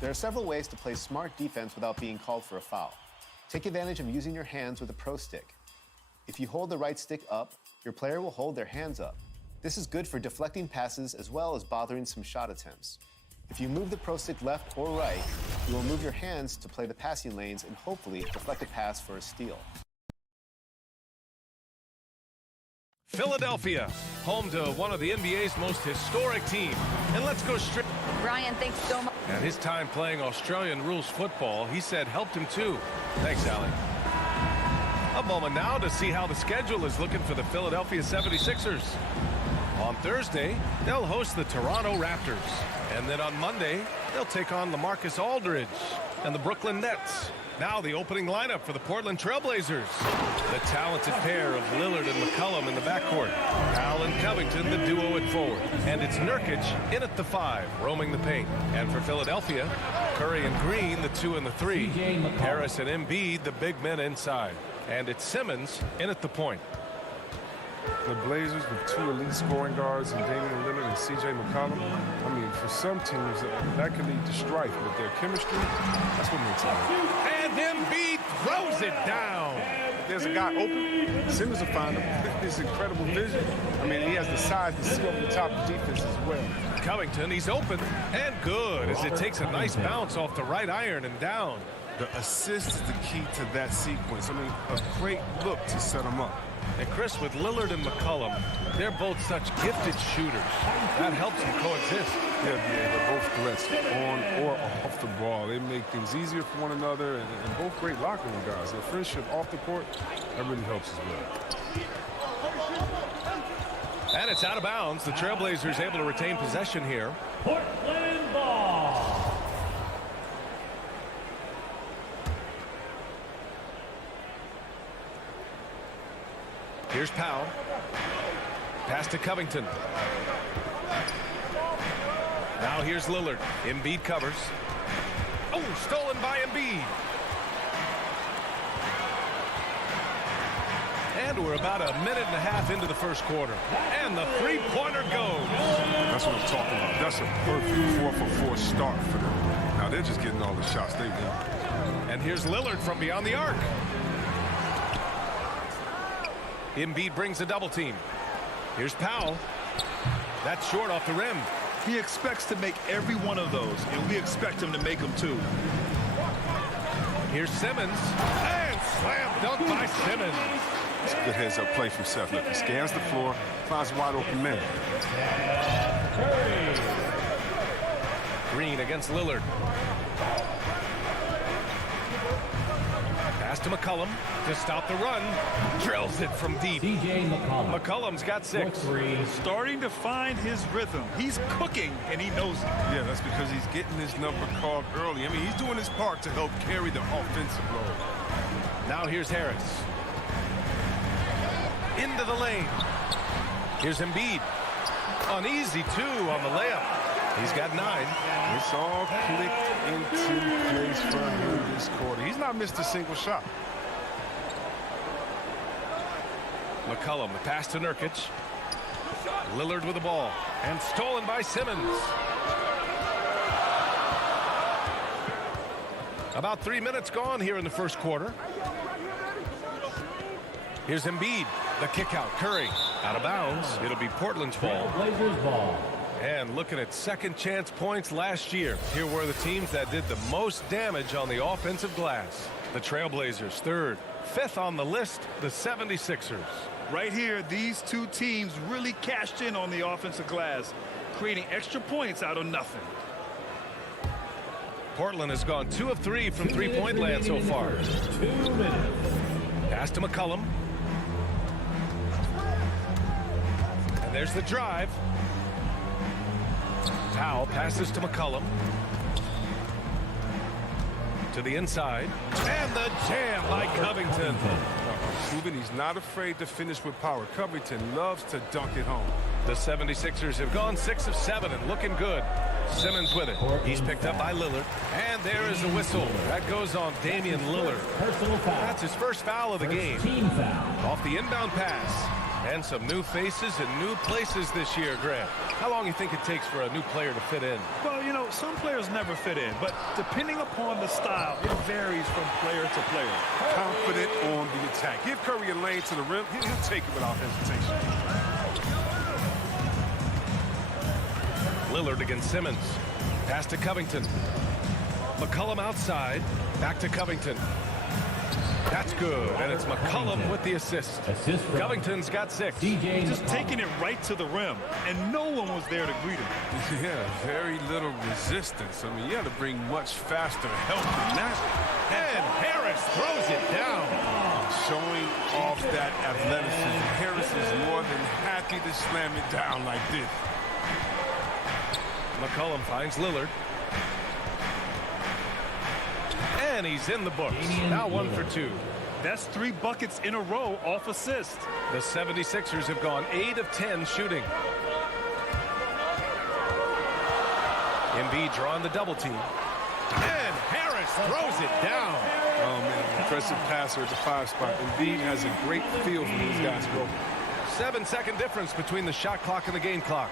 There are several ways to play smart defense without being called for a foul. Take advantage of using your hands with a pro stick. If you hold the right stick up, your player will hold their hands up. This is good for deflecting passes as well as bothering some shot attempts. If you move the pro stick left or right, you will move your hands to play the passing lanes and hopefully deflect a pass for a steal. Philadelphia, home to one of the NBA's most historic teams. And let's go straight. Brian, thanks so much. And his time playing Australian rules football, he said, helped him too. Thanks, Allie. A moment now to see how the schedule is looking for the Philadelphia 76ers. On Thursday, they'll host the Toronto Raptors. And then on Monday, they'll take on LaMarcus Aldridge and the Brooklyn Nets. Now the opening lineup for the Portland Trailblazers. The talented pair of Lillard and McCollum in the backcourt. Powell and Covington, the duo at forward. And it's Nurkic in at the 5, roaming the paint. And for Philadelphia, Curry and Green, the 2 and the 3. Harris and Embiid, the big men inside. And it's Simmons in at the point. The Blazers with 2 elite scoring guards and Damian Lillard and C.J. McCollum. I mean, for some teams, that can lead to strife, but their chemistry, that's what makes it happen. And Embiid throws it down. If there's a guy open, Simmons will find him. His incredible vision. I mean, he has the size to see over the top of defense as well. Covington, he's open and good as it takes a nice bounce off the right iron and down. The assist is the key to that sequence. I mean, a great look to set him up. And Chris, with Lillard and McCollum, they're both such gifted shooters. That helps them coexist. Yeah, they're both threats on or off the ball. They make things easier for one another, and both great locker room guys. Their friendship off the court, that really helps as well. And it's out of bounds. The Trailblazers able to retain possession here. Portland ball. Here's Powell. Pass to Covington. Now here's Lillard. Embiid covers. Oh, stolen by Embiid. And we're about a minute and a half into the first quarter. And the three-pointer goes. That's what I'm talking about. That's a perfect 4-for-4 start for them. Now they're just getting all the shots they want. And here's Lillard from beyond the arc. Embiid brings a double team. Here's Powell. That's short off the rim. He expects to make every one of those, and we expect him to make them too. Here's Simmons. And slam dunk by Simmons. It's a good heads-up play from Seth. Look, he scans the floor, finds a wide-open man. Green against Lillard. Pass to McCollum to stop the run. Drills it from deep. C.J. McCollum. McCollum's got 6. Starting to find his rhythm. He's cooking, and he knows it. Yeah, that's because he's getting his number called early. I mean, he's doing his part to help carry the offensive load. Now here's Harris. Into the lane. Here's Embiid. An easy 2 on the layup. He's got 9. It's all clicked into place for him this quarter. He's not missed a single shot. McCollum, the pass to Nurkic. Lillard with the ball. And stolen by Simmons. About 3 minutes gone here in the first quarter. Here's Embiid. The kick out. Curry. Out of bounds. It'll be Portland's ball. Blazers ball. And looking at second chance points last year, here were the teams that did the most damage on the offensive glass. The Trailblazers 3rd. 5th on the list, the 76ers. Right here, these two teams really cashed in on the offensive glass, creating extra points out of nothing. Portland has gone 2 of 3 from three-point land so far. 2 minutes. Pass to McCollum. And there's the drive. Powell passes to McCollum. To the inside. And the jam by Covington. Proven he's not afraid to finish with power. Covington loves to dunk it home. The 76ers have gone 6 of 7 and looking good. Simmons with it. He's picked up by Lillard. And there is the whistle. That goes on Damian Lillard. Personal foul. That's his first foul of the game. Team foul. Off the inbound pass. And some new faces and new places this year, Grant. How long do you think it takes for a new player to fit in? Well, you know, some players never fit in, but depending upon the style, it varies from player to player. Confident on the attack. Give Curry a lane to the rim. He'll take it without hesitation. Lillard against Simmons. Pass to Covington. McCollum outside. Back to Covington. That's good, and it's McCollum with the assist. Covington's got 6. Just taking it right to the rim, and no one was there to greet him. Yeah, very little resistance. I mean, you had to bring much faster help than that. And Harris throws it down. Showing off that athleticism. Harris is more than happy to slam it down like this. McCollum finds Lillard. And he's in the books. Now 1 for 2. That's 3 buckets in a row off assist. The 76ers have gone 8 of 10 shooting. Embiid drawing the double team. And Harris throws it down. Oh, man, impressive passer at the 5 spot. Embiid has a great feel for these guys go. 7-second difference between the shot clock and the game clock.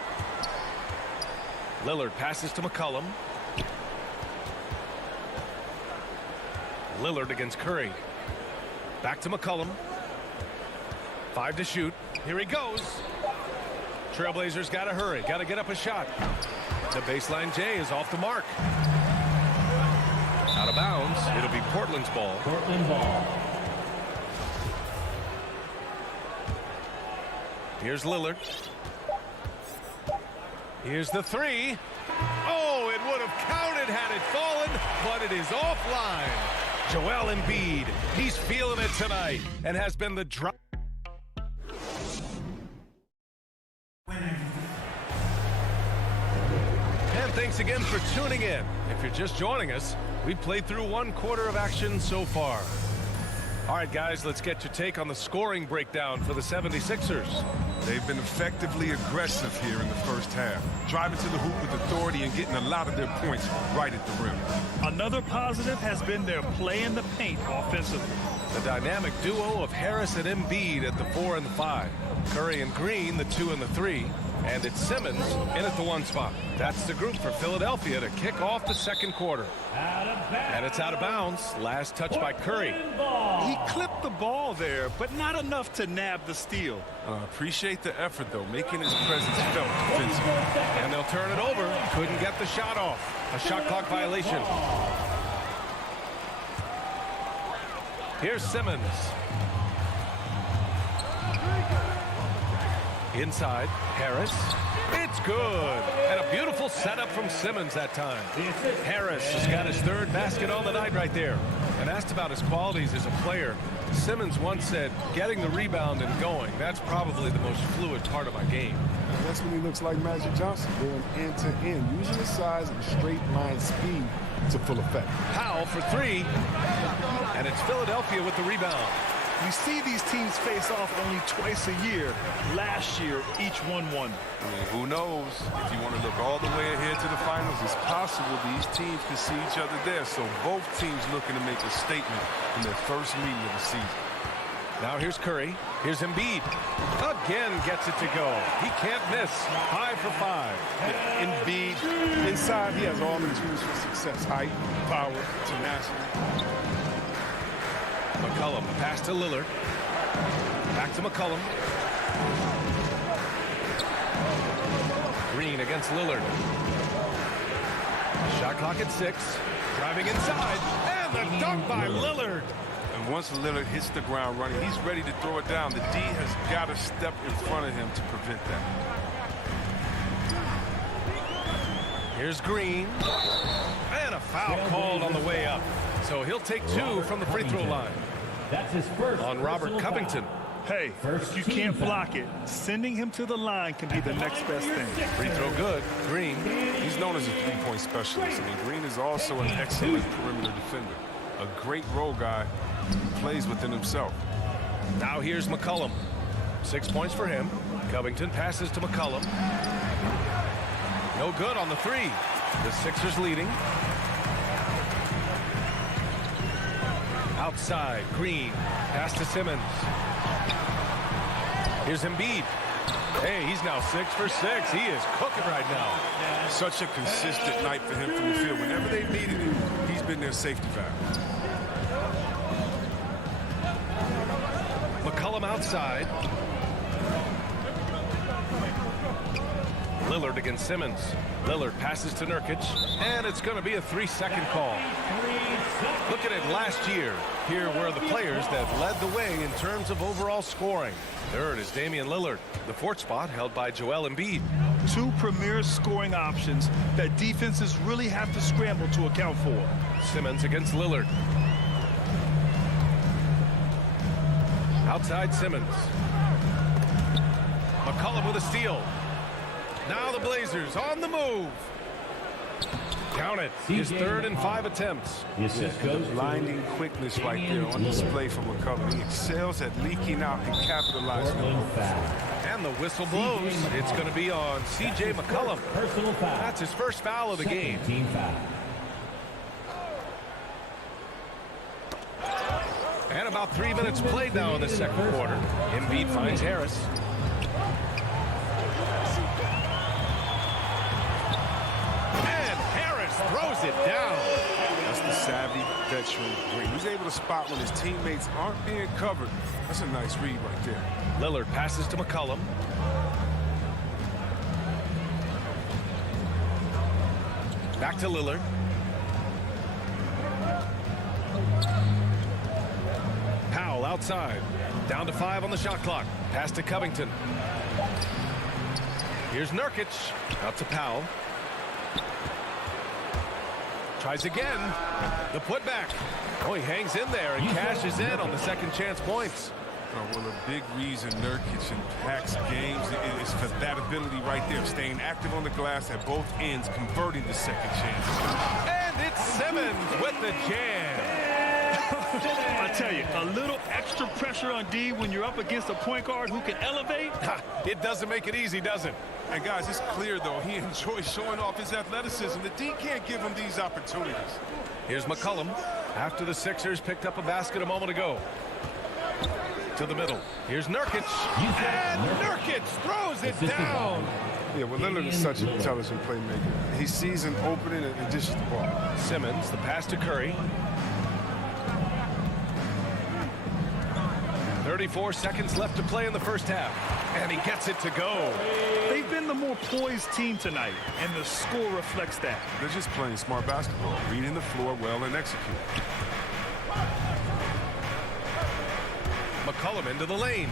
Lillard passes to McCollum. Lillard against Curry. Back to McCollum. 5 to shoot. Here he goes. Trailblazers got to hurry. Got to get up a shot. The baseline J is off the mark. Out of bounds. It'll be Portland's ball. Portland ball. Here's Lillard. Here's the 3. Oh, it would have counted had it fallen, but it is offline. Joel Embiid, he's feeling it tonight and has been the drop. And thanks again for tuning in. If you're just joining us, we've played through 1 quarter of action so far. All right, guys, let's get your take on the scoring breakdown for the 76ers. They've been effectively aggressive here in the first half, driving to the hoop with authority and getting a lot of their points right at the rim. Another positive has been their play in the paint offensively. The dynamic duo of Harris and Embiid at the 4 and the 5. Curry and Green, the 2 and the 3. And it's Simmons in at the 1 spot. That's the group for Philadelphia to kick off the second quarter. And it's out of bounds. Last touch by Curry. He clipped the ball there, but not enough to nab the steal. Appreciate the effort, though, making his presence felt defensively. And they'll turn it over. Couldn't get the shot off. A shot clock violation. Here's Simmons. Inside, Harris. It's good. And a beautiful setup from Simmons that time. Harris has got his 3rd basket on the night right there. And asked about his qualities as a player, Simmons once said, getting the rebound and going, that's probably the most fluid part of my game. That's when he looks like Magic Johnson, going end-to-end, using his size and straight-line speed to full effect. Powell for 3. And it's Philadelphia with the rebound. We see these teams face off only twice a year. Last year, each won 1. I mean, who knows? If you want to look all the way ahead to the finals, it's possible these teams can see each other there. So both teams looking to make a statement in their first meeting of the season. Now here's Curry. Here's Embiid. Again gets it to go. He can't miss. 5 for 5. Yeah, Embiid, inside, he has all the tools for success. Height, power, tenacity. McCollum, pass to Lillard. Back to McCollum. Green against Lillard. Shot clock at 6. Driving inside. And the dunk by Lillard. And once Lillard hits the ground running, he's ready to throw it down. The D has got to step in front of him to prevent that. Here's Green. And a foul called on the way up. So he'll take 2 from the free throw line. That's his first On Robert personal Covington. foul. Hey, if you can't block it, sending him to the line can be the next best thing. Free throw good. Green. He's known as a three-point specialist. I mean, Green is also an excellent perimeter defender. A great role guy who plays within himself. Now here's McCollum. 6 points for him. Covington passes to McCollum. No good on the 3. The Sixers leading. Outside, Green. Pass to Simmons. Here's Embiid. Hey, he's now 6 for 6. He is cooking right now. Such a consistent night for him from the field. Whenever they needed him, he's been their safety valve. McCollum outside. Lillard against Simmons. Lillard passes to Nurkic, and it's going to be a 3-second call. Look at it last year. Here were the players that led the way in terms of overall scoring. Third is Damian Lillard. The 4th spot held by Joel Embiid. 2 premier scoring options that defenses really have to scramble to account for. Simmons against Lillard. Outside Simmons. McCollum with a steal. Now the Blazers on the move. Count it. His 3rd and 5 attempts. The assist goes to Blinding quickness right there on display from McCollum. He excels at leaking out and capitalizing. Portland foul. And the whistle blows. It's going to be on C.J. McCollum. Personal foul. That's his first foul of the game. Team foul. And about 3 minutes played now in the second quarter. Embiid finds Harris. And Harris throws it down. That's the savvy veteran Green. He's able to spot when his teammates aren't being covered. That's a nice read right there. Lillard passes to McCollum. Back to Lillard. Powell outside. Down to 5 on the shot clock. Pass to Covington. Here's Nurkic. Out to Powell. Tries again. The putback. Oh, he hangs in there and cashes in on the second chance points. Well, a big reason Nurkic impacts games is for that ability right there, staying active on the glass at both ends, converting the second chance. And it's Simmons with the jam. I tell you, a little extra pressure on D when you're up against a point guard who can elevate. It doesn't make it easy, does it? And guys, it's clear though, he enjoys showing off his athleticism. The D can't give him these opportunities. Here's McCollum after the Sixers picked up a basket a moment ago. To the middle. Here's Nurkic. And Nurkic throws it down. Yeah, well, Lillard is such an intelligent playmaker. He sees an opening and dishes the ball. Simmons, the pass to Curry. 34 seconds left to play in the first half. And he gets it to go. They've been the more poised team tonight, and the score reflects that. They're just playing smart basketball, reading the floor well and executing. McCollum into the lane.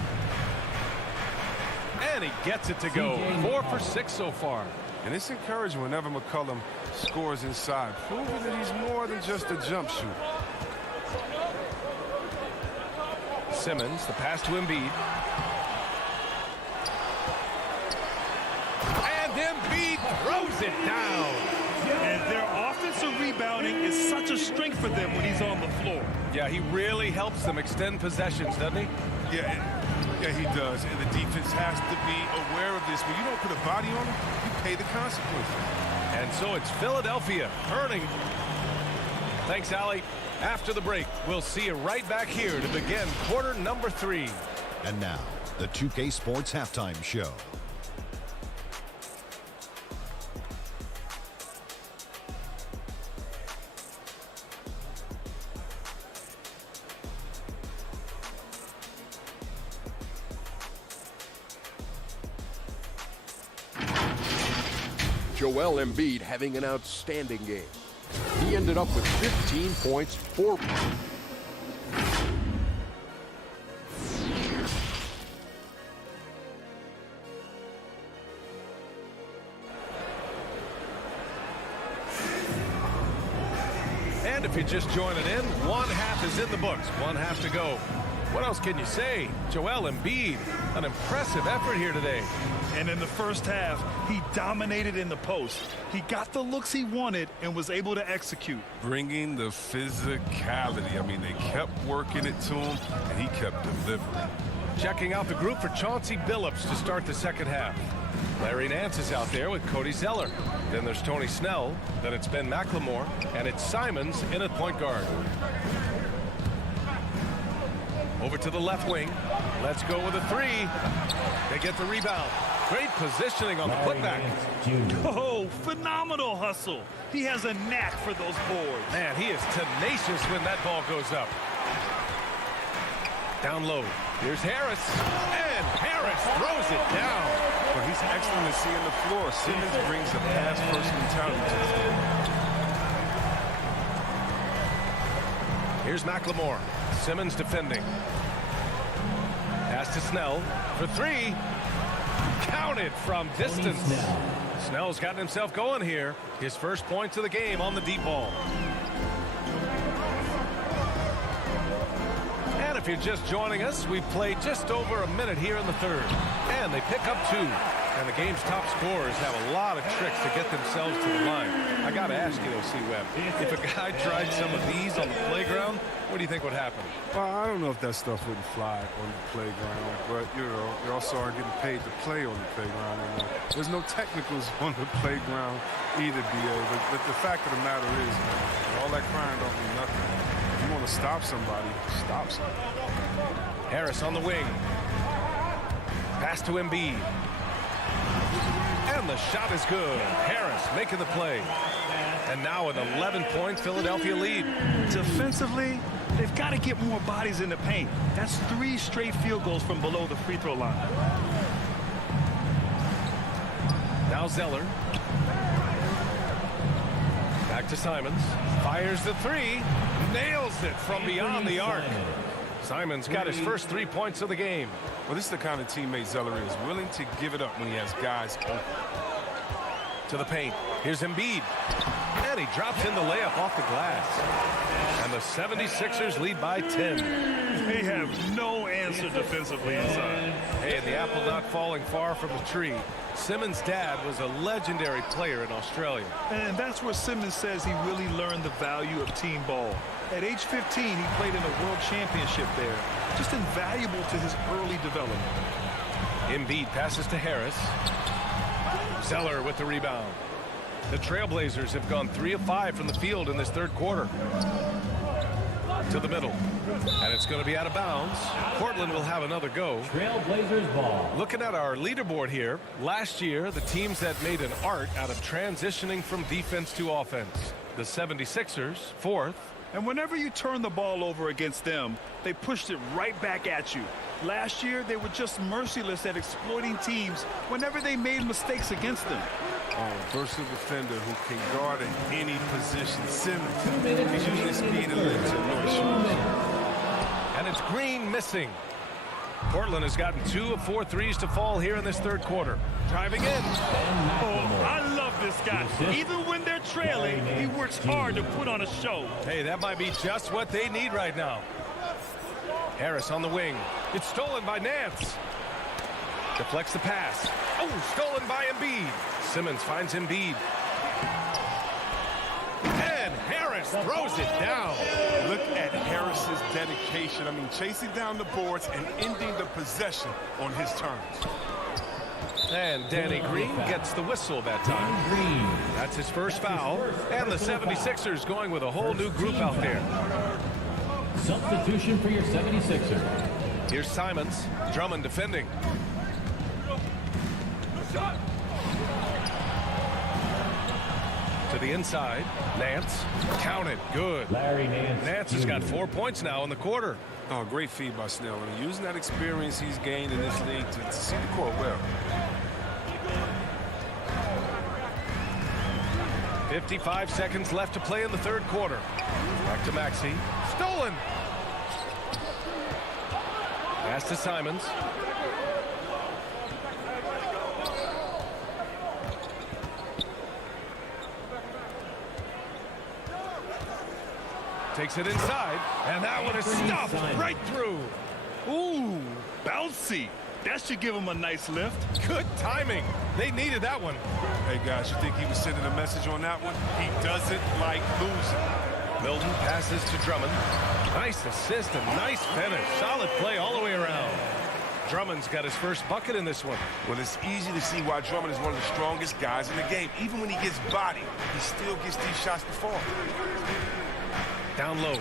And he gets it to go. 4 for 6 so far. And it's encouraging whenever McCollum scores inside, proving that he's more than just a jump shooter. Simmons, the pass to Embiid. And Embiid throws it down. And their offensive rebounding is such a strength for them when he's on the floor. Yeah, he really helps them extend possessions, doesn't he? Yeah, he does. And the defense has to be aware of this. When you don't put a body on him, you pay the consequences. And so it's Philadelphia earning. Thanks, Allie. After the break, we'll see you right back here to begin quarter number 3. And now, the 2K Sports Halftime Show. Joel Embiid having an outstanding game. He ended up with 15 points, 4 if you're just joining in, one half is in the books. One half to go. What else can you say? Joel Embiid, an impressive effort here today. And in the first half, he dominated in the post. He got the looks he wanted and was able to execute. Bringing the physicality. I mean, they kept working it to him, and he kept delivering. Checking out the group for Chauncey Billups to start the second half. Larry Nance is out there with Cody Zeller. Then there's Tony Snell. Then it's Ben McLemore. And it's Simons in at point guard. Over to the left wing. Let's go with a three. They get the rebound. Great positioning on the putback. Oh, phenomenal hustle. He has a knack for those boards. Man, he is tenacious when that ball goes up. Down low. Here's Harris. And Harris throws it down. But he's excellent at seeing the floor. Simmons brings a pass-first mentality to the game. Here's McLemore. Simmons defending. Pass to Snell for three. Counted from distance. Snell's gotten himself going here. His first points of the game on the deep ball. And if you're just joining us, we've played just over a minute here in the third. And they pick up two. And the game's top scorers have a lot of tricks to get themselves to the line. I got to ask you, though, C-Web, if a guy tried some of these on the playground, what do you think would happen? Well, I don't know if that stuff wouldn't fly on the playground, but, you know, they also aren't getting paid to play on the playground. And there's no technicals on the playground either, B.A. But the fact of the matter is, all that crying don't mean nothing. If you want to stop somebody, stop somebody. Harris on the wing. Pass to Embiid. And the shot is good. Harris making the play. And now an 11-point Philadelphia lead. Defensively, they've got to get more bodies in the paint. That's 3 straight field goals from below the free throw line. Now Zeller. Back to Simons. Fires the three. Nails it from beyond the arc. Simons got his first 3 points of the game. Well, this is the kind of teammate Zeller is, willing to give it up when he has guys open. To the paint. Here's Embiid. And he drops in the layup off the glass. And the 76ers lead by 10. They have no answer defensively inside. Hey, and the apple not falling far from the tree. Simmons' dad was a legendary player in Australia. And that's where Simmons says he really learned the value of team ball. At age 15, he played in a world championship there. Just invaluable to his early development. Embiid passes to Harris. Zeller with the rebound. The Trailblazers have gone 3 of 5 from the field in this third quarter. To the middle. And it's going to be out of bounds. Portland will have another go. Trailblazers ball. Looking at our leaderboard here, last year the teams that made an art out of transitioning from defense to offense. The 76ers, 4th. And whenever you turn the ball over against them, they pushed it right back at you. Last year, they were just merciless at exploiting teams whenever they made mistakes against them. Versatile defender who can guard in any position. Simmons, he's usually speed and length to no issues. And it's Green missing. Portland has gotten 2 of 4 threes to fall here in this third quarter. Driving in. Oh, I love this guy. Even when they're trailing, he works hard to put on a show. Hey, that might be just what they need right now. Harris on the wing. It's stolen by Nance. Deflects the pass. Oh, stolen by Embiid. Simmons finds Embiid. And Harris throws it down. Look at Harris's dedication. I mean, chasing down the boards and ending the possession on his terms. And Danny Green gets the whistle that time. Green. That's his first foul. And the 76ers going with a whole new group out there. Substitution for your 76ers. Here's Simons. Drummond defending. To the inside. Nance. Counted. Good. Larry Nance. Nance has got 4 points now in the quarter. Oh, great feed by Snell. I mean, using that experience he's gained in this league to see the court well. 55 seconds left to play in the third quarter. Back to Maxey. Stolen. Pass to Simons. Takes it inside, and that one is stuffed right through. Ooh, bouncy. That should give him a nice lift. Good timing. They needed that one. Hey, guys, you think he was sending a message on that one? He doesn't like losing. Milton passes to Drummond. Nice assist and nice finish. Solid play all the way around. Drummond's got his first bucket in this one. Well, it's easy to see why Drummond is one of the strongest guys in the game. Even when he gets bodied, he still gets these shots to fall. Down low.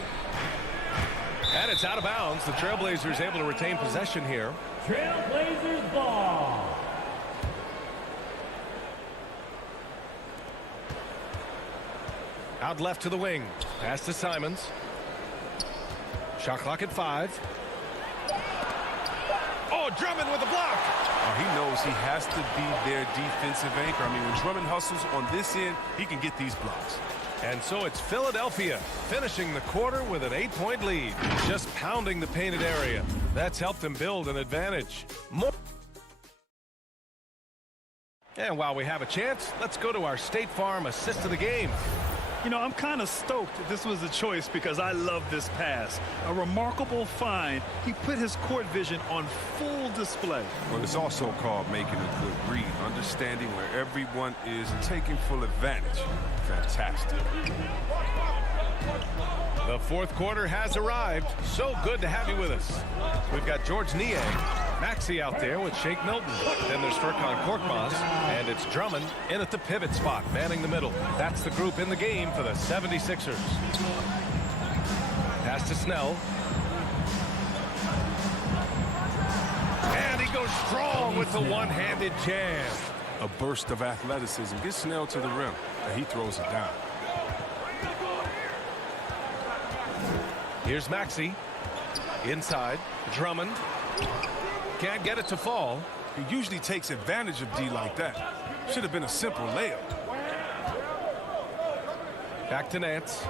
And it's out of bounds. The Trailblazers able to retain possession here. Trailblazers ball. Out left to the wing. Pass to Simons. Shot clock at 5. Oh, Drummond with a block. He knows he has to be their defensive anchor. I mean, when Drummond hustles on this end, he can get these blocks. And so it's Philadelphia finishing the quarter with an 8-point lead. Just pounding the painted area. That's helped them build an advantage. And while we have a chance, let's go to our State Farm assist of the game. You know, I'm kind of stoked that this was a choice because I love this pass. A remarkable find. He put his court vision on full display. Well, it's also called making a good read, understanding where everyone is and taking full advantage. Fantastic. The fourth quarter has arrived. So good to have you with us. We've got George Niang, Maxey out there with Shake Milton. Then there's Furkan Korkmaz, and it's Drummond in at the pivot spot, manning the middle. That's the group in the game for the 76ers. Pass to Snell. And he goes strong with the one-handed jam. A burst of athleticism. Gets Snell to the rim, and he throws it down. Here's Maxey. Inside. Drummond. Can't get it to fall. He usually takes advantage of D like that. Should have been a simple layup. Back to Nance.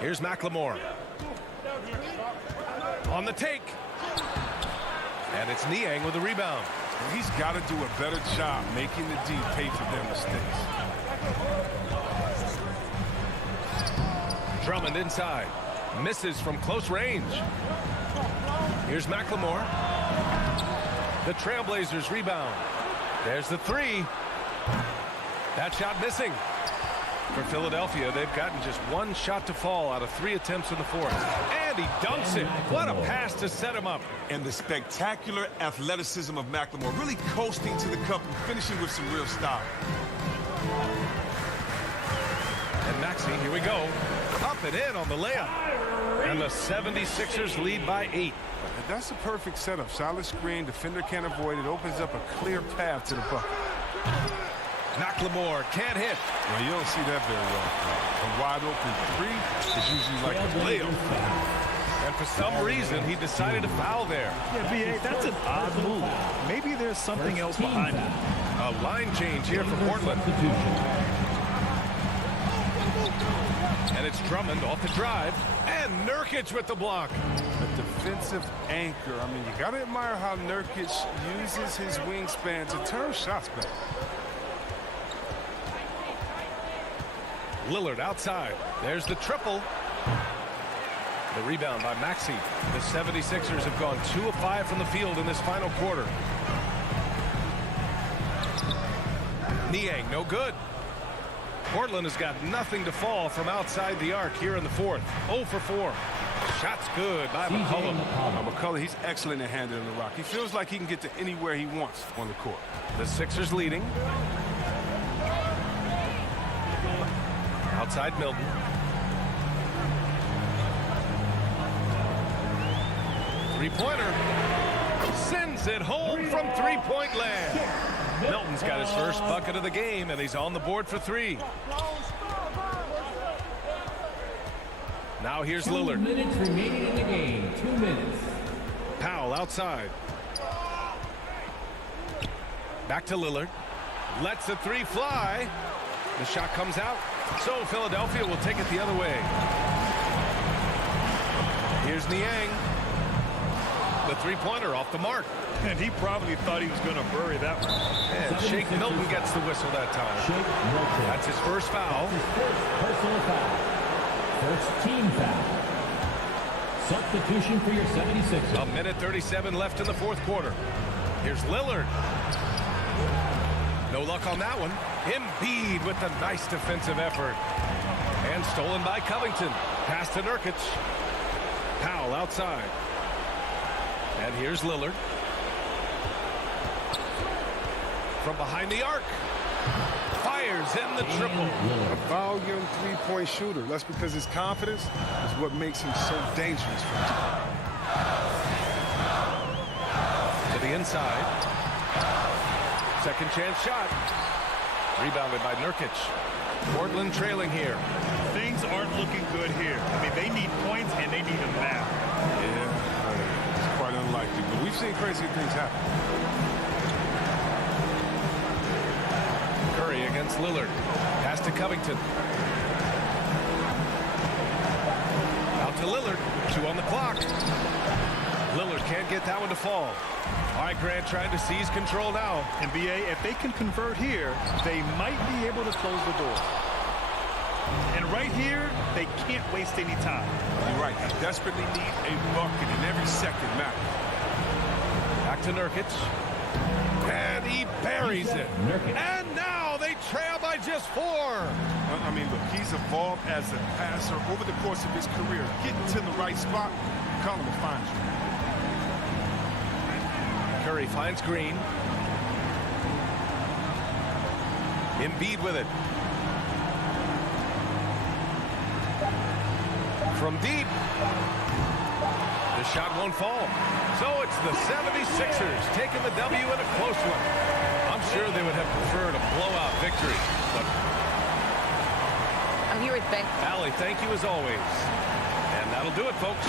Here's McLemore. On the take. And it's Niang with the rebound. He's got to do a better job making the D pay for their mistakes. Drummond inside. Misses from close range. Here's McLemore. The Trailblazers rebound. There's the three. That shot missing. For Philadelphia, they've gotten just one shot to fall out of 3 attempts in the fourth. And he dunks it. What a pass to set him up. And the spectacular athleticism of McLemore, really coasting to the cup and finishing with some real style. And Maxey, here we go. Up and in on the layup. And the 76ers lead by 8. That's a perfect setup. Solid screen, defender can't avoid it. Opens up a clear path to the bucket. McLemore can't hit. Well, you don't see that very often. A wide open three is usually like a layup. And for some reason, he decided to foul there. Yeah, B.A., that's an odd move. Maybe there's something else behind it. A line change here for Portland. And it's Drummond off the drive. And Nurkic with the block. A defensive anchor. I mean, you got to admire how Nurkic uses his wingspan to turn shots back. Lillard outside. There's the triple. The rebound by Maxey. The 76ers have gone 2 of 5 from the field in this final quarter. Niang, no good. Portland has got nothing to fall from outside the arc here in the fourth. 0 for 4. Shots good by McCollum. McCollum, he's excellent at handling the rock. He feels like he can get to anywhere he wants on the court. The Sixers leading. Outside Milton. Three-pointer. Sends it home from three-point land. Milton's got his first bucket of the game, and he's on the board for 3. Now here's Lillard. 2 minutes remaining in the game. 2 minutes. Powell outside. Back to Lillard. Lets the 3 fly. The shot comes out. So Philadelphia will take it the other way. Here's Niang. the three-pointer off the mark. And he probably thought he was going to bury that one. And Shake Milton gets the whistle that time. That's his first foul. His first personal foul. First team foul. Substitution for your 76ers. A minute 37 left in the fourth quarter. Here's Lillard. No luck on that one. Embiid with the nice defensive effort. And stolen by Covington. Pass to Nurkic. Powell outside. And here's Lillard. From behind the arc. Fires in the triple. A volume three-point shooter. That's because his confidence is what makes him so dangerous for him. To the inside. Second chance shot. Rebounded by Nurkic. Portland trailing here. Things aren't looking good here. I mean, they need points and they need them now. Yeah, it's quite unlikely, but we've seen crazy things happen. Curry against Lillard. Pass to Covington. Out to Lillard. 2 on the clock. Lillard can't get that one to fall. All right, Grant trying to seize control now. And BA, if they can convert here, they might be able to close the door. And right here, they can't waste any time. You're right. They desperately need a bucket, and every second matters. Back to Nurkic. And he buries it. And now they trail by just 4. I mean, look, he's evolved as a passer over the course of his career. Getting to the right spot, Colin will find you. Curry finds Green. Embiid with it. From deep. The shot won't fall. So it's the 76ers taking the W in a close one. I'm sure they would have preferred a blowout victory. But I'm here with Ben. Allie, thank you as always. And that'll do it, folks.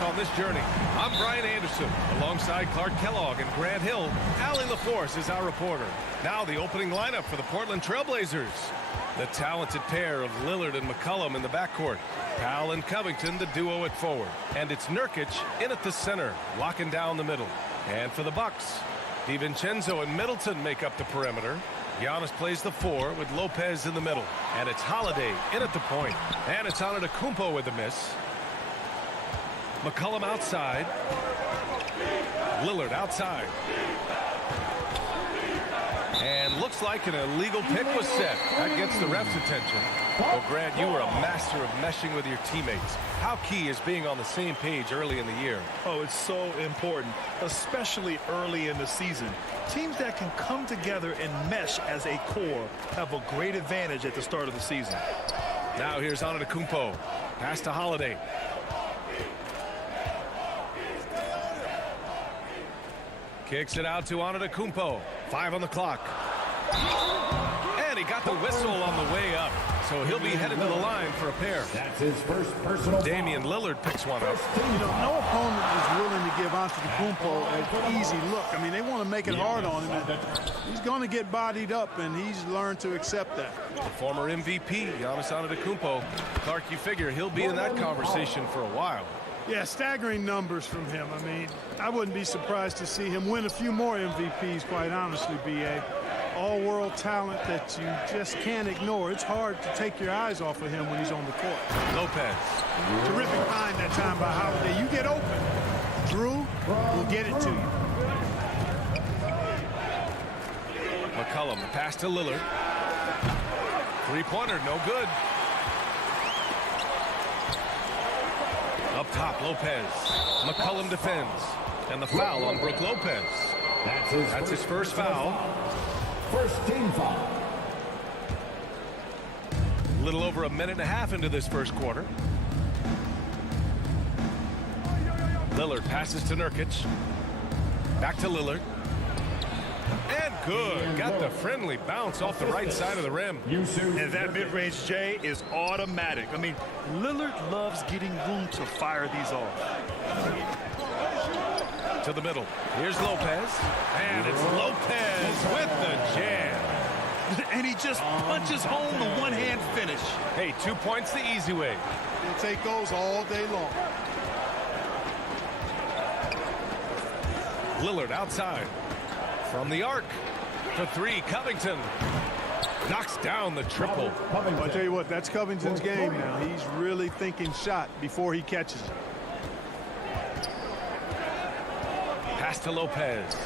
On this journey, I'm Brian Anderson alongside Clark Kellogg and Grant Hill. Allie LaForce is our reporter. Now the opening lineup for the Portland Trailblazers. The talented pair of Lillard and McCollum in the backcourt. Powell and Covington, the duo at forward. And it's Nurkic in at the center, locking down the middle. And for the Bucks, DiVincenzo and Middleton make up the perimeter. Giannis plays the 4 with Lopez in the middle. And it's Holiday in at the point. And it's Antetokounmpo with the miss. McCollum outside. Lillard outside. And looks like an illegal pick was set. That gets the ref's attention. Well, Grant, you were a master of meshing with your teammates. How key is being on the same page early in the year? Oh, it's so important, especially early in the season. Teams that can come together and mesh as a core have a great advantage at the start of the season. Now here's Antetokounmpo. Pass to Holiday. Kicks it out to Antetokounmpo. 5 on the clock. And he got the whistle on the way up. So he'll be headed to the line for a pair. That's his first personal. Damian Lillard picks one up. You know, no opponent is willing to give Antetokounmpo an easy look. I mean, they want to make it hard on him. And he's going to get bodied up, and he's learned to accept that. The former MVP, Giannis Antetokounmpo. Clark, you figure he'll be in that conversation for a while. Yeah, staggering numbers from him. I mean, I wouldn't be surprised to see him win a few more MVPs, quite honestly, B.A. All-world talent that you just can't ignore. It's hard to take your eyes off of him when he's on the court. Lopez. Terrific find that time by Holiday. You get open. Drew will get it to you. McCollum, pass to Lillard. Three-pointer, no good. Up top, Lopez. McCollum defends. And the foul on Brook Lopez. That's his first foul. First team foul. A little over a minute and a half into this first quarter. Lillard passes to Nurkic. Back to Lillard. And good. Got the friendly bounce off the right side of the rim. And that mid-range, Jay, is automatic. I mean, Lillard loves getting room to fire these off. To the middle. Here's Lopez. And it's Lopez with the jam. And he just punches home the one-hand finish. Hey, 2 points the easy way. He'll take those all day long. Lillard outside. From the arc. For 3, Covington. Knocks down the triple. I'll tell you what, that's Covington's game now. He's really thinking shot before he catches it. Pass to Lopez.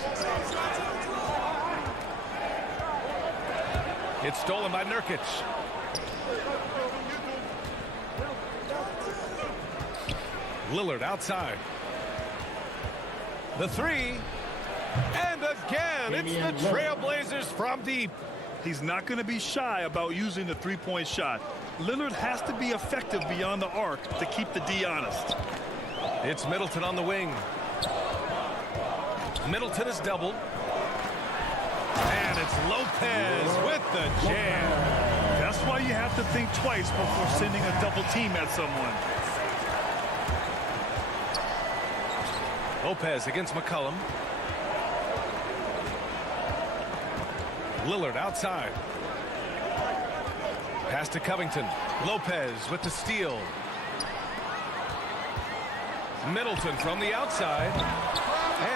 It's stolen by Nurkic. Lillard outside. The 3. And again, it's the Trailblazers from deep. He's not going to be shy about using the three-point shot. Lillard has to be effective beyond the arc to keep the D honest. It's Middleton on the wing. Middleton is doubled. And it's Lopez with the jam. That's why you have to think twice before sending a double team at someone. Lopez against McCollum. Lillard outside. Pass to Covington. Lopez with the steal. Middleton from the outside.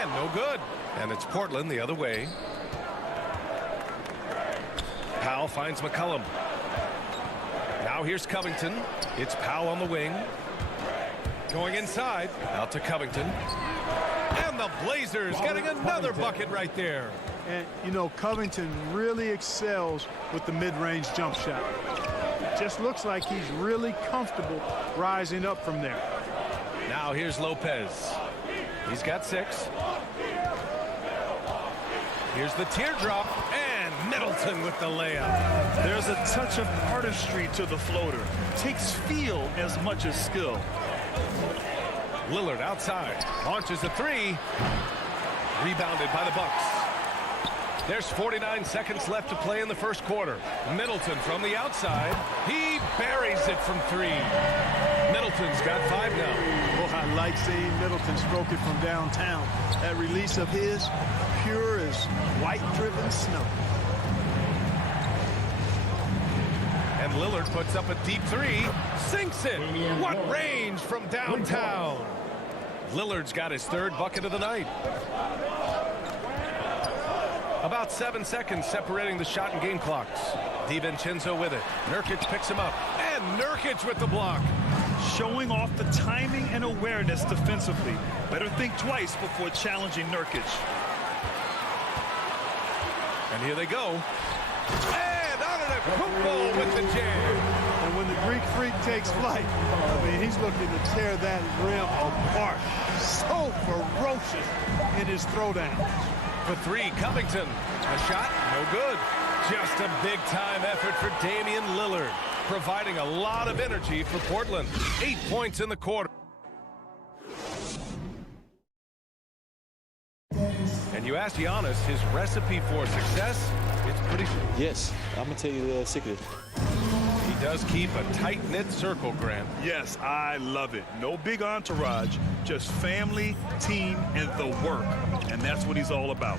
And no good. And it's Portland the other way. Powell finds McCullum. Now here's Covington. It's Powell on the wing. Going inside. Out to Covington. And the Blazers getting another bucket right there. And, you know, Covington really excels with the mid-range jump shot. It just looks like he's really comfortable rising up from there. Now here's Lopez. He's got 6. Here's the teardrop, and Middleton with the layup. There's a touch of artistry to the floater. Takes feel as much as skill. Lillard outside. Launches a 3. Rebounded by the Bucks. There's 49 seconds left to play in the first quarter. Middleton from the outside. He buries it from 3. Middleton's got 5 now. Well, I like seeing Middleton stroke it from downtown. That release of his, pure as white-driven snow. And Lillard puts up a deep 3. Sinks it. What range from downtown. Lillard's got his 3rd bucket of the night. About 7 seconds separating the shot and game clocks. DiVincenzo with it. Nurkic picks him up. And Nurkic with the block. Showing off the timing and awareness defensively. Better think twice before challenging Nurkic. And here they go. And Antetokounmpo with the jam. And when the Greek Freak takes flight, I mean, he's looking to tear that rim apart. So ferocious in his throwdown. For 3, Covington. A shot, no good. Just a big-time effort for Damian Lillard, providing a lot of energy for Portland. 8 points in the quarter. And you ask Giannis his recipe for success, it's pretty simple. Yes, I'm going to tell you the secret. He does keep a tight-knit circle, Grant. Yes, I love it. No big entourage, just family, team, and the work. And that's what he's all about.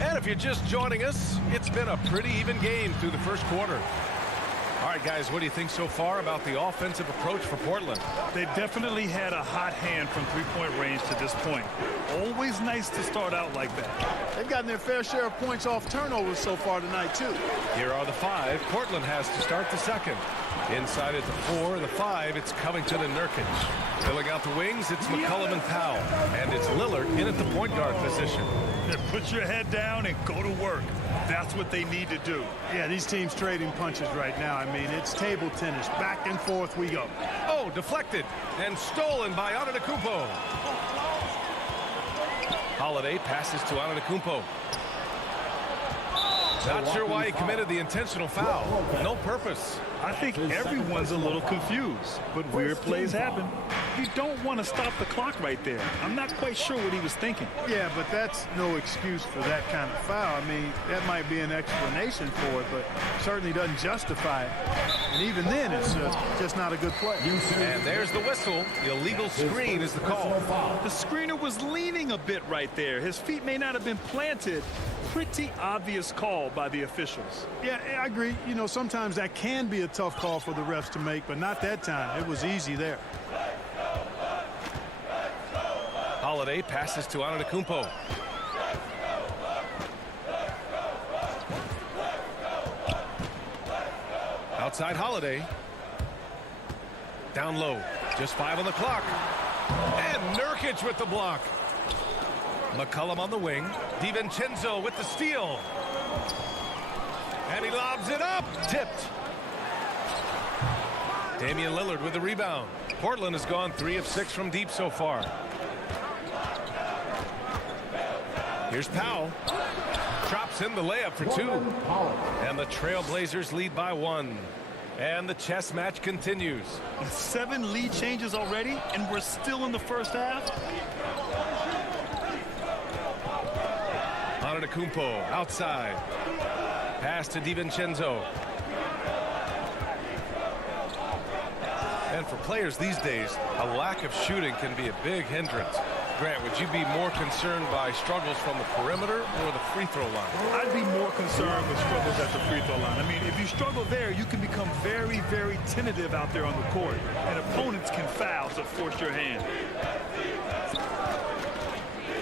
And if you're just joining us, it's been a pretty even game through the first quarter. All right, guys, what do you think so far about the offensive approach for Portland? They've definitely had a hot hand from three-point range to this point. Always nice to start out like that. They've gotten their fair share of points off turnovers so far tonight, too. Here are the 5. Portland has to start the second. Inside at the 4, the 5, it's Covington and Nurkic. Filling out the wings, it's McCullum and Powell. And it's Lillard in at the point guard position. Put your head down and go to work. That's what they need to do. Yeah, these teams trading punches right now. I mean, it's table tennis. Back and forth we go. Oh, deflected and stolen by Antetokounmpo. Holiday passes to Antetokounmpo. Not sure why he committed the intentional foul. No purpose. I think everyone's a little confused, but weird plays happen. You don't want to stop the clock right there. I'm not quite sure what he was thinking. Yeah, but that's no excuse for that kind of foul. I mean, that might be an explanation for it, but certainly doesn't justify it. And even then, it's just not a good play. And there's the whistle. The illegal screen is the call. The screener was leaning a bit right there. His feet may not have been planted. Pretty obvious call by the officials. Yeah, I agree. You know, sometimes that can be a tough call for the refs to make, but not that time. It was easy there. Holiday passes to Antetokounmpo. Outside Holiday. Down low. Just 5 on the clock. And Nurkic with the block. McCullum on the wing. DiVincenzo with the steal. And he lobs it up. Tipped. Damian Lillard with the rebound. Portland has gone 3 of 6 from deep so far. Here's Powell. Drops in the layup for 2. And the Trailblazers lead by 1. And the chess match continues. 7 lead changes already, and we're still in the first half. Antetokounmpo outside. Pass to DiVincenzo. And for players these days, a lack of shooting can be a big hindrance. Grant, would you be more concerned by struggles from the perimeter or the free throw line? I'd be more concerned with struggles at the free throw line. I mean, if you struggle there, you can become very, very tentative out there on the court. And opponents can foul to force your hand.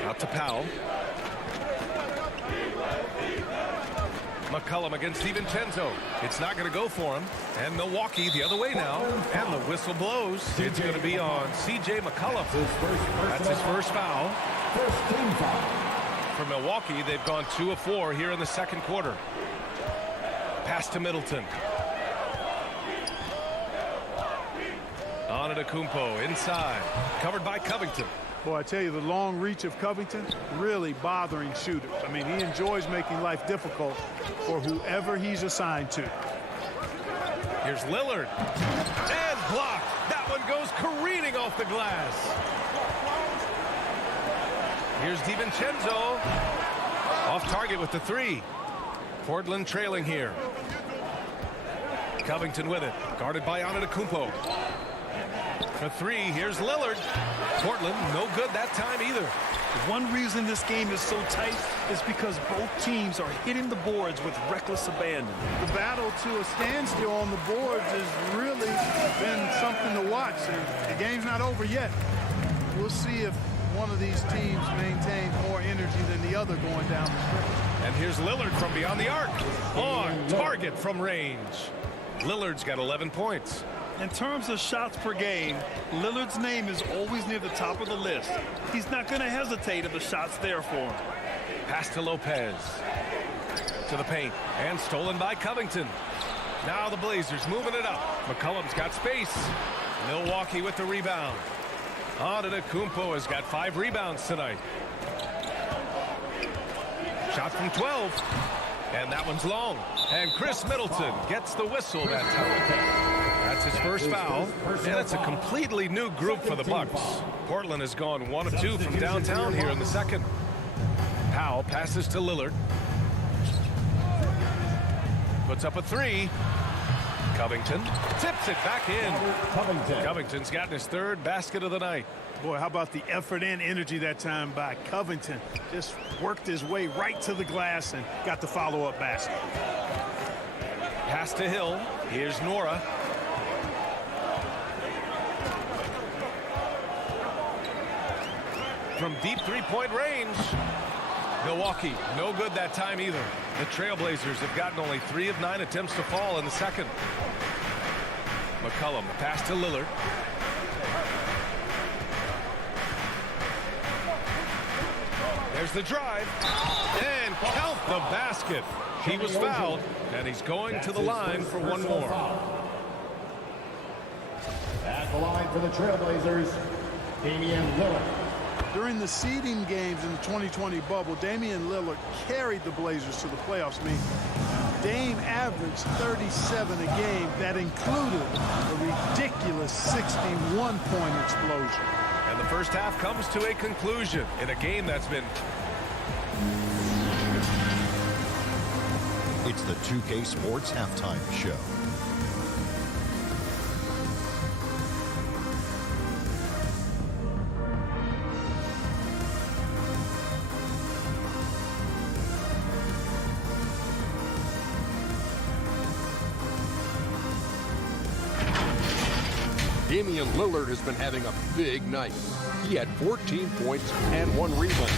Out to Powell. McCollum against DiVincenzo. It's not going to go for him. And Milwaukee the other way now. And the whistle blows. It's going to be on C.J. McCollum. That's his first foul. First team foul. For Milwaukee, they've gone 2 of 4 here in the second quarter. Pass to Middleton. Antetokounmpo inside. Covered by Covington. Boy, I tell you, the long reach of Covington really bothering shooters. I mean, he enjoys making life difficult for whoever he's assigned to. Here's Lillard. And blocked. That one goes careening off the glass. Here's DiVincenzo. Off target with the 3. Portland trailing here. Covington with it. Guarded by Antetokounmpo. For 3, here's Lillard. Portland, no good that time either. One reason this game is so tight is because both teams are hitting the boards with reckless abandon. The battle to a standstill on the boards has really been something to watch. And the game's not over yet. We'll see if one of these teams maintains more energy than the other going down the stretch. And here's Lillard from beyond the arc. On target from range. Lillard's got 11 points. In terms of shots per game, Lillard's name is always near the top of the list. He's not going to hesitate if the shot's there for him. Pass to Lopez. To the paint. And stolen by Covington. Now the Blazers moving it up. McCollum's got space. Milwaukee with the rebound. Antetokounmpo has got 5 rebounds tonight. Shot from 12. And that one's long. And Chris Middleton gets the whistle that time. That's his first foul, and it's a completely new group for the Bucks. Portland has gone 1 of 2 from downtown here in the second. Powell passes to Lillard. Puts up a 3. Covington tips it back in. Covington's gotten his 3rd basket of the night. Boy, how about the effort and energy that time by Covington? Just worked his way right to the glass and got the follow-up basket. Pass to Hill. Here's Nora. From deep 3-point range. Milwaukee, no good that time either. The Trailblazers have gotten only 3 of 9 attempts to fall in the second. McCollum, the pass to Lillard. There's the drive. And count the basket. He was fouled, and he's going to the line for one more. At the line for the Trailblazers, Damian Lillard. During the seeding games in the 2020 bubble, Damian Lillard carried the Blazers to the playoffs. I mean, Dame averaged 37 a game. That included a ridiculous 61-point explosion. And the first half comes to a conclusion in a game that's been... It's the 2K Sports Halftime Show. Damian Lillard has been having a big night. He had 14 points and 1 rebound.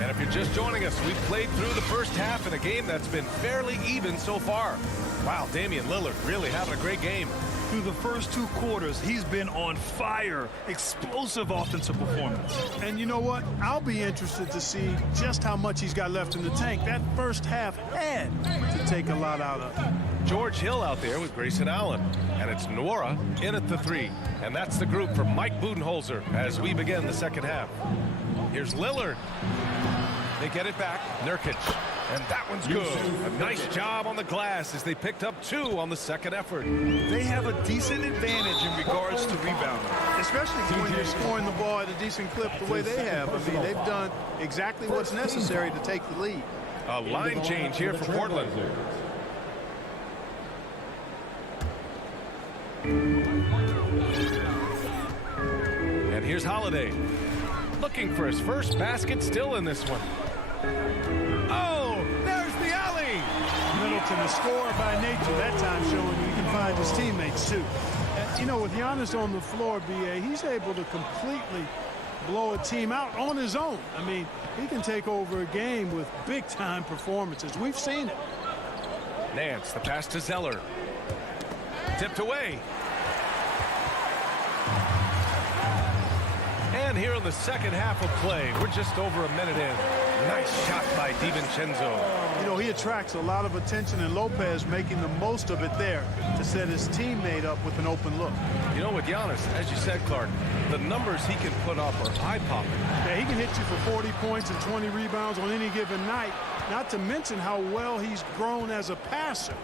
And if you're just joining us, we've played through the first half in a game that's been fairly even so far. Wow, Damian Lillard really having a great game. Through the first 2 quarters, he's been on fire. Explosive offensive performance. And you know what? I'll be interested to see just how much he's got left in the tank. That first half had to take a lot out of him. George Hill out there with Grayson Allen. And it's Nora in at the 3. And that's the group for Mike Budenholzer as we begin the second half. Here's Lillard. They get it back. Nurkic. And that one's good. A nice job on the glass as they picked up 2 on the second effort. They have a decent advantage in regards to rebounding. Especially when you're scoring the ball at a decent clip the way they have. I mean, they've done exactly what's necessary to take the lead. A line change here for Portland. And here's Holiday. Looking for his first basket still in this one. Oh, there's the alley. Middleton, a scorer by nature, that time showing he can find his teammates too. And, you know, with Giannis on the floor, B.A., he's able to completely blow a team out on his own. I mean, he can take over a game with big-time performances. We've seen it. Nance, the pass to Zeller. Tipped away. And here in the second half of play, we're just over a minute in. Nice shot by DiVincenzo. You know, he attracts a lot of attention, and Lopez making the most of it there to set his teammate up with an open look. You know, with Giannis, as you said, Clark, the numbers he can put up are eye-popping. Yeah, he can hit you for 40 points and 20 rebounds on any given night, not to mention how well he's grown as a passer.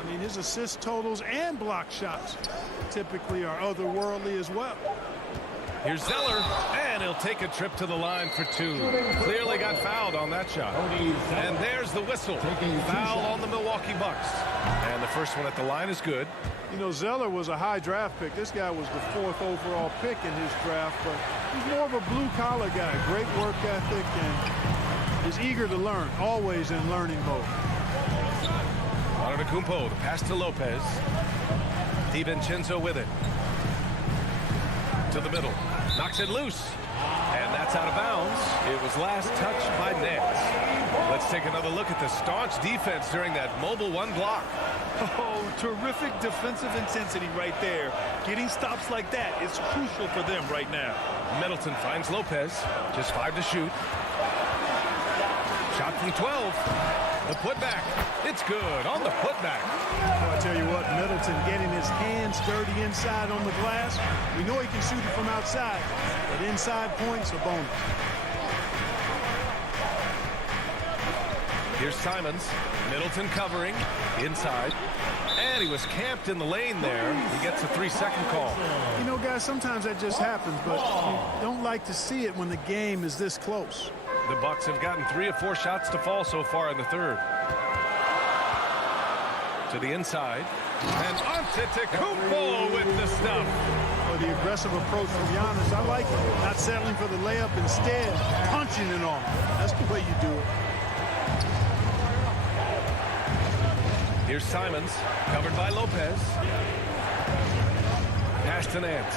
I mean, his assist totals and block shots typically are otherworldly as well. Here's Zeller, and he'll take a trip to the line for two. Clearly got fouled on that shot. And there's the whistle. Foul on the Milwaukee Bucks. And the first one at the line is good. You know, Zeller was a high draft pick. This guy was the 4th overall pick in his draft, but he's more of a blue-collar guy. Great work ethic and is eager to learn, always in learning mode. Antetokounmpo, the pass to Lopez. DiVincenzo with it. To the middle. Knocks it loose. And that's out of bounds. It was last touched by Nance. Let's take another look at the staunch defense during that mobile one block. Oh, terrific defensive intensity right there. Getting stops like that is crucial for them right now. Middleton finds Lopez. Just 5 to shoot. Shot from 12. The putback. It's good on the putback. Well, I tell you what, Middleton getting his hands dirty inside on the glass. We know he can shoot it from outside, but inside points are bonus. Here's Simons. Middleton covering inside. And he was camped in the lane there. He gets a 3-second call. You know, guys, sometimes that just happens, but you don't like to see it when the game is this close. The Bucks have gotten 3 of 4 shots to fall so far in the third. To the inside. And Antetokounmpo with the stuff. Well, the aggressive approach from Giannis, I like it. Not settling for the layup, instead punching it on. That's the way you do it. Here's Simons, covered by Lopez. Pass to Nance.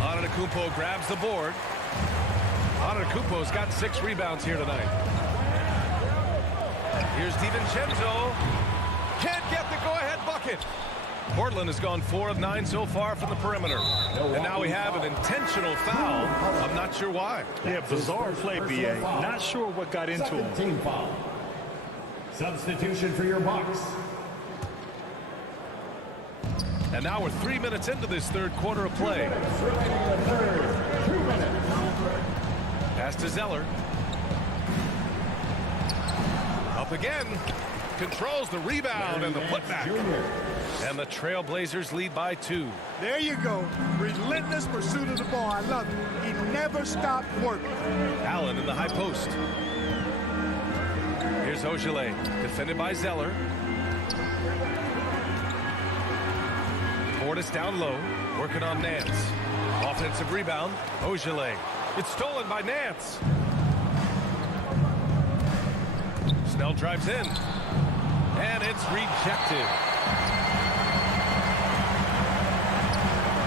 Antetokounmpo grabs the board. Antetokounmpo's got 6 rebounds here tonight. Here's DiVincenzo. Can't get the go-ahead bucket. Portland has gone 4 of 9 so far from the perimeter. And now we have an intentional foul. I'm not sure why. Yeah, bizarre play, B.A. Not sure what got into him. Team foul. Substitution for your Bucks. And now we're 3 minutes into this third quarter of play. Pass to Zeller. Up again. Controls the rebound and the putback. And the Trailblazers lead by 2. There you go. Relentless pursuit of the ball. I love it. He never stopped working. Allen in the high post. Here's Ogilvy, defended by Zeller. Portis down low, working on Nance. Offensive rebound, Ogilvy. It's stolen by Nance. Snell drives in. And it's rejected.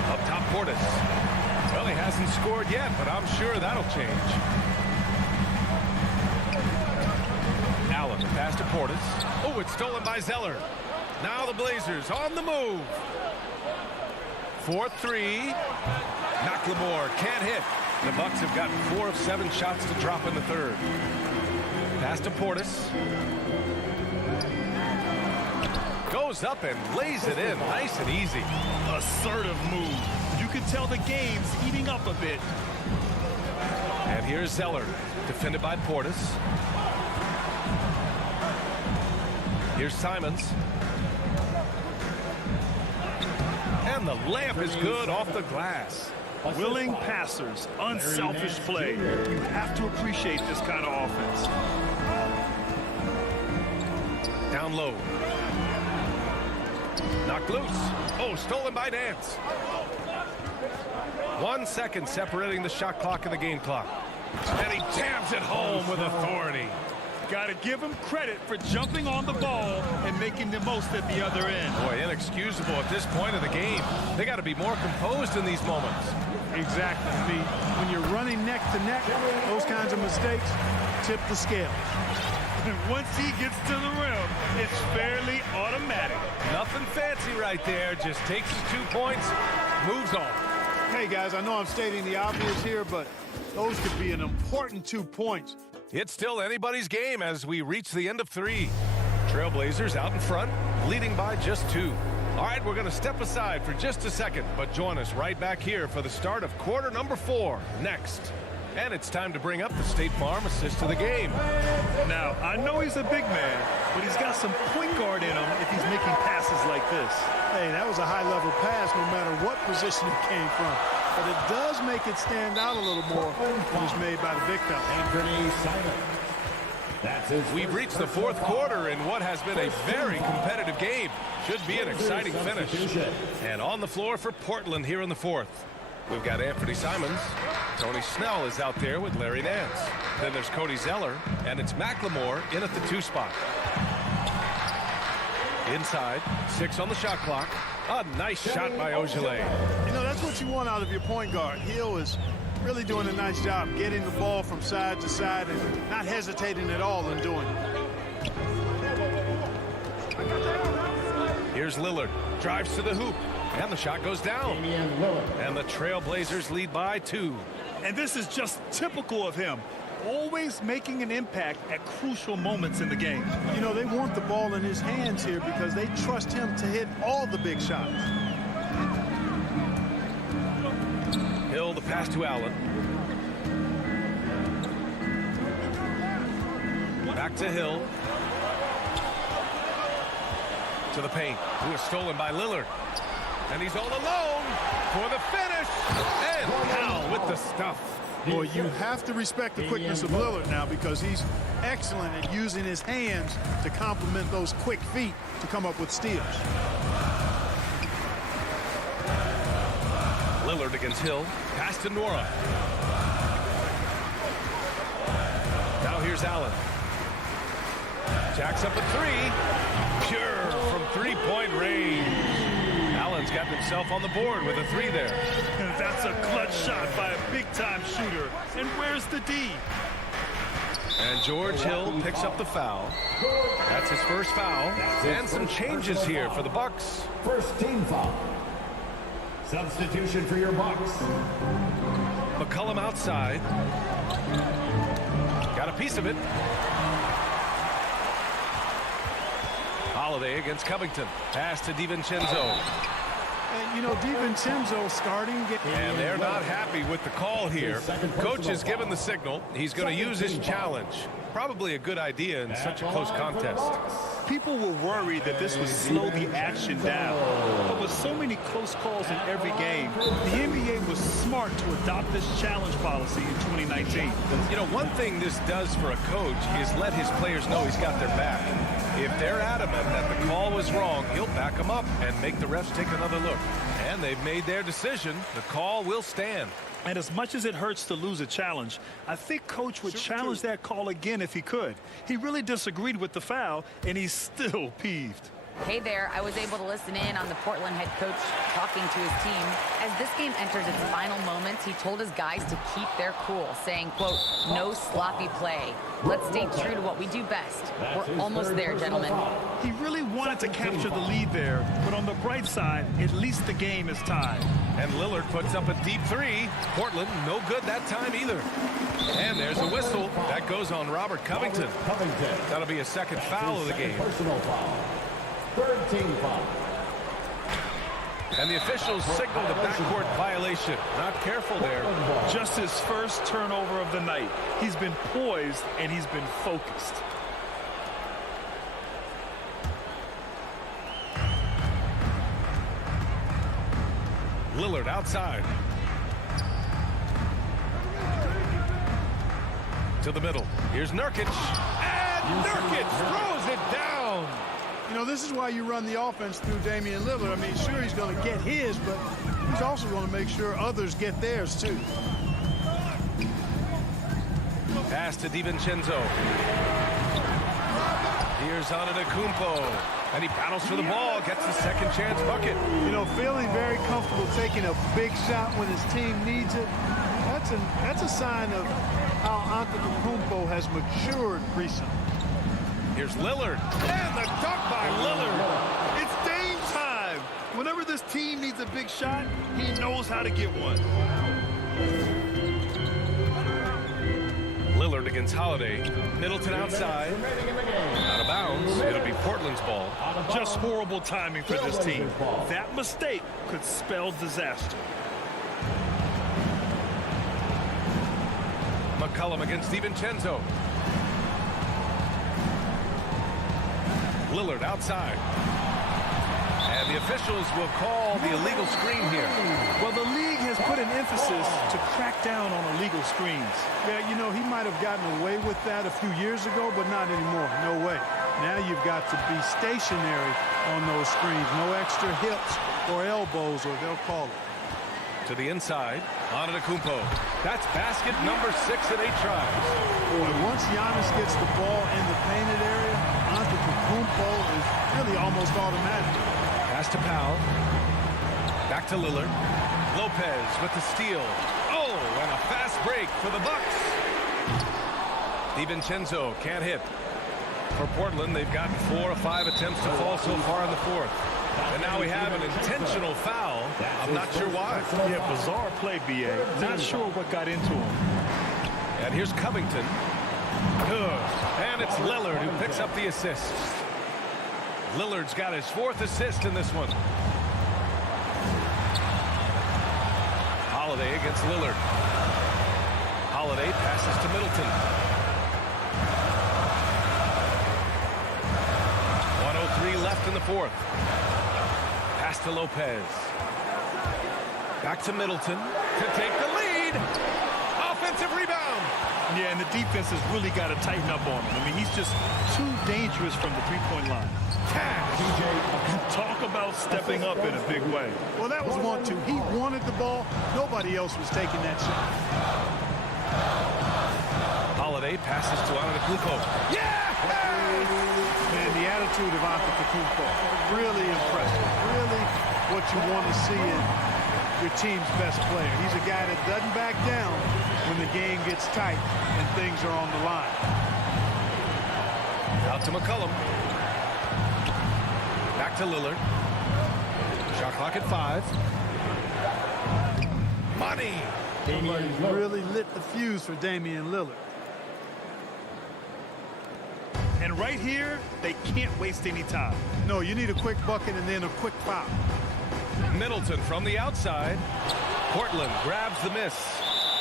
Up top, Portis. Well, he hasn't scored yet, but I'm sure that'll change. Allen, pass to Portis. Oh, it's stolen by Zeller. Now the Blazers on the move. 4-3. McLemore can't hit. The Bucks have gotten 4 of 7 shots to drop in the third. Pass to Portis. Goes up and lays it in nice and easy. Assertive move. You can tell the game's heating up a bit. And here's Zeller, defended by Portis. Here's Simons. And the layup is good off the glass. Willing passers, unselfish play. You have to appreciate this kind of offense. Down low. Knocked loose. Oh, stolen by Nance. 1 second separating the shot clock and the game clock. And he jams it home with authority. Got to give him credit for jumping on the ball and making the most at the other end. Boy, inexcusable at this point of the game. They got to be more composed in these moments. Exactly. I mean, when you're running neck to neck, those kinds of mistakes tip the scales. And once he gets to the rim, it's fairly automatic. Nothing fancy right there. Just takes his 2 points, moves on. Hey, guys, I know I'm stating the obvious here, but those could be an important 2 points. It's still anybody's game as we reach the end of 3. Trailblazers out in front, leading by just 2. All right, we're going to step aside for just a second, but join us right back here for the start of quarter number 4 next. And it's time to bring up the State Farm assist of the game. Now, I know he's a big man, but he's got some point guard in him if he's making passes like this. Hey, that was a high-level pass no matter what position it came from. But it does make it stand out a little more when it's made by the big fella. We've reached the 4th quarter in what has been a very competitive game. Should be an exciting finish. And on the floor for Portland here in the 4th. We've got Anthony Simons. Tony Snell is out there with Larry Nance. Then there's Cody Zeller, and it's McLemore in at the 2 spot. Inside, 6 on the shot clock. A nice shot by Ogilvy. You know, that's what you want out of your point guard. Hill is really doing a nice job getting the ball from side to side and not hesitating at all in doing it. Here's Lillard. Drives to the hoop. And the shot goes down. And the Trailblazers lead by 2. And this is just typical of him. Always making an impact at crucial moments in the game. You know, they want the ball in his hands here because they trust him to hit all the big shots. Hill, the pass to Allen. Back to Hill. To the paint. Who is stolen by Lillard. And he's all alone for the finish. And Powell with the stuff. Boy, you have to respect the quickness of Lillard now because he's excellent at using his hands to complement those quick feet to come up with steals. Lillard against Hill. Pass to Nora. Now here's Allen. Jacks up a 3. Pure from 3-point range. Allen's got himself on the board with a 3 there. That's a clutch shot by a big-time shooter. And where's the D? And George Hill picks up the foul. That's his first foul. And some changes here for the Bucks. First team foul. Substitution for your Bucks. McCollum outside. Got a piece of it. Holiday against Covington. Pass to DiVincenzo. And, you know, DiVincenzo starting. And they're not happy with the call here. Coach has given the signal. He's going to use his challenge. Probably a good idea in such a close contest. People were worried that this would slow the action down. But with so many close calls in every game, the NBA was smart to adopt this challenge policy in 2019. You know, one thing this does for a coach is let his players know he's got their back. If they're adamant that the call was wrong, he'll back them up and make the refs take another look. And they've made their decision. The call will stand. And as much as it hurts to lose a challenge, I think Coach would challenge that call again if he could. He really disagreed with the foul, and he's still peeved. Hey there, I was able to listen in on the Portland head coach talking to his team. As this game enters its final moments, he told his guys to keep their cool, saying, quote, no sloppy play. Let's stay true to what we do best. We're almost there, gentlemen. He really wanted to capture the lead there, but on the bright side, at least the game is tied. And Lillard puts up a deep 3. Portland, no good that time either. And there's a whistle. That goes on Robert Covington. That'll be a second foul of the game. Personal foul. Third team foul. And the officials signal the backcourt violation. Not careful there. Just his first turnover of the night. He's been poised and he's been focused. Lillard outside. To the middle. Here's Nurkic. And Nurkic throws it down. You know, this is why you run the offense through Damian Lillard. I mean, sure, he's going to get his, but he's also going to make sure others get theirs, too. Pass to DiVincenzo. Here's Antetokounmpo. And he battles for the ball, gets the second chance bucket. You know, feeling very comfortable taking a big shot when his team needs it. That's a sign of how Antetokounmpo has matured recently. Here's Lillard. And the dunk by Lillard. It's Dame time. Whenever this team needs a big shot, he knows how to get one. Lillard against Holiday. Middleton outside. Out of bounds. It'll be Portland's ball. Just horrible timing for this team. That mistake could spell disaster. McCollum against DiVincenzo. Lillard outside. And the officials will call the illegal screen here. Well, the league has put an emphasis to crack down on illegal screens. Yeah, you know, he might have gotten away with that a few years ago, but not anymore. No way. Now you've got to be stationary on those screens. No extra hips or elbows, or they'll call it. To the inside, Antetokounmpo. That's basket number 6 in 8 tries. Boy, once Giannis gets the ball in the painted area, Antetokounmpo is really almost automatic. Pass to Powell. Back to Lillard. Lopez with the steal. Oh, and a fast break for the Bucks. DiVincenzo can't hit. For Portland, they've gotten 4 of 5 attempts to fall so far in the fourth. And now we have an intentional foul. I'm not sure why. Yeah, bizarre play, B.A. Not sure what got into him. And here's Covington. Good. And it's Lillard who picks up the assist. Lillard's got his 4th assist in this one. Holiday against Lillard. Holiday passes to Middleton. 1:03 left in the fourth. Pass to Lopez. Back to Middleton to take the lead. Offensive rebound. Yeah, and the defense has really got to tighten up on him. I mean, he's just too dangerous from the three-point line. Talk about stepping up in a big way. Well, that was 1-2. He wanted the ball. Nobody else was taking that shot. Holiday passes to Antetokounmpo. Yeah! Man, the attitude of Antetokounmpo, really impressive. Really what you want to see in your team's best player. He's a guy that doesn't back down when the game gets tight and things are on the line. Out to McCollum. Back to Lillard. Shot clock at 5. Money. Somebody really lit the fuse for Damian Lillard. And right here, they can't waste any time. No, you need a quick bucket and then a quick foul. Middleton from the outside. Portland grabs the miss.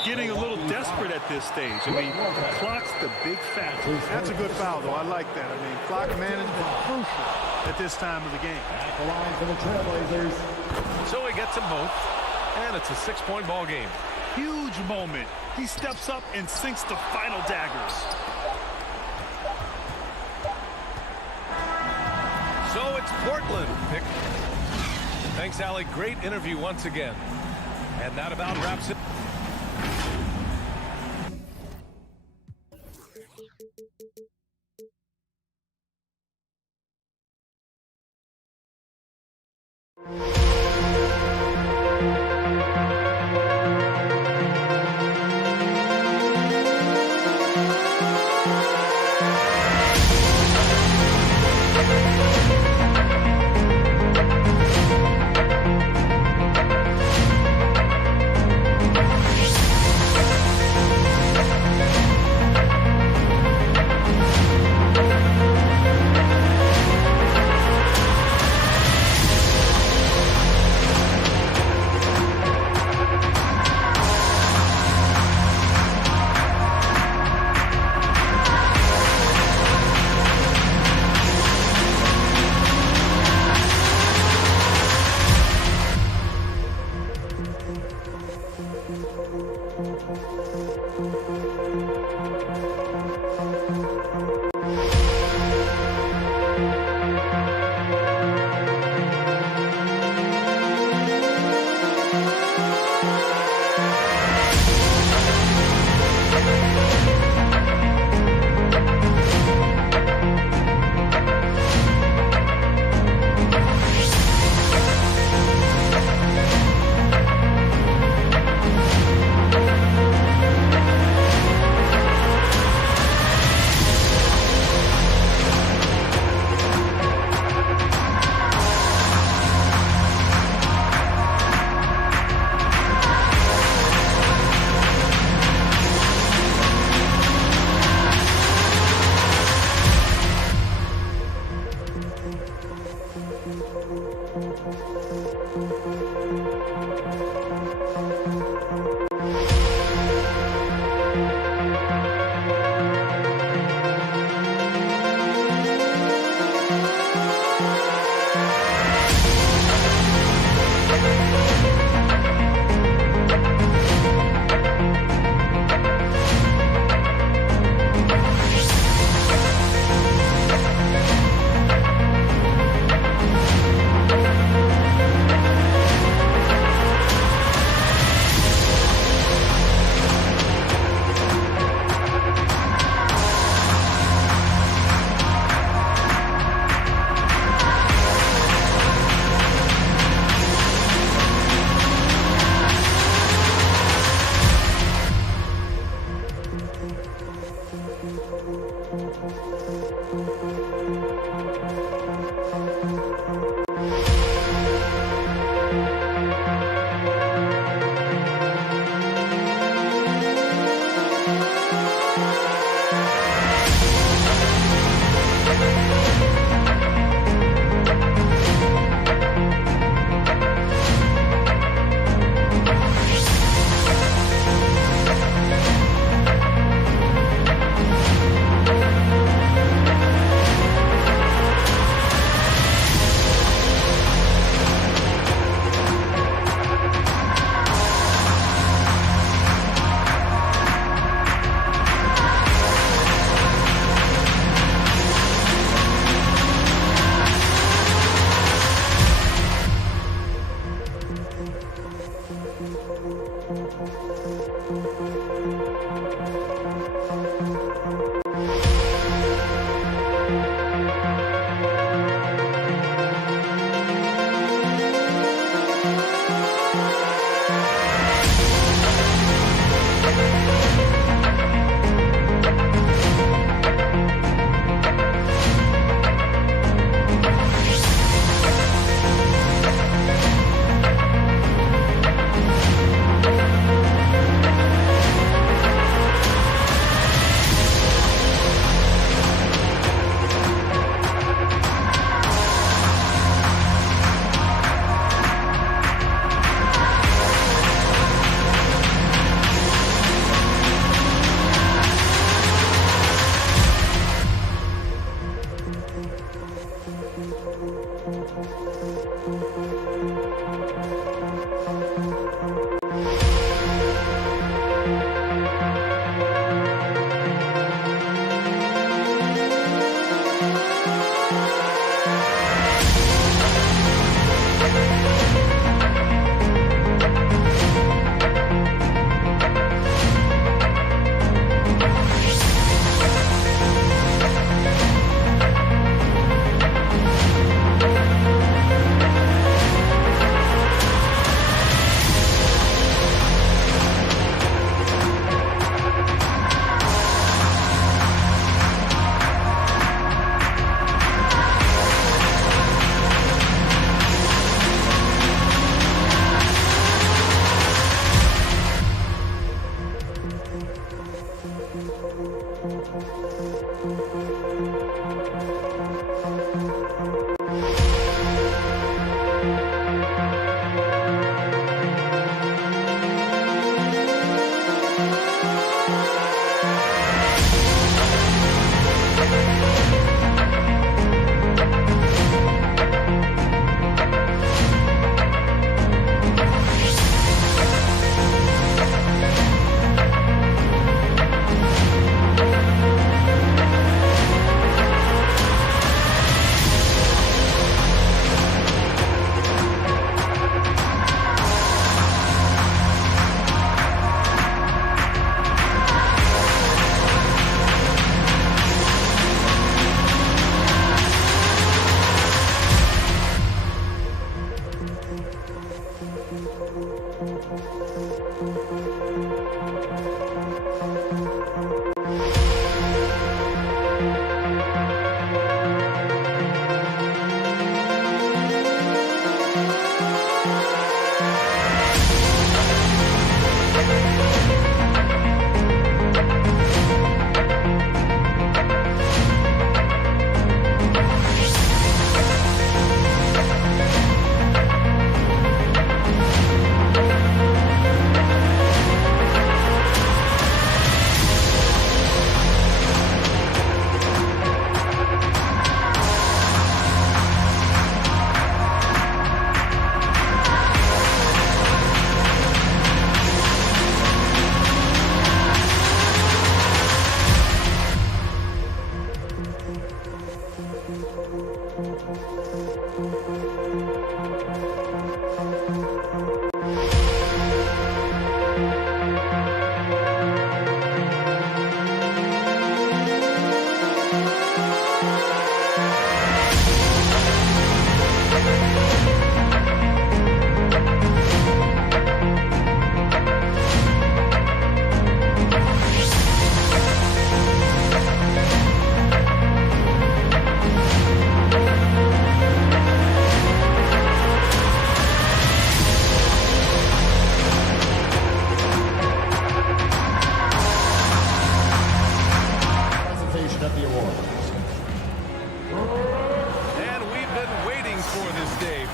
Getting a little desperate at this stage. I mean, the clock's the big factor. That's a good foul, though. I like that. I mean, clock management crucial at this time of the game. At the line for the Trailblazers. So he gets them both, and it's a 6-point ball game. Huge moment. He steps up and sinks the final daggers. So it's Portland. Thanks, Allie. Great interview once again. And that about wraps it.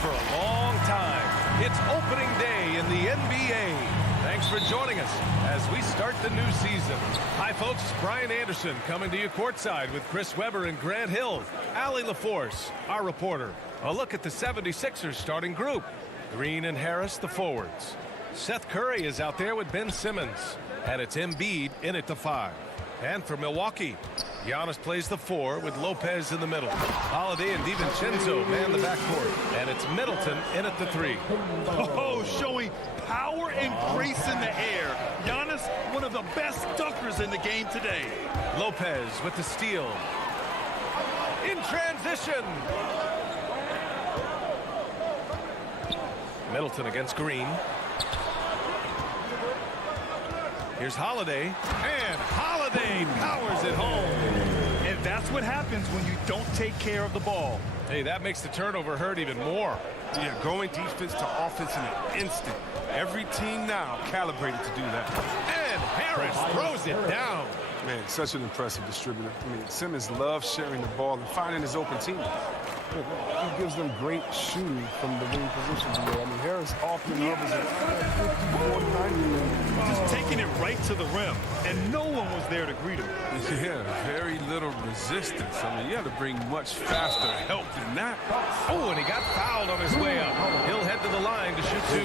for a long time. It's opening day in the NBA. Thanks for joining us as we start the new season. Hi, folks. Brian Anderson coming to you courtside with Chris Webber and Grant Hill. Allie LaForce, our reporter. A look at the 76ers starting group. Green and Harris, the forwards. Seth Curry is out there with Ben Simmons. And it's Embiid in at the 5. And for Milwaukee, Giannis plays the 4 with Lopez in the middle. Holiday and DiVincenzo man the backcourt. And it's Middleton in at the 3. Oh, showing power and grace in the air. Giannis, one of the best dunkers in the game today. Lopez with the steal. In transition. Middleton against Green. Here's Holiday, and Holiday powers it home. And that's what happens when you don't take care of the ball. Hey, that makes the turnover hurt even more. Yeah, going defense to offense in an instant. Every team now calibrated to do that. And Harris throws it down. Man, such an impressive distributor. I mean, Simmons loves sharing the ball and finding his open teammates. He gives them great shooting from the wing position. I mean, Harris often hovers at 50, 40, 90. Just taking it right to the rim, and no one was there to greet him. Yeah, very little resistance. I mean, you have to bring much faster help than that. Oh, and he got fouled on his way up. He'll head to the line to shoot 2.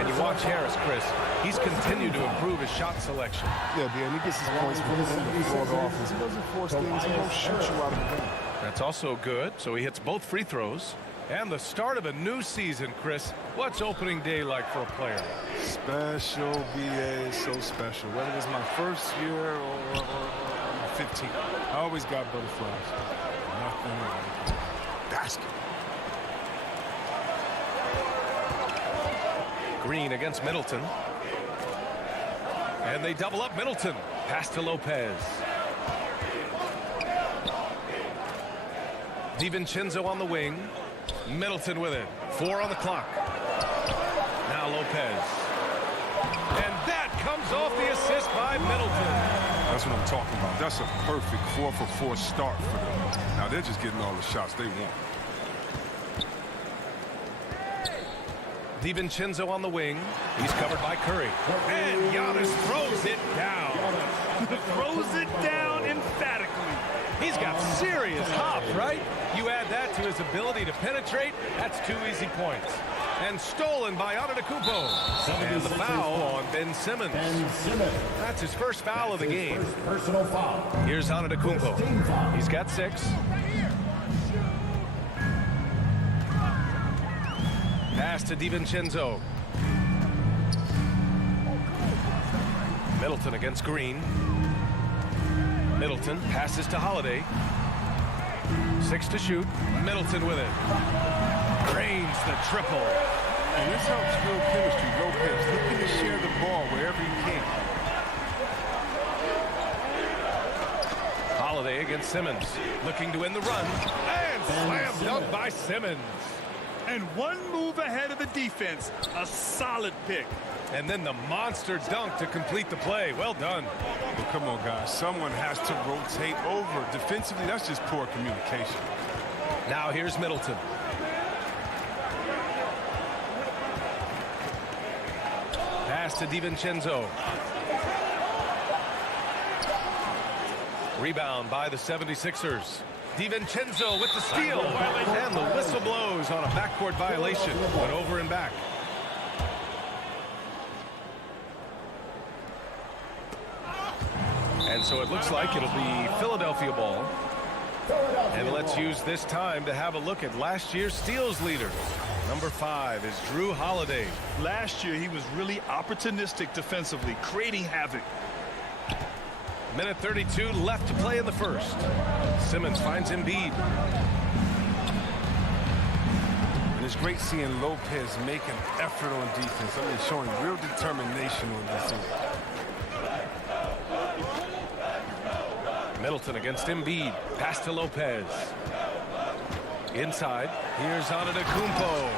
And you watch Harris, Chris. He's continued to improve his shot selection. Yeah, Dan, he gets his points from the offense. He doesn't force things. He won't shoot you out of the game. That's also good. So he hits both free throws. And the start of a new season, Chris. What's opening day like for a player? Special, BA, so special. Whether it's my first year or my 15th, I always got butterflies. Nothing like basket. Green against Middleton. And they double up Middleton. Pass to Lopez. DiVincenzo on the wing. Middleton with it. 4 on the clock. Now Lopez. And that comes off the assist by Middleton. That's what I'm talking about. That's a perfect 4-for-4 start for them. Now they're just getting all the shots they want. DiVincenzo on the wing. He's covered by Curry. And Giannis throws it down. Throws it down emphatically. He's got serious hop, right? You add that to his ability to penetrate, that's 2 easy points. And stolen by Antetokounmpo. And the foul on Ben Simmons. That's his first foul of the game. Personal foul. Here's Antetokounmpo. He's got 6. Pass to DiVincenzo. Middleton against Green. Middleton passes to Holiday. 6 to shoot. Middleton with it. Drains the triple. And this helps build chemistry. Lopez looking to share the ball wherever he can. Holiday against Simmons. Looking to win the run. And slam dunk by Simmons. And one move ahead of the defense. A solid pick. And then the monster dunk to complete the play. Well done. Well, come on, guys. Someone has to rotate over. Defensively, that's just poor communication. Now here's Middleton. Pass to DiVincenzo. Rebound by the 76ers. DiVincenzo with the steal. And the whistle blows on a backcourt violation. Went over and back. And so it looks like it'll be Philadelphia ball. And let's use this time to have a look at last year's steals leader. Number 5 is Drew Holiday. Last year, he was really opportunistic defensively, creating havoc. Minute 32 left to play in the first. Simmons finds Embiid. And it's great seeing Lopez make an effort on defense. I mean, showing real determination on this end. Middleton against Embiid. Pass to Lopez. Inside. Here's Antetokounmpo.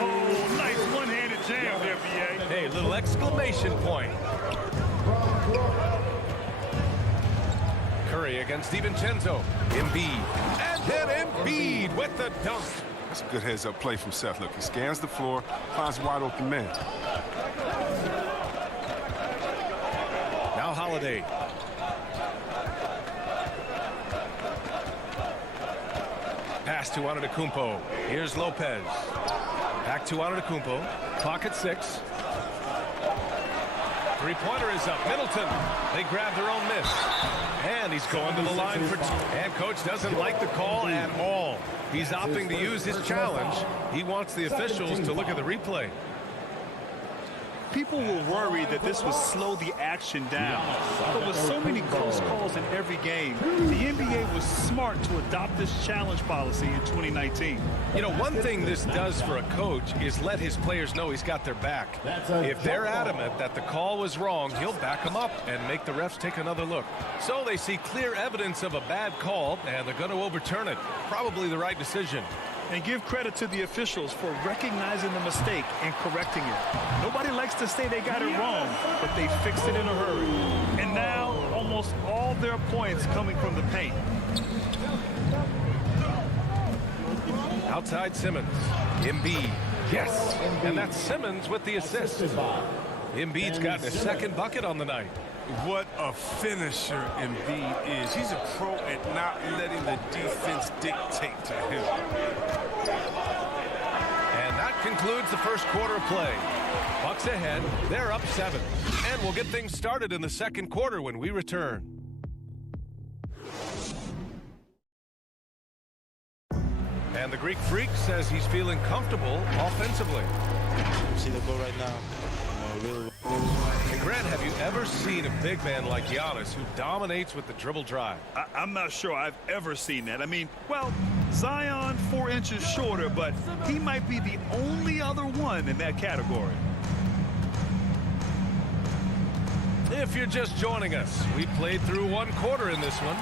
Oh, nice one-handed jam there, B.A. Hey, little exclamation point. Curry against DiVincenzo. Embiid. And then Embiid with the dunk. That's a good heads-up play from Seth. Look, he scans the floor, finds a wide-open man. Now Holiday. Pass to Antetokounmpo. Here's Lopez. Back to Antetokounmpo. Clock at 6. Three-pointer is up. Middleton. They grab their own miss. And he's going to the line for two. And coach doesn't like the call at all. He's opting to use his challenge. He wants the officials to look at the replay. People were worried that this would slow the action down. But with so many close calls in every game, the NBA was smart to adopt this challenge policy in 2019. You know, one thing this does for a coach is let his players know he's got their back. If they're adamant that the call was wrong, he'll back them up and make the refs take another look. So they see clear evidence of a bad call, and they're going to overturn it. Probably the right decision. And give credit to the officials for recognizing the mistake and correcting it. Nobody likes to say they got it wrong, but they fixed it in a hurry. And now, almost all their points coming from the paint. Outside Simmons. Embiid. Yes. And that's Simmons with the assist. Embiid's gotten his second bucket on the night. What a finisher Embiid is. He's a pro at not letting the defense dictate to him. And that concludes the first quarter of play. Bucks ahead. They're up 7. And we'll get things started in the second quarter when we return. And the Greek Freak says he's feeling comfortable offensively. See the goal right now. And Grant, have you ever seen a big man like Giannis who dominates with the dribble drive? I'm not sure I've ever seen that. I mean, well, Zion 4 inches shorter, but he might be the only other one in that category. If you're just joining us, we played through one quarter in this one.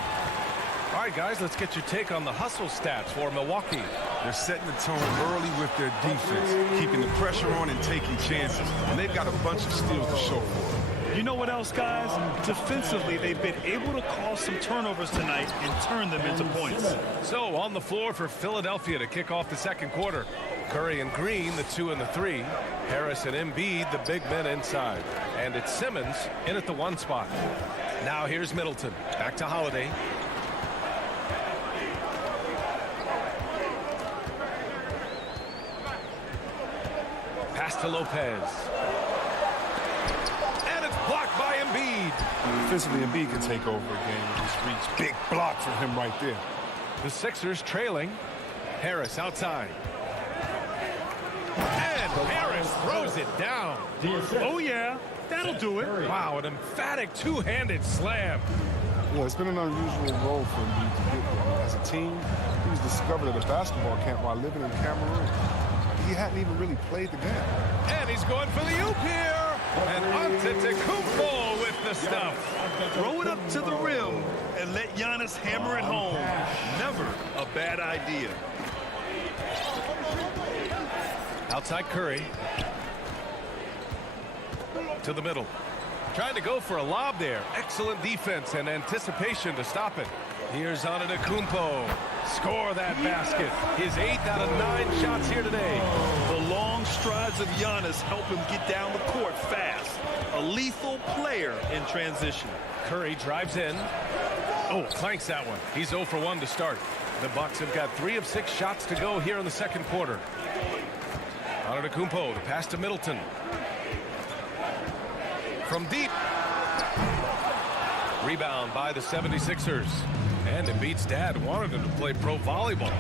All right, guys, let's get your take on the hustle stats for Milwaukee. They're setting the tone early with their defense, keeping the pressure on and taking chances. And they've got a bunch of steals to show for it. You know what else, guys? Defensively, they've been able to cause some turnovers tonight and turn them into points. So on the floor for Philadelphia to kick off the second quarter. Curry and Green, the 2 and the 3. Harris and Embiid, the big men inside. And it's Simmons in at the 1 spot. Now here's Middleton. Back to Holiday. Pass to Lopez. And it's blocked by Embiid. Defensively, Embiid can take over a game with his reach. Big block for him right there. The Sixers trailing. Harris outside. And Harris throws it down. Oh, yeah. That'll do it. Wow, an emphatic two-handed slam. Yeah, it's been an unusual role for Embiid to get there. As a team, he was discovered at a basketball camp while living in Cameroon. He hadn't even really played the game. And he's going for the oop here. And Antetokounmpo with the stuff. Throw it up to the rim and let Giannis hammer it home. Never a bad idea. Outside Curry. To the middle. Trying to go for a lob there. Excellent defense and anticipation to stop it. Here's Antetokounmpo. Score that basket. His 8th out of 9 shots here today. The long strides of Giannis help him get down the court fast. A lethal player in transition. Curry drives in. Oh, clanks that one. He's 0 for 1 to start. The Bucks have got 3 of 6 shots to go here in the second quarter. Antetokounmpo, the pass to Middleton. From deep. Rebound by the 76ers. And Embiid's dad wanted him to play pro volleyball.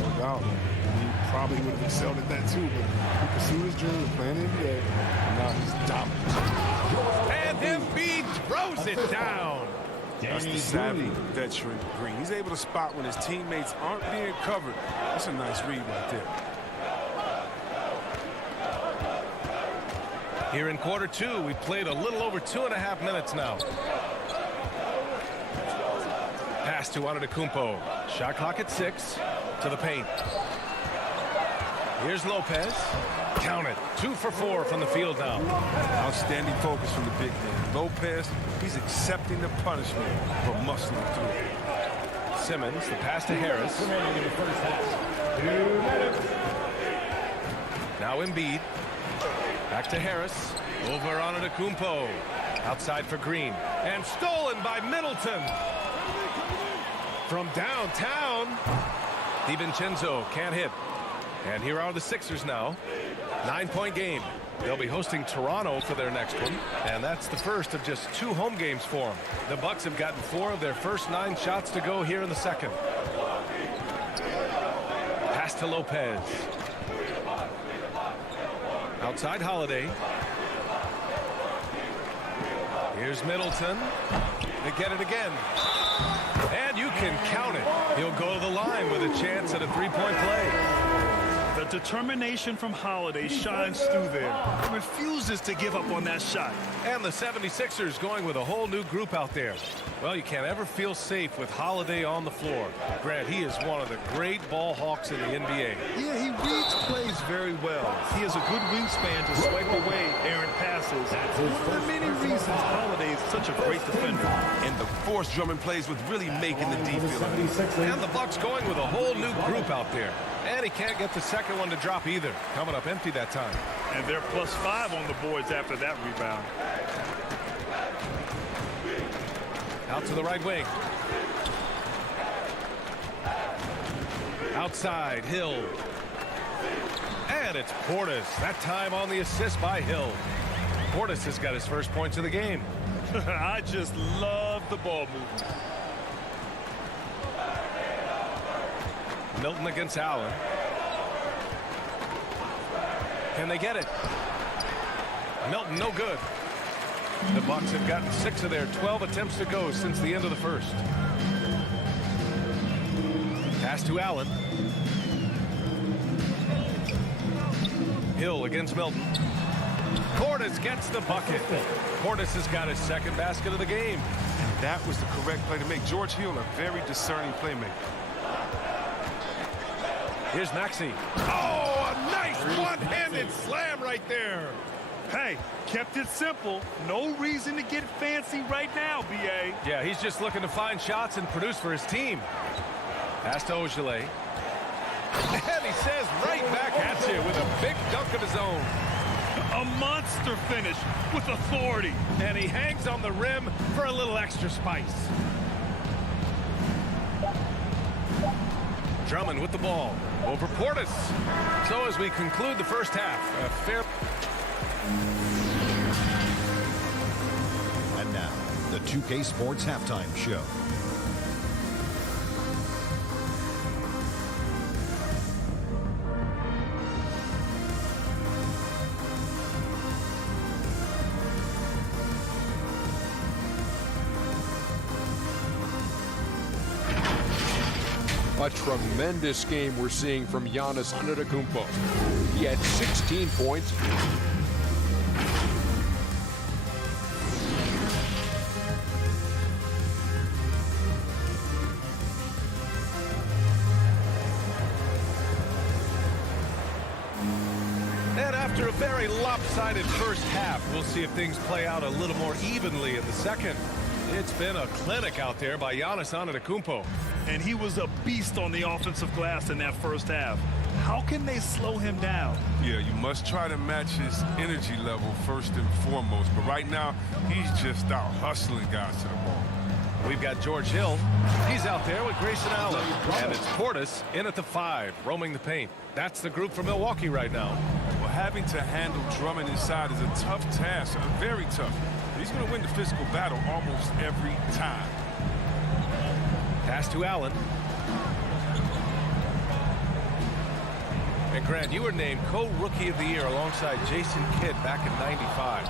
No doubt. He probably would have excelled at that too, but he pursued his dream of playing NBA, and now he's dominant. And Embiid throws it down. That's the savvy veteran Green. He's able to spot when his teammates aren't being covered. That's a nice read right there. Here in quarter 2, we played a little over 2.5 minutes now. Pass to Antetokounmpo. Shot clock at 6. To the paint. Here's Lopez. Count it. 2 for 4 from the field now. Outstanding focus from the big man. Lopez, he's accepting the punishment for muscling through. Simmons, the pass to Harris. Now Embiid. Back to Harris. Over on Antetokounmpo. Outside for Green. And stolen by Middleton. From downtown. DiVincenzo can't hit. And here are the Sixers now. 9-point game. They'll be hosting Toronto for their next one. And that's the first of just 2 home games for them. The Bucks have gotten 4 of their first 9 shots to go here in the second. Pass to Lopez. Outside Holiday. Here's Middleton. They get it again. And you can count it. He'll go to the line with a chance at a 3-point play. The determination from Holiday shines through there. He refuses to give up on that shot. And the 76ers going with a whole new group out there. Well, you can't ever feel safe with Holiday on the floor. Grant, he is one of the great ball hawks in the NBA. Yeah, he reads plays very well. He has a good wingspan to swipe away errant passes. One of the many reasons Holiday is such a great defender. And the force Drummond plays with really making the D feel it. And the Bucks going with a whole new group out there. And he can't get the second one to drop either. Coming up empty that time. And they're +5 on the boards after that rebound. Out to the right wing. Outside, Hill. And it's Portis. That time on the assist by Hill. Portis has got his first points of the game. I just love the ball movement. Milton against Allen. Can they get it? Milton, no good. The Bucks have gotten 6 of their 12 attempts to go since the end of the first. Pass to Allen. Hill against Milton. Portis gets the bucket. Portis has got his second basket of the game. And that was the correct play to make. George Hill, a very discerning playmaker. Here's Maxey. Oh, a nice one-handed slam right there. Hey, kept it simple. No reason to get fancy right now, B.A. Yeah, he's just looking to find shots and produce for his team. Pass to Ogilvy. And he says right back at you with a big dunk of his own. A monster finish with authority. And he hangs on the rim for a little extra spice. Drummond with the ball over Portis. So as we conclude the first half, a fair... And now, the 2K Sports Halftime Show. A tremendous game we're seeing from Giannis Antetokounmpo. He had 16 points. And after a very lopsided first half, we'll see if things play out a little more evenly in the second. It's been a clinic out there by Giannis Antetokounmpo. And he was a beast on the offensive glass in that first half. How can they slow him down? Yeah, you must try to match his energy level first and foremost. But right now, he's just out hustling guys to the ball. We've got George Hill. He's out there with Grayson Allen. And it's Portis in at the 5, roaming the paint. That's the group for Milwaukee right now. Well, having to handle Drummond inside is a tough task, very tough. He's going to win the physical battle almost every time. Pass to Allen. And Grant, you were named co-rookie of the year alongside Jason Kidd back in '95.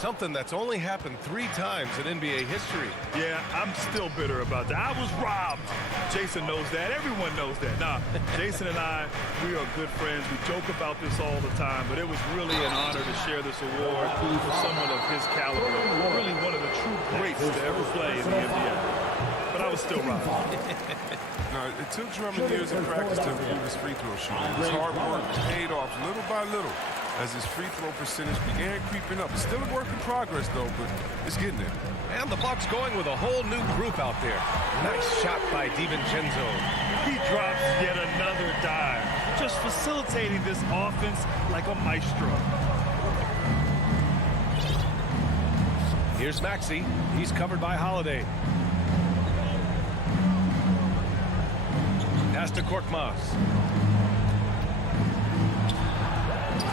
Something that's only happened 3 times in NBA history. Yeah, I'm still bitter about that. I was robbed. Jason knows that. Everyone knows that. Nah, Jason and I, we are good friends. We joke about this all the time, but it was really an honor to share this award for someone of his caliber. Really one of the true greats to ever play in the NBA. But I was still robbed. Now, it took Drummond years of practice to improve his free throw shooting. His hard work paid off little by little as his free throw percentage began creeping up. It's still a work in progress, though, but it's getting there. And the Bucks going with a whole new group out there. Nice shot by DiVincenzo. He drops yet another dive, just facilitating this offense like a maestro. Here's Maxey. He's covered by Holiday. Pass to Korkmaz.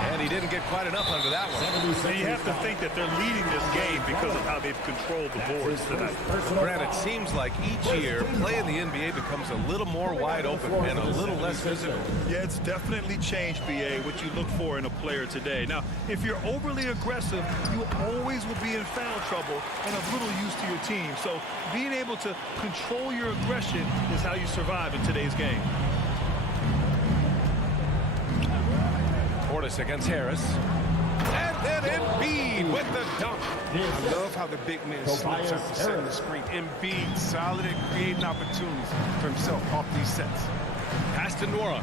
And he didn't get quite enough under that one. So you have to think that they're leading this game because of how they've controlled the boards tonight. Grant, it seems like each year play in the NBA becomes a little more wide open and a little less physical. Yeah, it's definitely changed, BA, what you look for in a player today. Now, if you're overly aggressive, you always will be in foul trouble and of little use to your team. So being able to control your aggression is how you survive in today's game. Portis against Harris. And then Embiid with the dunk. I love how the big man slips after setting the screen. Embiid solid at creating opportunities for himself off these sets. Pass to Nora.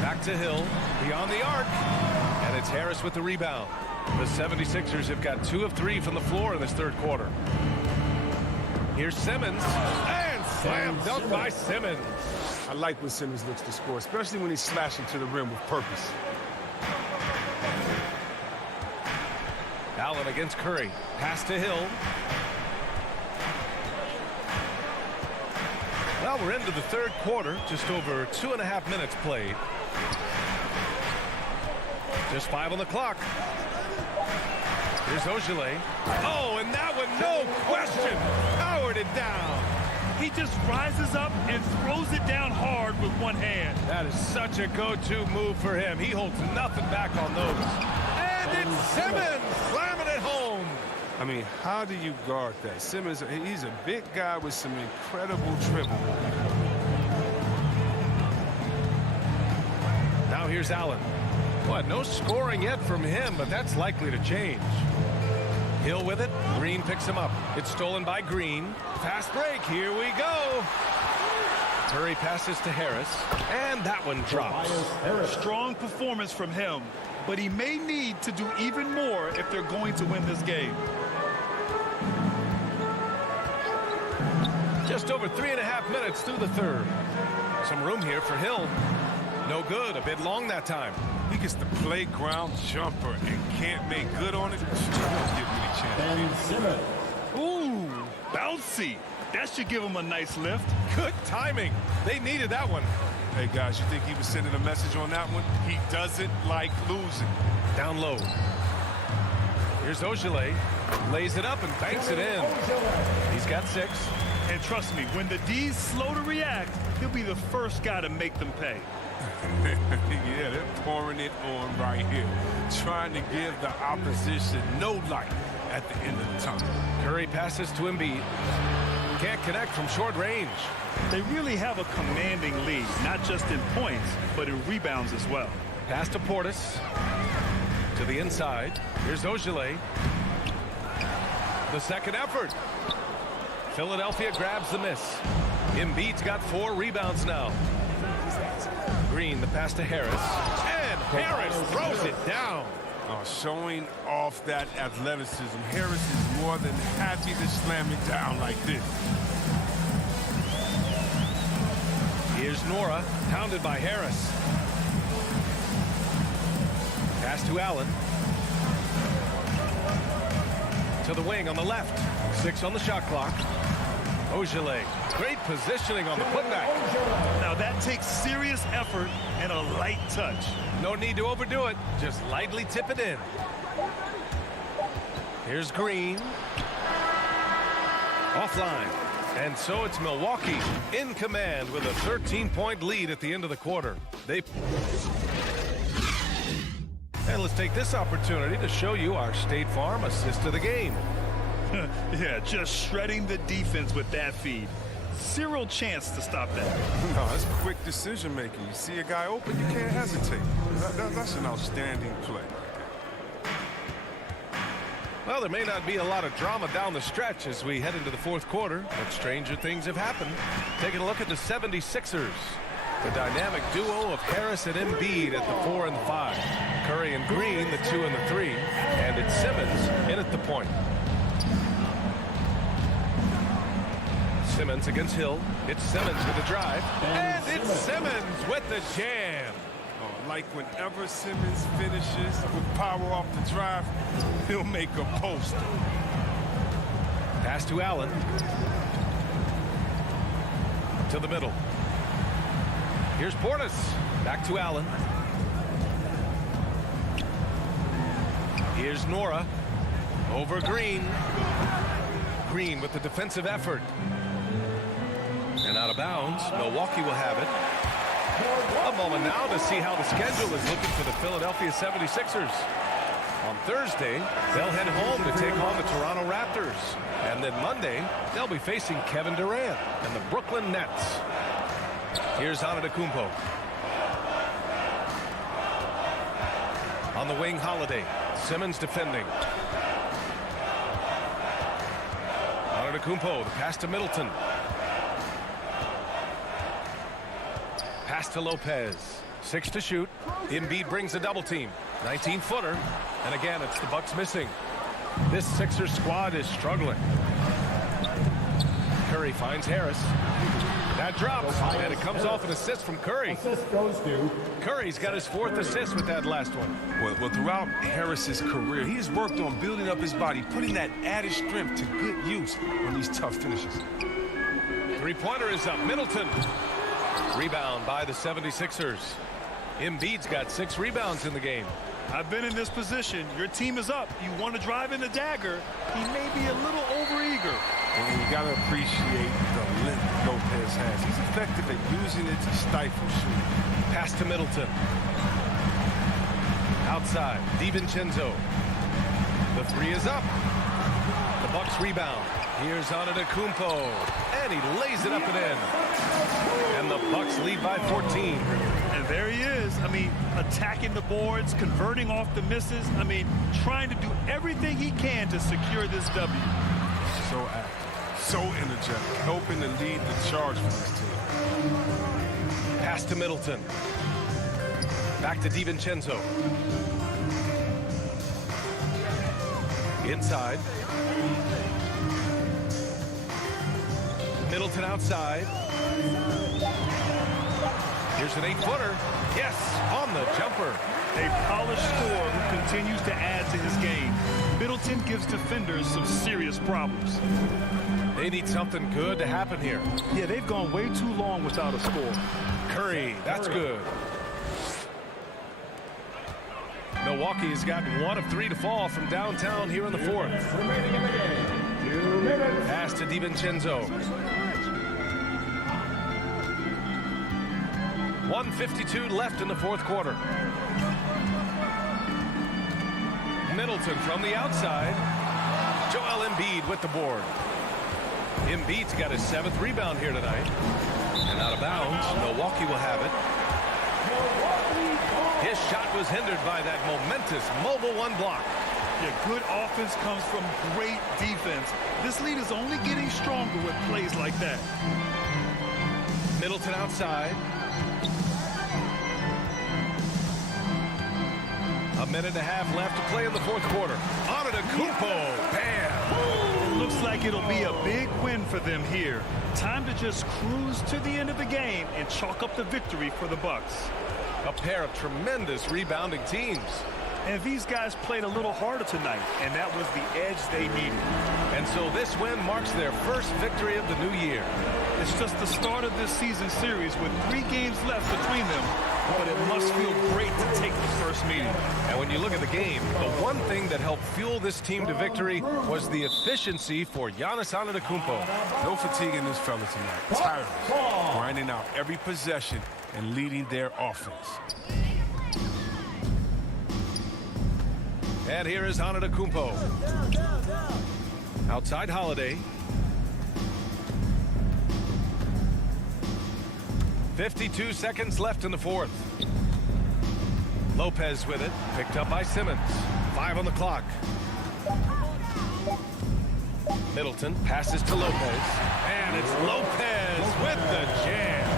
Back to Hill. Beyond the arc. And it's Harris with the rebound. The 76ers have got 2 of 3 from the floor in this third quarter. Here's Simmons, and slam dunk by Simmons. I like when Simmons looks to score, especially when he's slashing to the rim with purpose. Allen against Curry. Pass to Hill. Well, we're into the third quarter. Just over 2.5 minutes played. Just 5 on the clock. Here's Ogilvy. Oh, and that one, no question, powered it down. He just rises up and throws it down hard with one hand. That is such a go-to move for him. He holds nothing back on those. And it's Simmons slamming it home. I mean, how do you guard that? Simmons, he's a big guy with some incredible dribble. Now here's Allen. What, no scoring yet from him, but that's likely to change. Hill with it. Green picks him up. It's stolen by Green. Fast break. Here we go. Curry passes to Harris. And that one drops. Strong performance from him, but he may need to do even more if they're going to win this game. Just over 3.5 minutes through the third. Some room here for Hill. No good. A bit long that time. He gets the playground jumper and can't make good on it. Don't give me a chance. Ooh, bouncy. That should give him a nice lift. Good timing. They needed that one. Hey, guys, you think he was sending a message on that one? He doesn't like losing. Down low. Here's Ogilvy. Lays it up and banks it in. He's got 6. And trust me, when the D's slow to react, he'll be the first guy to make them pay. Yeah, they're pouring it on right here. Trying to give the opposition no light at the end of the tunnel. Curry passes to Embiid. Can't connect from short range. They really have a commanding lead, not just in points, but in rebounds as well. Pass to Portis. To the inside. Here's Ogilvy. The second effort. Philadelphia grabs the miss. Embiid's got 4 rebounds now. Green, the pass to Harris. And Harris throws it down. Showing off that athleticism. Harris is more than happy to slam it down like this. Here's Nora, pounded by Harris. Pass to Allen. To the wing on the left. 6 on the shot clock. Ogilvy, great positioning on the putback. Now that takes serious effort and a light touch. No need to overdo it. Just lightly tip it in. Here's Green. Offline. And so it's Milwaukee in command with a 13-point lead at the end of the quarter. And let's take this opportunity to show you our State Farm assist of the game. Yeah, just shredding the defense with that feed. Zero chance to stop that. No, that's quick decision making. You see a guy open, you can't hesitate. That's an outstanding play. Well, there may not be a lot of drama down the stretch as we head into the fourth quarter, but stranger things have happened. Taking a look at the 76ers. The dynamic duo of Harris and Embiid at the 4 and 5. Curry and Green, the 2 and the 3. And it's Simmons in at the point. Simmons against Hill. It's Simmons with the drive. And it's Simmons with the jam. Oh, like whenever Simmons finishes with power off the drive, he'll make a post. Pass to Allen. To the middle. Here's Portis. Back to Allen. Here's Nora. Over Green. Green with the defensive effort. And out of bounds. Milwaukee will have it. A moment now to see how the schedule is looking for the Philadelphia 76ers. On Thursday, they'll head home to take on the Toronto Raptors. And then Monday, they'll be facing Kevin Durant and the Brooklyn Nets. Here's Antetokounmpo. On the wing, Holiday. Simmons defending. Antetokounmpo, the pass to Middleton. Pass to Lopez. 6 to shoot. Embiid brings a double team. 19-footer. And again, it's the Bucks missing. This Sixers squad is struggling. Curry finds Harris. That drops, and it comes off an assist from Curry. Assist goes to Curry's got his 4th assist with that last one. Well, throughout Harris's career, he's worked on building up his body, putting that added strength to good use on these tough finishes. Three-pointer is up. Middleton. Rebound by the 76ers. Embiid's got 6 rebounds in the game. I've been in this position. Your team is up. You want to drive in the dagger. He may be a little overeager. And you got to appreciate the length Lopez has. He's effective at using it to stifle shooting. Pass to Middleton. Outside, DiVincenzo. The 3 is up. The Bucks rebound. Here's Antetokounmpo. And he lays it up and in. And the Bucks lead by 14. And there he is. I mean, attacking the boards, converting off the misses. I mean, trying to do everything he can to secure this W. So active, so energetic, helping to lead the charge for this team. Pass to Middleton. Back to DiVincenzo. Inside. Middleton outside. Here's an 8-footer. Yes, on the jumper. A polished scorer who continues to add to his game. Middleton gives defenders some serious problems. They need something good to happen here. Yeah, they've gone way too long without a score. Curry, that's good. Milwaukee has gotten 1 of 3 to fall from downtown here in the 4th. remaining in the game. 2 minutes. Pass to DiVincenzo. 1:52 left in the 4th quarter. Middleton from the outside. Joel Embiid with the board. Embiid's got his 7th rebound here tonight. And out of bounds, Milwaukee will have it. His shot was hindered by that momentous mobile 1 block. Yeah, good offense comes from great defense. This lead is only getting stronger with plays like that. Middleton outside. A minute and a half left to play in the 4th quarter. Antetokounmpo, bam! It looks like it'll be a big win for them here. Time to just cruise to the end of the game and chalk up the victory for the Bucks. A pair of tremendous rebounding teams. And these guys played a little harder tonight, and that was the edge they needed. And so this win marks their first victory of the new year. It's just the start of this season series with 3 games left between them, but it must feel great to take the first meeting. And when you look at the game, the one thing that helped fuel this team to victory was the efficiency for Giannis Antetokounmpo. No fatigue in this fella tonight. Tireless, grinding out every possession and leading their offense. And here is Antetokounmpo. Outside Holiday. 52 seconds left in the 4th. Lopez with it, picked up by Simmons. 5 on the clock. Middleton passes to Lopez. And it's Lopez with the jam.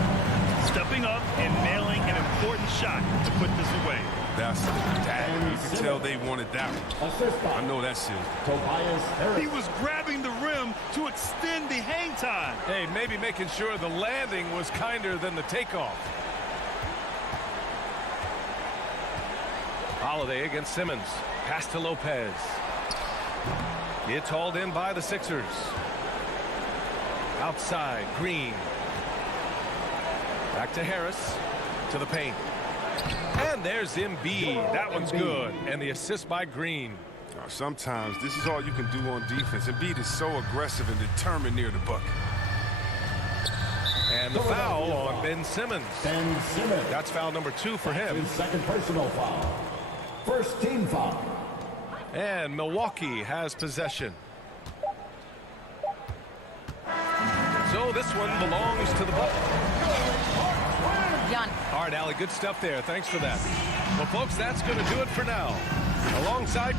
stepping up and nailing an important shot to put this away. That's the dagger. You can tell they wanted that one. I know that's it. He was grabbing the rim to extend the hang time. Hey, maybe making sure the landing was kinder than the takeoff. Holiday against Simmons. Pass to Lopez. It's hauled in by the Sixers. Outside, Green. Back to Harris. To the paint. And there's Embiid. That one's good. And the assist by Green. Sometimes this is all you can do on defense. Embiid is so aggressive and determined near the bucket. And the foul on Ben Simmons. That's foul number 2 for him. His second personal foul. First team foul. And Milwaukee has possession. So this one belongs to the Bucks. All right, Allie, good stuff there. Thanks for that. Well, folks, that's going to do it for now. Alongside...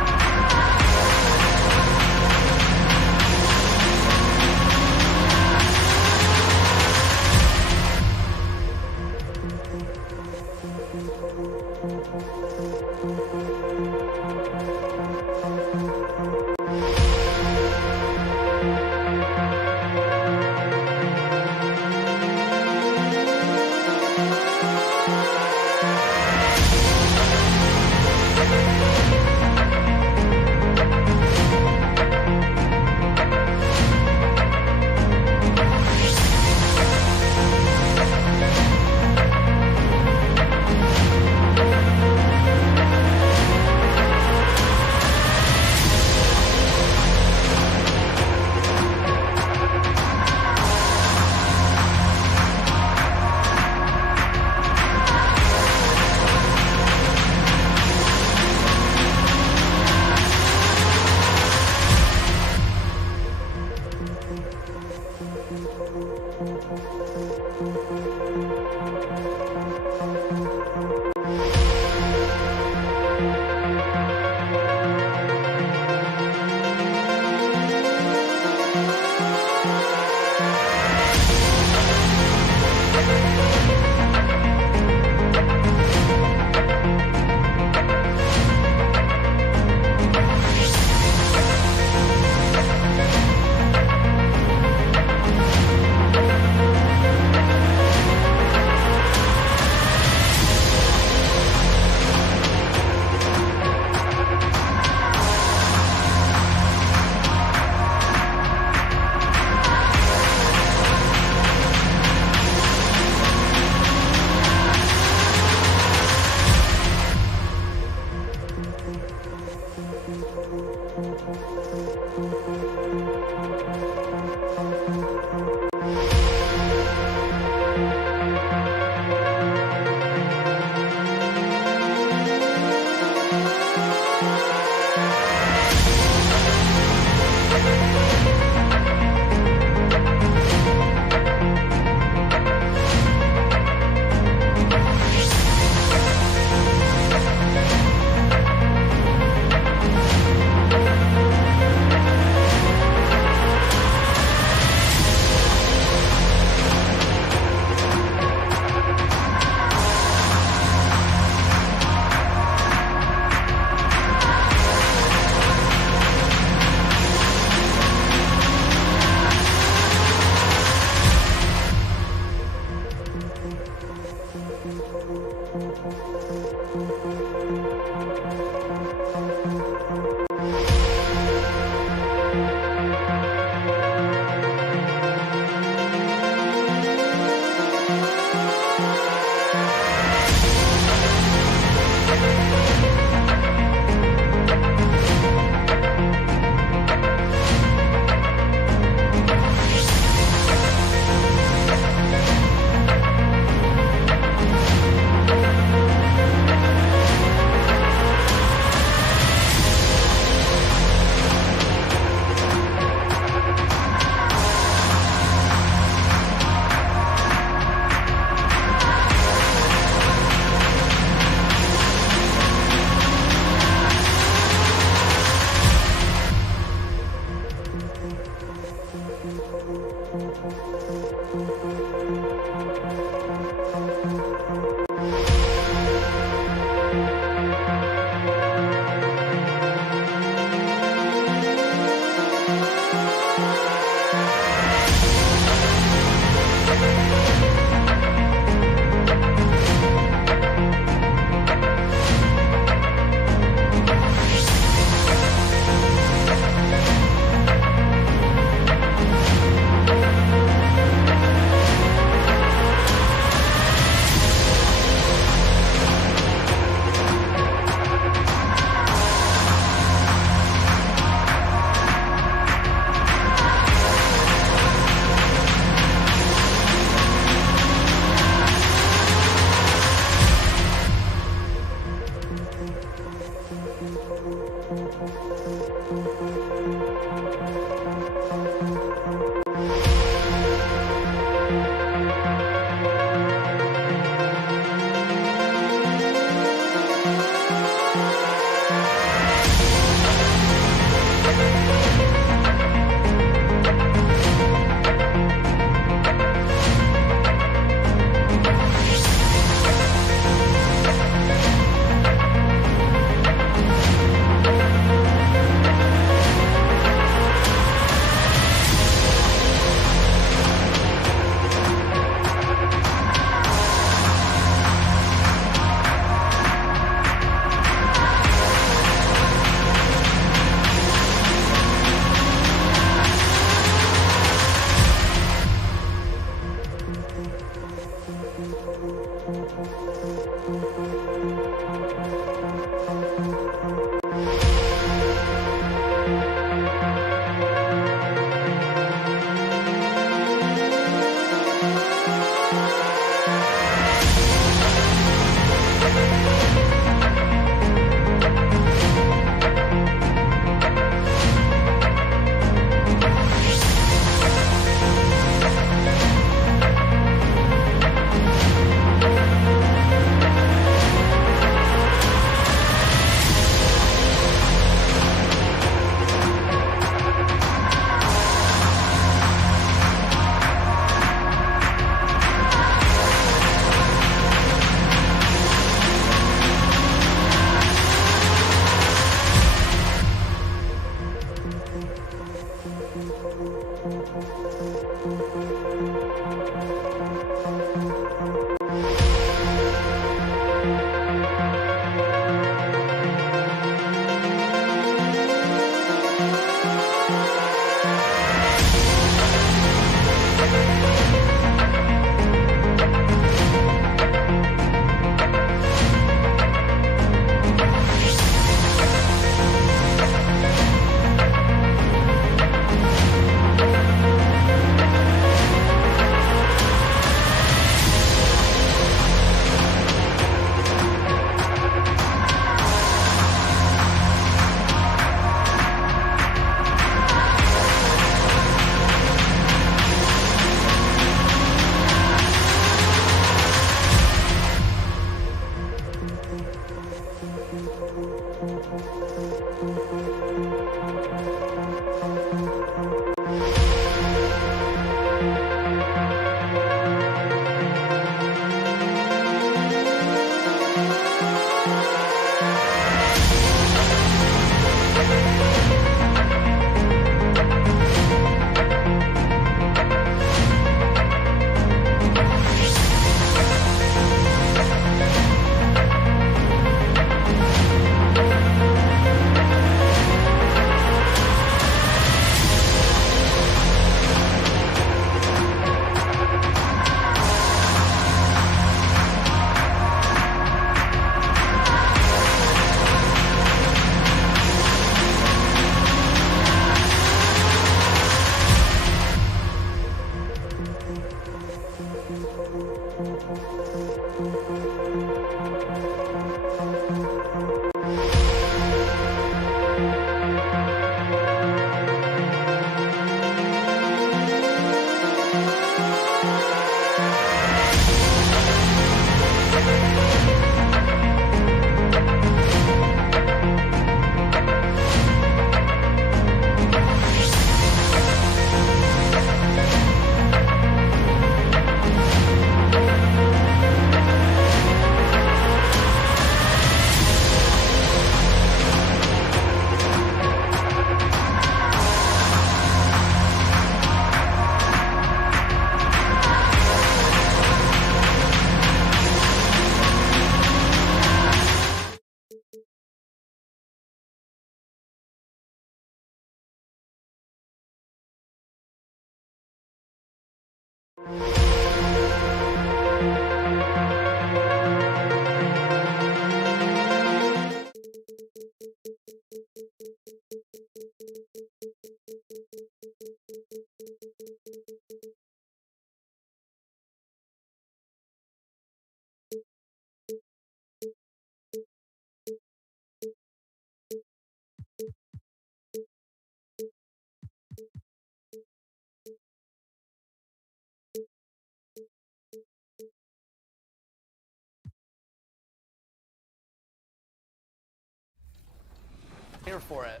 Here for it.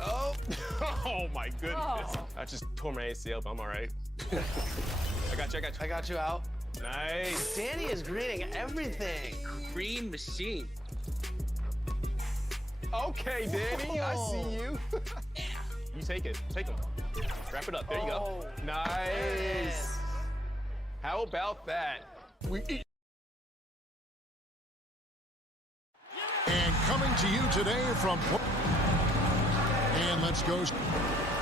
Oh! Oh my goodness. Oh. I just tore my ACL, but I'm all right. I got you. I got you out. Nice. Danny is greening everything. Green machine. Okay, Danny, I see you. You take it. Take him. Wrap it up. There you go. Nice. Yes. How about that? We eat. And coming to you today from... And let's go.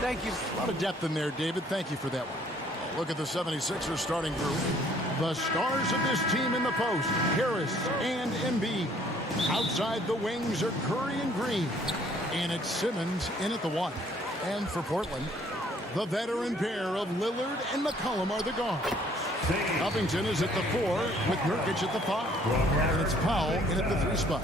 Thank you. A lot of depth in there, David. Thank you for that one. Look at the 76ers starting group. The stars of this team in the post, Harris and Embiid. Outside the wings are Curry and Green. And it's Simmons in at the 1. And for Portland, the veteran pair of Lillard and McCollum are the guards. Covington is at the 4 with Nurkic at the 5. And it's Powell in at the 3 spot.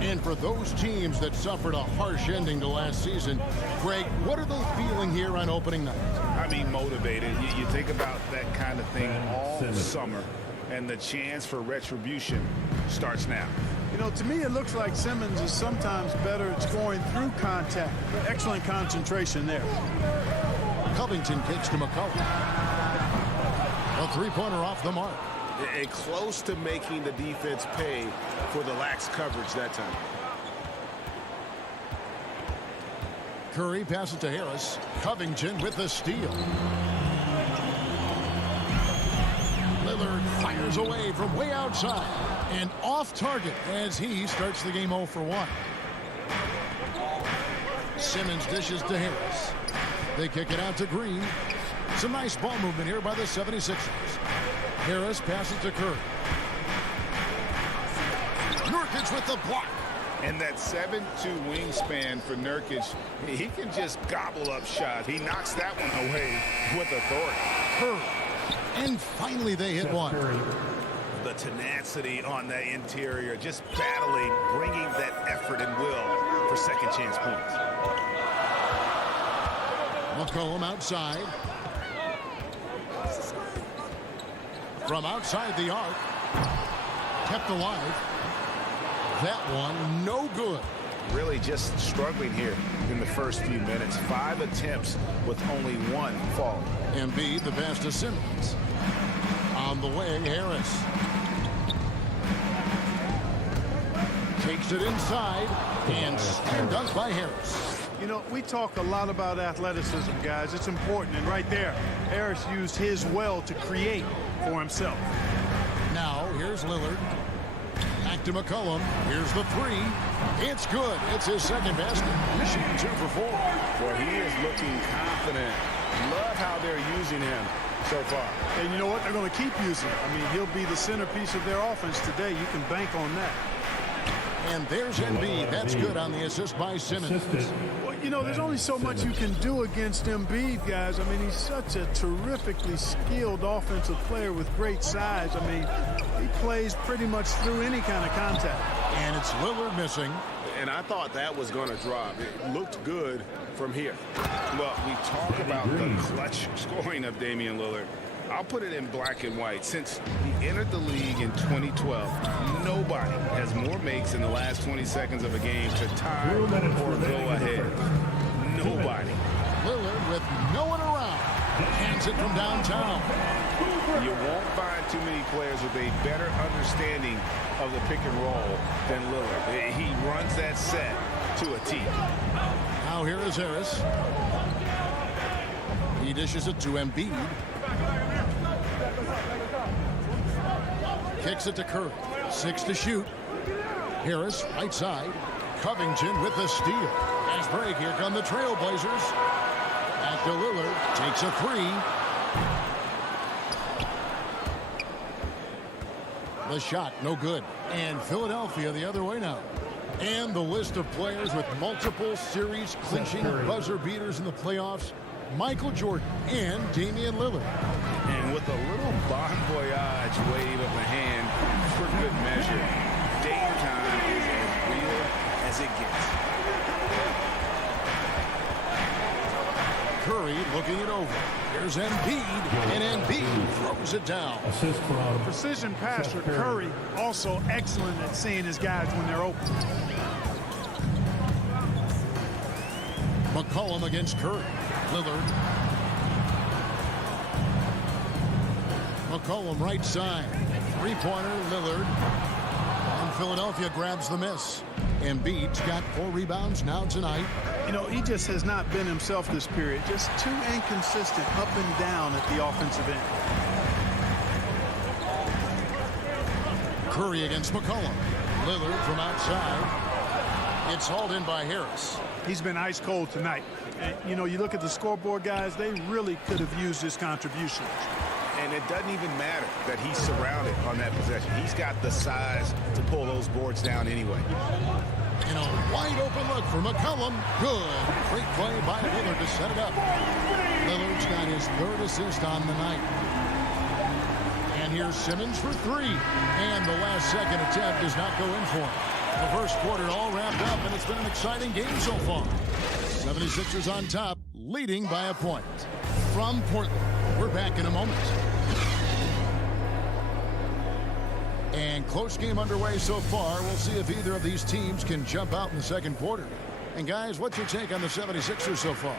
And for those teams that suffered a harsh ending to last season, Greg, what are they feeling here on opening night? I mean, motivated. You think about that kind of thing all summer, and the chance for retribution starts now. You know, to me, it looks like Simmons is sometimes better at scoring through contact. Excellent concentration there. Covington kicks to McCollum. A three-pointer off the mark. And close to making the defense pay for the lax coverage that time. Curry passes to Harris. Covington with the steal. Lillard fires away from way outside and off target as he starts the game 0 for 1. Simmons dishes to Harris. They kick it out to Green. Some nice ball movement here by the 76ers. Harris passes to Curry. Nurkic with the block. And that 7'2" wingspan for Nurkic, he can just gobble up shots. He knocks that one away with authority. Curry. And finally they hit one. The tenacity on that interior, just battling, bringing that effort and will for second chance points. McCollum outside. From outside the arc. Kept alive. That one, no good. Really just struggling here in the first few minutes. 5 attempts with only 1 fall. Embiid, the pass to Simmons. On the way, Harris. Takes it inside. And slam dunk by Harris. You know, we talk a lot about athleticism, guys. It's important. And right there, Harris used his well to create for himself. Now, here's Lillard. Back to McCollum. Here's the 3. It's good. It's his second basket. He's shooting 2 for 4. Well, he is looking confident. Love how they're using him so far. And you know what? They're going to keep using him. I mean, he'll be the centerpiece of their offense today. You can bank on that. And there's Embiid. That's good on the assist by Simmons. Well, you know, there's only so much you can do against Embiid, guys. I mean, he's such a terrifically skilled offensive player with great size. I mean, he plays pretty much through any kind of contact. And it's Lillard missing. And I thought that was going to drop. It looked good from here. Well, we talk about the clutch scoring of Damian Lillard. I'll put it in black and white. Since he entered the league in 2012, nobody has more makes in the last 20 seconds of a game to tie or go ahead. Nobody. Lillard with no one around. Hands it from downtown. You won't find too many players with a better understanding of the pick and roll than Lillard. He runs that set to a T. Now here is Harris. He dishes it to Embiid. Kicks it to Curry. 6 to shoot. Harris, right side. Covington with the steal. Fast break. Here come the Trailblazers. Back to Lillard. Takes a 3. The shot, no good. And Philadelphia the other way now. And the list of players with multiple series-clinching buzzer beaters in the playoffs. Michael Jordan and Damian Lillard. And with a little bon voyage wave of the hand for good measure, Dame time is as real as it gets. Curry looking it over. Here's Embiid, and Embiid throws it down. Precision passer Curry, also excellent at seeing his guys when they're open. McCollum against Curry. Lillard. McCollum right side. Three-pointer, Lillard. And Philadelphia grabs the miss. Embiid's got 4 rebounds now tonight. You know, he just has not been himself this period. Just too inconsistent up and down at the offensive end. Curry against McCollum. Lillard from outside. It's hauled in by Harris. He's been ice cold tonight. And, you know, you look at the scoreboard, guys, they really could have used his contributions. And it doesn't even matter that he's surrounded on that possession. He's got the size to pull those boards down anyway. And a wide open look for McCollum. Good. Great play by Lillard to set it up. Lillard's got his third assist on the night. And here's Simmons for three. And the last second attempt does not go in for him. The first quarter all wrapped up, and it's been an exciting game so far. 76ers on top, leading by a point. From Portland, we're back in a moment. And close game underway so far. We'll see if either of these teams can jump out in the second quarter. And guys, what's your take on the 76ers so far?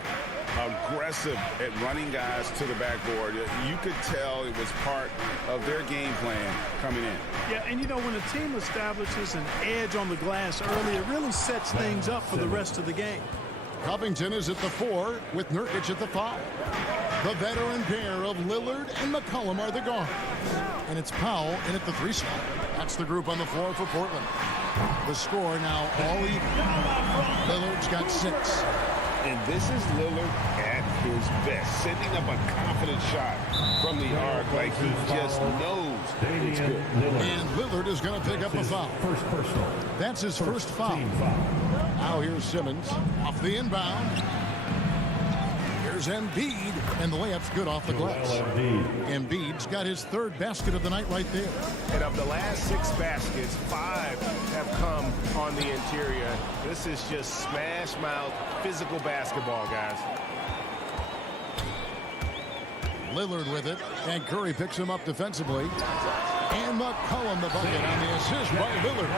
Aggressive at running guys to the backboard. You could tell it was part of their game plan coming in. Yeah, and you know, when a team establishes an edge on the glass early, it really sets things up for the rest of the game. Covington is at the 4 with Nurkic at the 5. The veteran pair of Lillard and McCollum are the guards. And it's Powell in at the 3 slot. That's the group on the floor for Portland. The score now all even. Lillard's got 6. And this is Lillard at his best, sending up a confident shot from the arc like he just knows it's good. And Lillard is going to pick up a foul. That's his first foul. Now here's Simmons off the inbound. Here's Embiid, and the layup's good off the glass. Embiid's got his third basket of the night right there. And of the last 6 baskets, 5 have come on the interior. This is just smash mouth physical basketball, guys. Lillard with it, and Curry picks him up defensively. And McCollum the bucket on the assist by Lillard.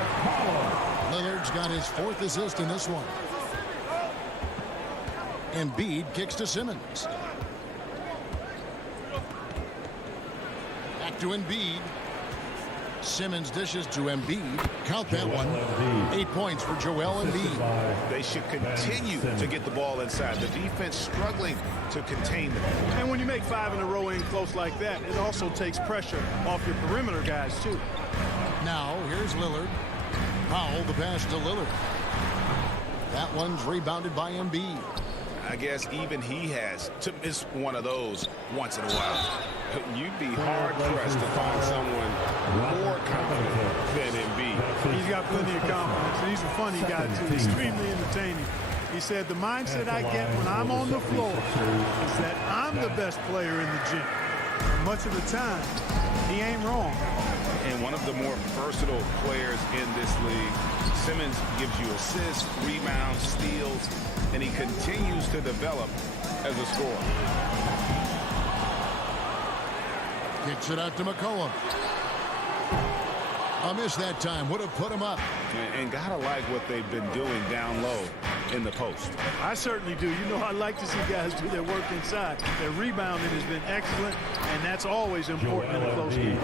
Lillard's got his 4th assist in this one. Embiid kicks to Simmons. Back to Embiid. Simmons dishes to Embiid. Count that one. 8 points for Joel Embiid. They should continue to get the ball inside. The defense struggling to contain them. And when you make 5 in a row in close like that, it also takes pressure off your perimeter guys, too. Now, here's Lillard. Powell, the pass to Lillard. That one's rebounded by Embiid. I guess even he has to miss one of those once in a while. You'd be hard-pressed to find someone more confident than Embiid. He's got plenty of confidence, and he's a funny guy, too. Extremely entertaining. He said, the mindset I get when I'm on the floor is that I'm the best player in the gym. And much of the time, he ain't wrong. And one of the more versatile players in this league. Simmons gives you assists, rebounds, steals, and he continues to develop as a scorer. Kicks it out to McCollum. A miss that time. Would have put him up. And gotta like what they've been doing down low in the post. I certainly do. You know, I like to see guys do their work inside. Their rebounding has been excellent, and that's always important in a close game.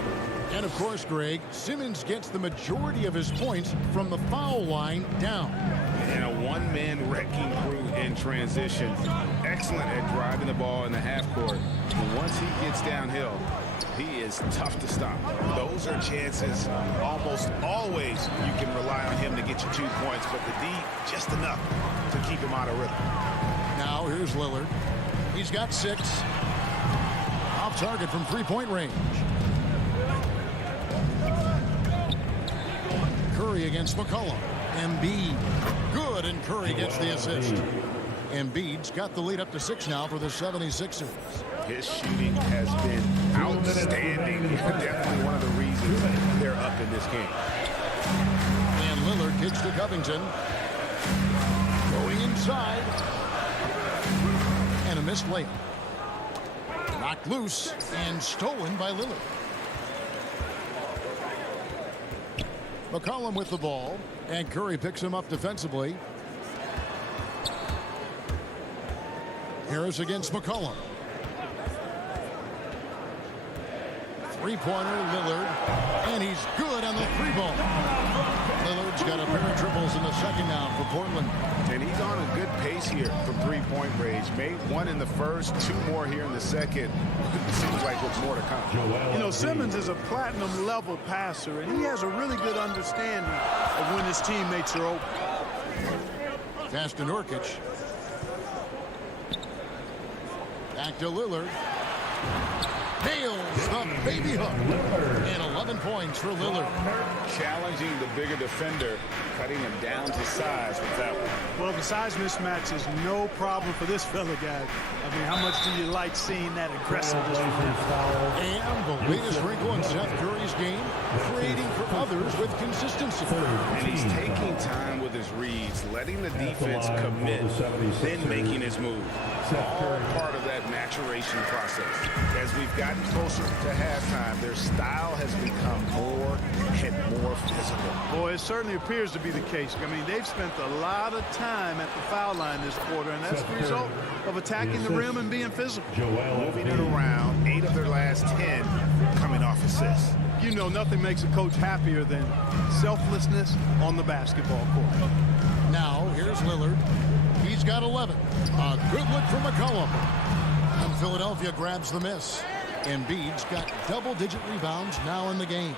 And of course, Greg, Simmons gets the majority of his points from the foul line down. And a one-man wrecking crew in transition. Excellent at driving the ball in the half court. And once he gets downhill, he is tough to stop. Those are chances almost always you can rely on him to get you 2 points, but the D just enough to keep him out of rhythm. Now here's Lillard. He's got 6. Off target from 3-point range. Curry against McCollum. Embiid. Good, and Curry gets the assist. Embiid's got the lead up to 6 now for the 76ers. His shooting has been outstanding. Definitely one of the reasons they're up in this game. And Lillard kicks to Covington. Going inside. And a missed layup. Knocked loose and stolen by Lillard. McCollum with the ball, and Curry picks him up defensively. Harris against McCollum. Three-pointer, Lillard, and he's good on the 3-ball. Lillard's got a pair of triples in the second now for Portland. And he's on a good pace here from 3-point range. Made 1 in the first, 2 more here in the second. Seems like there's more to come. You know, Simmons is a platinum-level passer, and he has a really good understanding of when his teammates are open. Pass to Nurkic. Back to Lillard. nails the baby hook. And 11 points for Lillard. Challenging the bigger defender, cutting him down to size with that one. Well, the size mismatch is no problem for this fella, guys. I mean, how much do you like seeing that aggressiveness? And the latest wrinkle in Seth Curry's game, creating for others with consistency. And he's taking time with his reads, letting the defense commit, then making his move. All part of that maturation process. As we've gotten closer to halftime, their style has become more and more physical. Boy, it certainly appears to be the case. I mean, they've spent a lot of time at the foul line this quarter, and that's the result of attacking the rim and being physical. Moving it around, 8 of their last 10 coming off assists. You know, nothing makes a coach happier than selflessness on the basketball court. Now, here's Lillard. He's got 11. A good look from McCollum. And Philadelphia grabs the miss. Embiid's got double-digit rebounds now in the game.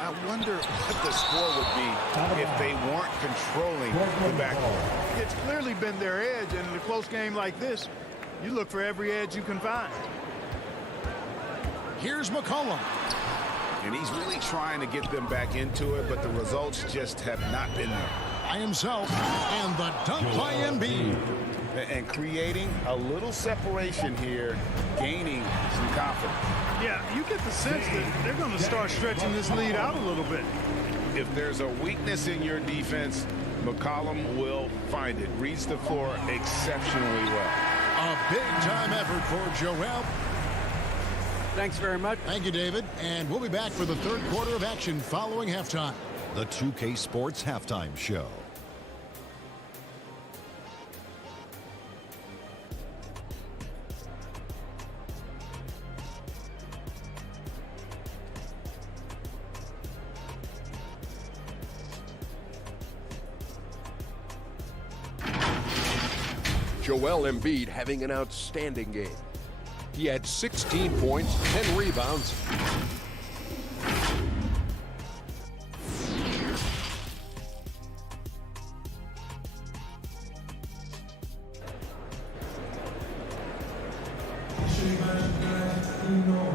I wonder what the score would be if they weren't controlling the backcourt. It's clearly been their edge, and in a close game like this, you look for every edge you can find. Here's McCollum. And he's really trying to get them back into it, but the results just have not been there. By himself, and the dunk by Embiid. And creating a little separation here, gaining some confidence. Yeah, you get the sense that they're going to start stretching this lead out a little bit. If there's a weakness in your defense, McCollum will find it. Reads the floor exceptionally well. A big-time effort for Joel. Thanks very much. Thank you, David. And we'll be back for the third quarter of action following halftime. The 2K Sports Halftime Show. Joel Embiid having an outstanding game. He had 16 points, 10 rebounds.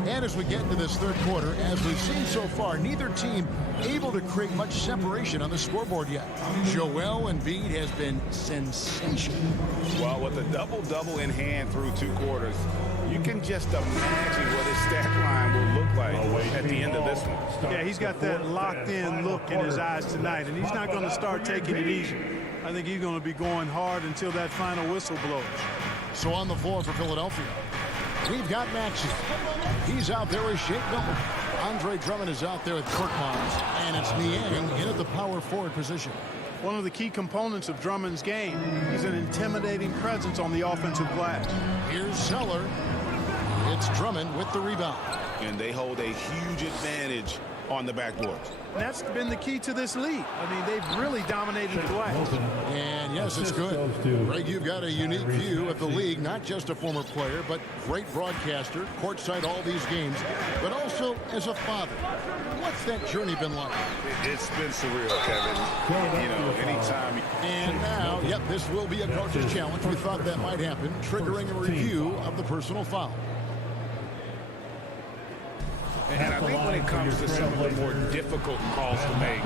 And as we get into this third quarter, as we've seen so far, neither team able to create much separation on the scoreboard yet. Joel Embiid has been sensational. Well, with a double-double in hand through 2 quarters, you can just imagine what his stat line will look like at the end of this one. Yeah, he's got that locked-in look in his eyes tonight, and he's not going to start taking it easy. I think he's going to be going hard until that final whistle blows. So on the floor for Philadelphia, we've got Maxey. He's out there with Shake Milton. Andre Drummond is out there with Korkmaz, and it's Niang in at the power forward position. One of the key components of Drummond's game. He's an intimidating presence on the offensive glass. Here's Zeller. It's Drummond with the rebound. And they hold a huge advantage on the backboard. And that's been the key to this league. I mean, they've really dominated the glass. And yes, it's good. Greg, you've got a unique view of the league, not just a former player, but great broadcaster, courtside all these games, but also as a father. What's that journey been like? It's been surreal, Kevin. You know, anytime. And now, yep, this will be a coach's challenge. We thought that might happen, triggering a review of the personal foul. And I think when it comes to some of the more difficult calls to make,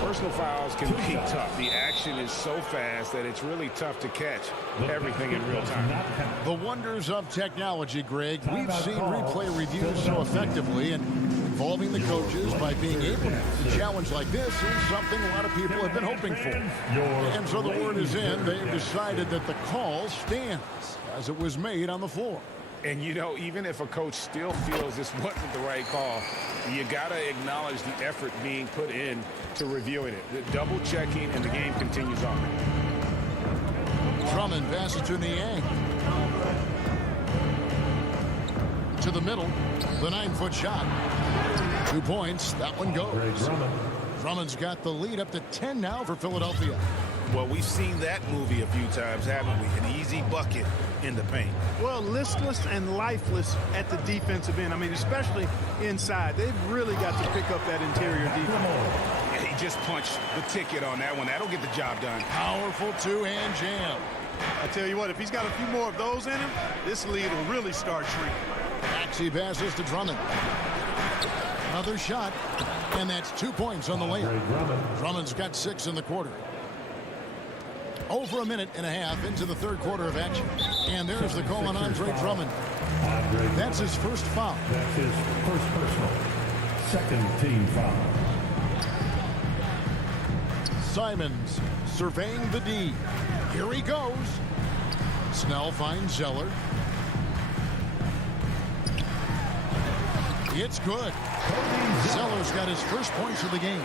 personal fouls can be tough. The action is so fast that it's really tough to catch everything in real time. The wonders of technology, Greg. We've seen replay reviews so effectively, and involving the coaches by being able to challenge like this is something a lot of people have been hoping for. And so the word is in. They've decided that the call stands as it was made on the floor. And, you know, even if a coach still feels this wasn't the right call, you got to acknowledge the effort being put in to reviewing it. The double checking, and the game continues on. Drummond passes to Niang. To the middle, the 9-foot shot. 2 points, that one goes. Drummond's got the lead up to 10 now for Philadelphia. Well, we've seen that movie a few times, haven't we? An easy bucket in the paint. Well, listless and lifeless at the defensive end. I mean, especially inside. They've really got to pick up that interior defense. Yeah, he just punched the ticket on that one. That'll get the job done. Powerful two-hand jam. I tell you what, if he's got a few more of those in him, this lead will really start shrinking. Maxey passes to Drummond. Another shot, and that's 2 points on the layup. Drummond's got 6 in the quarter. Over a minute and a half into the third quarter of action. And there's the call on Andre Drummond. That's his first foul. That's his first personal. Second team foul. Simons surveying the D. Here he goes. Snell finds Zeller. It's good. Zeller's got his first points of the game.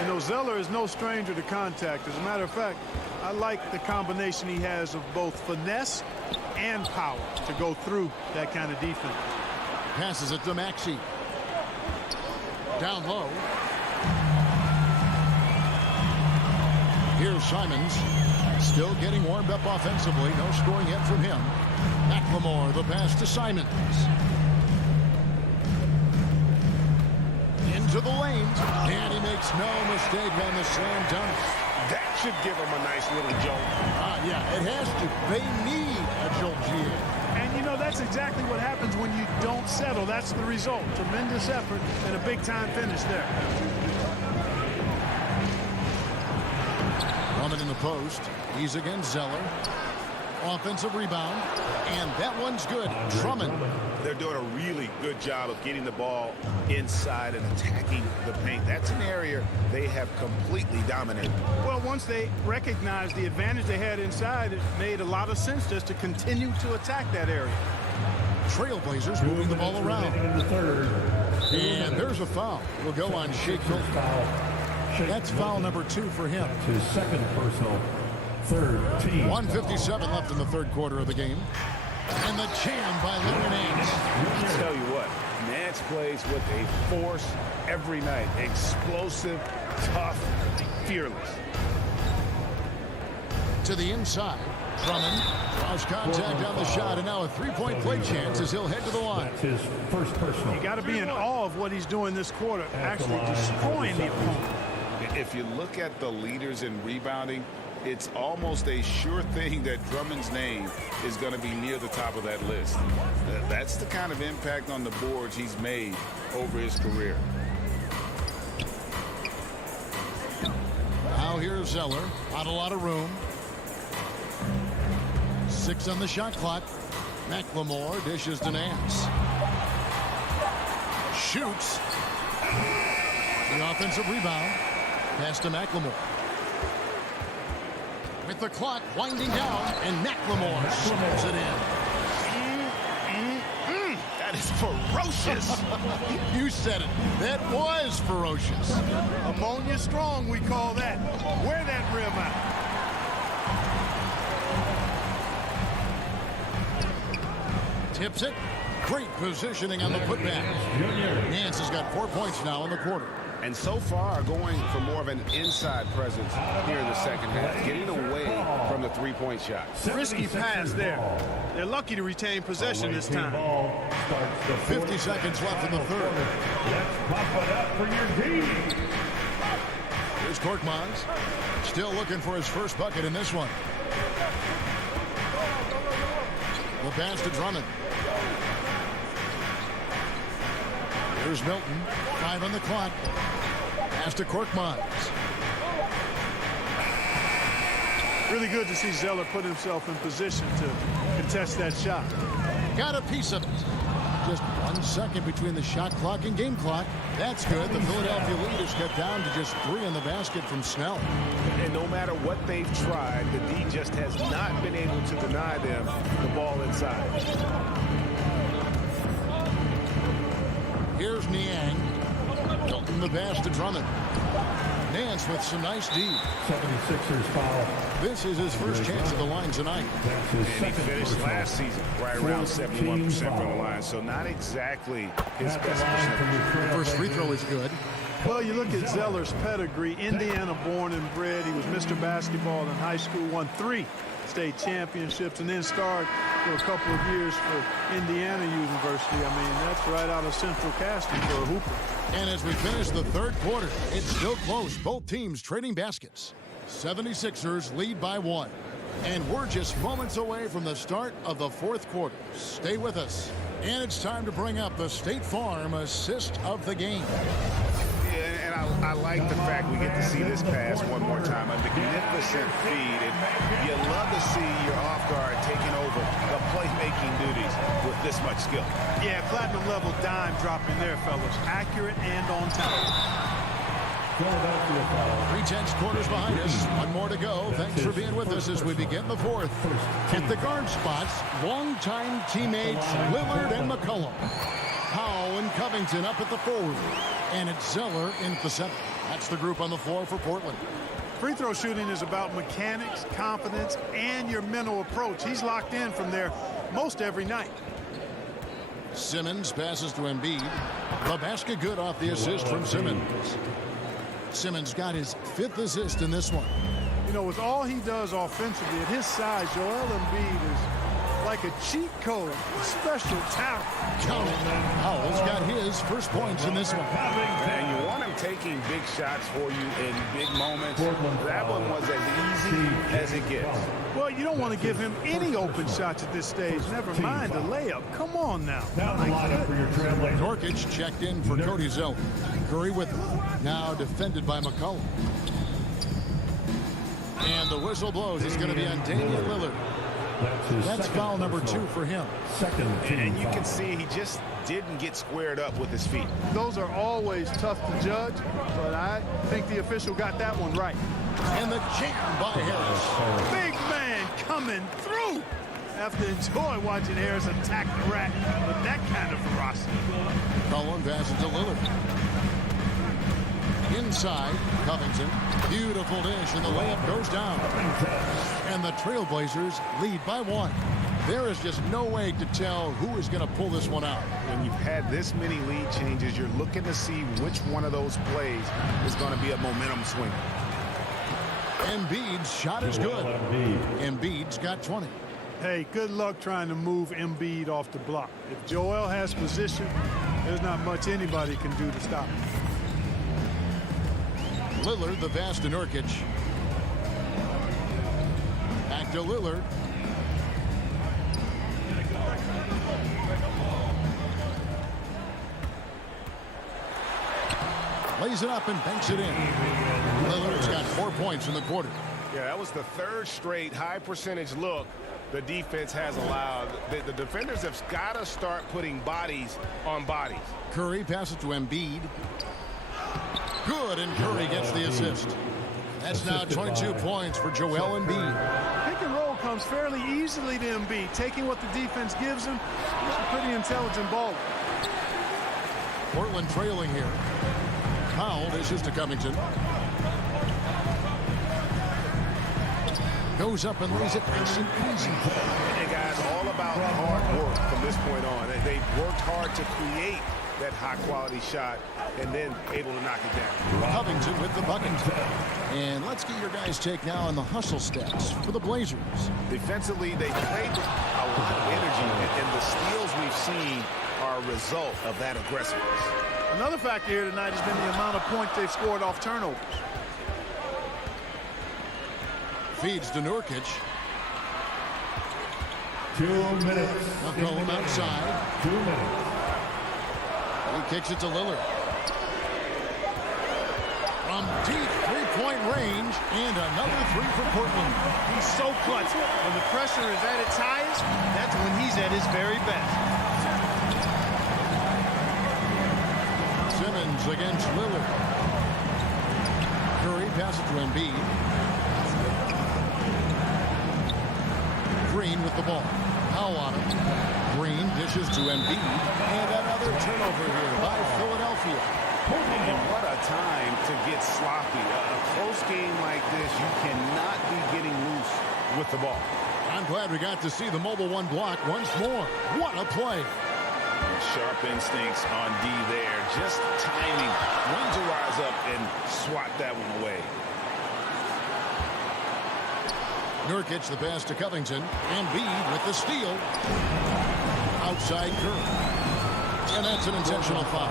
You know, Zeller is no stranger to contact. As a matter of fact, I like the combination he has of both finesse and power to go through that kind of defense. Passes it to Maxey. Down low. Here's Simons. Still getting warmed up offensively. No scoring yet from him. McLemore, the pass to Simons. Into the lane. And he makes no mistake on the slam dunk. That should give him a nice little jolt. Yeah, it has to. They need a jolt, GA. And, you know, that's exactly what happens when you don't settle. That's the result. Tremendous effort and a big-time finish there. Drummond in the post. He's against Zeller. Offensive rebound. And that one's good. Drummond. They're doing a really good job of getting the ball inside and attacking the paint. That's an area they have completely dominated. Well, once they recognized the advantage they had inside, it made a lot of sense just to continue to attack that area. Trailblazers moving the ball around. And there's a foul. It'll go on Shake Milton. That's foul number 2 for him. His second personal. Third team. 1:57 left in the third quarter of the game. And the jam by Larry Nance. I'll tell you what, Nance plays with a force every night. Explosive, tough, fearless. To the inside. Drummond draws contact on the shot, and now a three-point play chance as he'll head to the line. That's his first personal. You got to be in awe of what he's doing this quarter, actually destroying the opponent. If you look at the leaders in rebounding, it's almost a sure thing that Drummond's name is going to be near the top of that list. That's the kind of impact on the boards he's made over his career. Now here's Zeller. Not a lot of room. 6 on the shot clock. McLemore dishes to Nance. Shoots. The offensive rebound. Pass to McLemore. With the clock winding down, and McLemore slams it in. That is ferocious. You said it. That was ferocious. Ammonia strong, we call that. Wear that rim out. Tips it. Great positioning on the putback. Nance has got 4 points now in the quarter. And so far going for more of an inside presence here in the second half, getting away from the three-point shot. Risky pass there. They're lucky to retain possession this time. 50 seconds left in the third. Let's pump it up for your team. Here's Korkmaz. Still looking for his first bucket in this one. The pass to Drummond. Here's Milton. 5 on the clock. Pass to Korkmaz. Really good to see Zeller put himself in position to contest that shot. Got a piece of it. Just 1 second between the shot clock and game clock. That's good. The Philadelphia lead is cut down to just 3 in the basket from Snell. And no matter what they've tried, the D just has not been able to deny them the ball inside. Here's Niang. Milton the pass to Drummond. Nance with some nice D. 76ers foul. This is his first chance at the line tonight. And he finished last season right around 71% from the line, so not exactly his best percentage. The first free throw is good. Well, you look at Zeller's pedigree. Indiana born and bred. He was Mr. Basketball in high school, won 3 state championships, and then starred for a couple of years for Indiana University. I mean, that's right out of central casting for a hooper. And as we finish the third quarter, it's still close. Both teams trading baskets. 76ers lead by 1. And we're just moments away from the start of the fourth quarter. Stay with us. And it's time to bring up the State Farm assist of the game. Yeah, and I like the fact we get to see this pass one more time. A magnificent feed. And you love to see your off guard taking over the playmaking duties with this much skill. Yeah, platinum level dime dropping there, fellas. Accurate and on time. 3/10 quarters behind us. One more to go. Thanks for being with us as we begin the fourth. At the guard spots, longtime teammates Lillard and McCollum. Powell and Covington up at the forward. And it's Zeller in at the center. That's the group on the floor for Portland. Free throw shooting is about mechanics, confidence, and your mental approach. He's locked in from there most every night. Simmons passes to Embiid. The basket good off the assist from Simmons. Simmons got his 5th assist in this one. You know, with all he does offensively at his size, Joel Embiid is like a cheat code, special talent. Count it. Powell's got his first points in this one. And you want him taking big shots for you in big moments. That one was as easy as it gets. Well, you don't want to give him any open shots at this stage. Never mind the layup. Come on now. Norkic checked in for Cody Zeller. Curry with him. Now defended by McCollum. And the whistle blows. It's going to be on Damian Lillard. That's foul number 2 for him. And you can see he just didn't get squared up with his feet. Those are always tough to judge, but I think the official got that one right. And the jam by Harris. Big man coming through. Have to enjoy watching Harris attack the rack with that kind of ferocity. Cullen passes to Lillard. Inside, Covington. Beautiful dish, and the layup goes down. And the Trailblazers lead by 1. There is just no way to tell who is going to pull this one out. When you've had this many lead changes, you're looking to see which one of those plays is going to be a momentum swing. Embiid's shot is good. Embiid's got 20. Hey, good luck trying to move Embiid off the block. If Joel has position, there's not much anybody can do to stop him. Lillard, the pass to Nurkic. Back to Lillard. Lays it up and banks it in. Lillard's got 4 points in the quarter. Yeah, that was the 3rd straight high percentage look the defense has allowed. The defenders have got to start putting bodies on bodies. Curry passes to Embiid. Good, and Curry gets the assist. That's now 22 points for Joel Embiid. Pick and roll comes fairly easily to Embiid, taking what the defense gives him. He's a pretty intelligent ball. Portland trailing here. Powell dishes to Covington. Goes up and lays it nice and easy. And guys, all about hard work from this point on. They've worked hard to create that high-quality shot and then able to knock it down. Covington with the bucket. And let's get your guys' take now on the hustle stats for the Blazers. Defensively, they played with a lot of energy, and the steals we've seen are a result of that aggressiveness. Another factor here tonight has been the amount of points they've scored off turnovers. Feeds to Nurkic. 2 minutes. McCollum outside. 2 minutes. He kicks it to Lillard. From deep three-point range, and another 3 for Portland. He's so clutch. When the pressure is at its highest, that's when he's at his very best. Simmons against Lillard. Curry passes to Embiid. Green with the ball. Powell on him. Green dishes to Embiid. And another turnover here by Philadelphia. And what a time to get sloppy. A close game like this, you cannot be getting loose with the ball. I'm glad we got to see the Mobile One block once more. What a play. Sharp instincts on D there. Just timing. When to rise up and swat that one away. Nurkic the pass to Covington. Embiid with the steal. Outside Curry. And that's an intentional foul.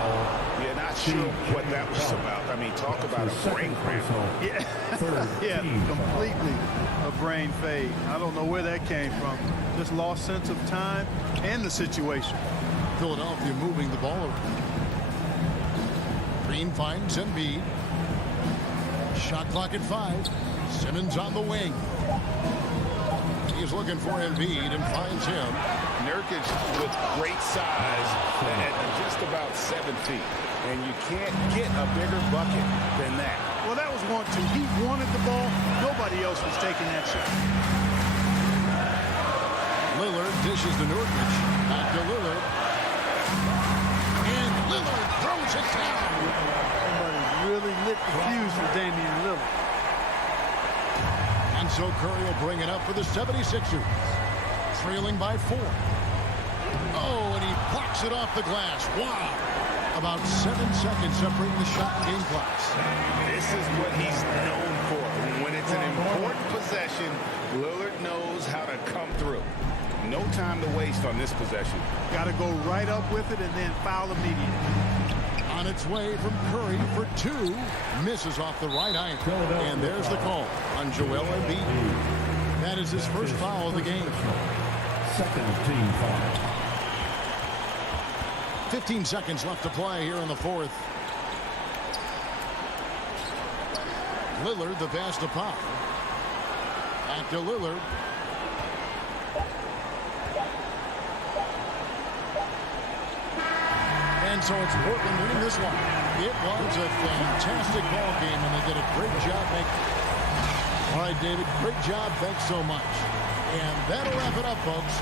Yeah, not sure what that was about. I mean, talk about a brain cramp. Yeah, yeah, completely a brain fade. I don't know where that came from. Just lost sense of time and the situation. Philadelphia moving the ball around. Green finds Embiid. Shot clock at 5. Simmons on the wing. He's looking for Embiid and finds him. Nurkic with great size at just about 7 feet. And you can't get a bigger bucket than that. Well, that was 1-2. He wanted the ball. Nobody else was taking that shot. Lillard dishes to Nurkic. Back to Lillard. And Lillard throws it down. Somebody really lit the fuse for Damian Lillard. And so Curry will bring it up for the 76ers. Trailing by 4. Oh, and he blocks it off the glass. Wow. About 7 seconds separating the shot and game clocks. This is what he's known for. When it's an important possession, Lillard knows how to come through. No time to waste on this possession. Got to go right up with it and then foul immediately. On its way from Curry for 2. Misses off the right eye. And there's the call on Joel Embiid. That is his first foul of the game. Second team foul. 15 seconds left to play here in the 4th. Lillard, the pass to Pop. Back to Lillard. And so it's Portland winning this one. It was a fantastic ball game, and they did a great job making. All right, David, great job. Thanks so much. And that'll wrap it up, folks.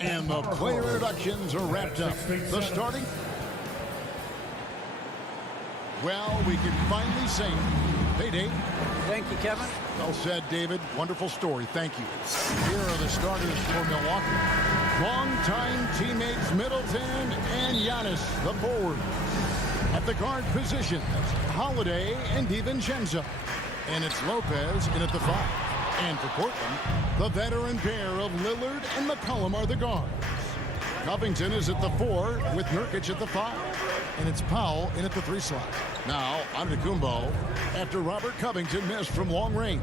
And the player introductions are wrapped up. The starting... Well, we can finally say it. Hey, Dave. Thank you, Kevin. Well said, David. Wonderful story. Thank you. Here are the starters for Milwaukee. Longtime teammates Middleton and Giannis, the forwards. At the guard positions, Holiday and DiVincenzo. And it's Lopez in at the 5. And for Portland, the veteran pair of Lillard and McCollum are the guards. Covington is at the 4 with Nurkic at the 5. And it's Powell in at the 3 slot. Now, Antetokounmpo after Robert Covington missed from long range.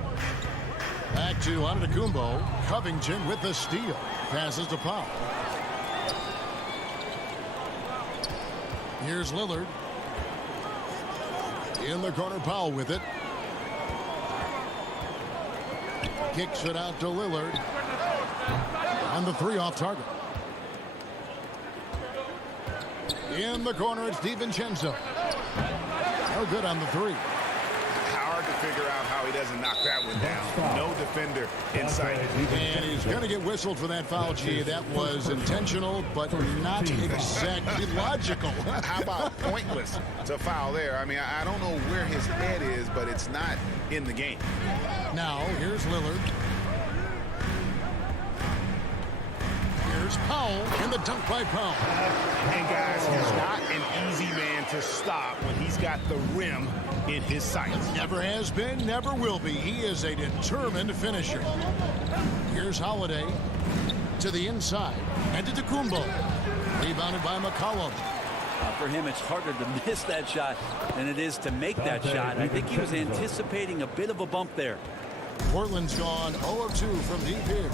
Back to Antetokounmpo. Covington with the steal. Passes to Powell. Here's Lillard. In the corner, Powell with it. Kicks it out to Lillard. And the 3 off target. In the corner, it's DiVincenzo. No good on the three. Hard to figure out how he doesn't knock that one down. No defender in sight. And he's going to get whistled for that foul, G. That was intentional, but not exactly logical. How about pointless to foul there? I mean, I don't know where his head is, but it's not in the game. Now, here's Lillard. Here's Powell, and the dunk by Powell. And guys, he's not an easy man to stop when he's got the rim in his sights. Never has been, never will be. He is a determined finisher. Here's Holiday to the inside, and to Tecumbo. Rebounded by McCollum. For him, it's harder to miss that shot than it is to make that shot. I think he was anticipating a bit of a bump there. Portland's gone 0 of 2 from deep here.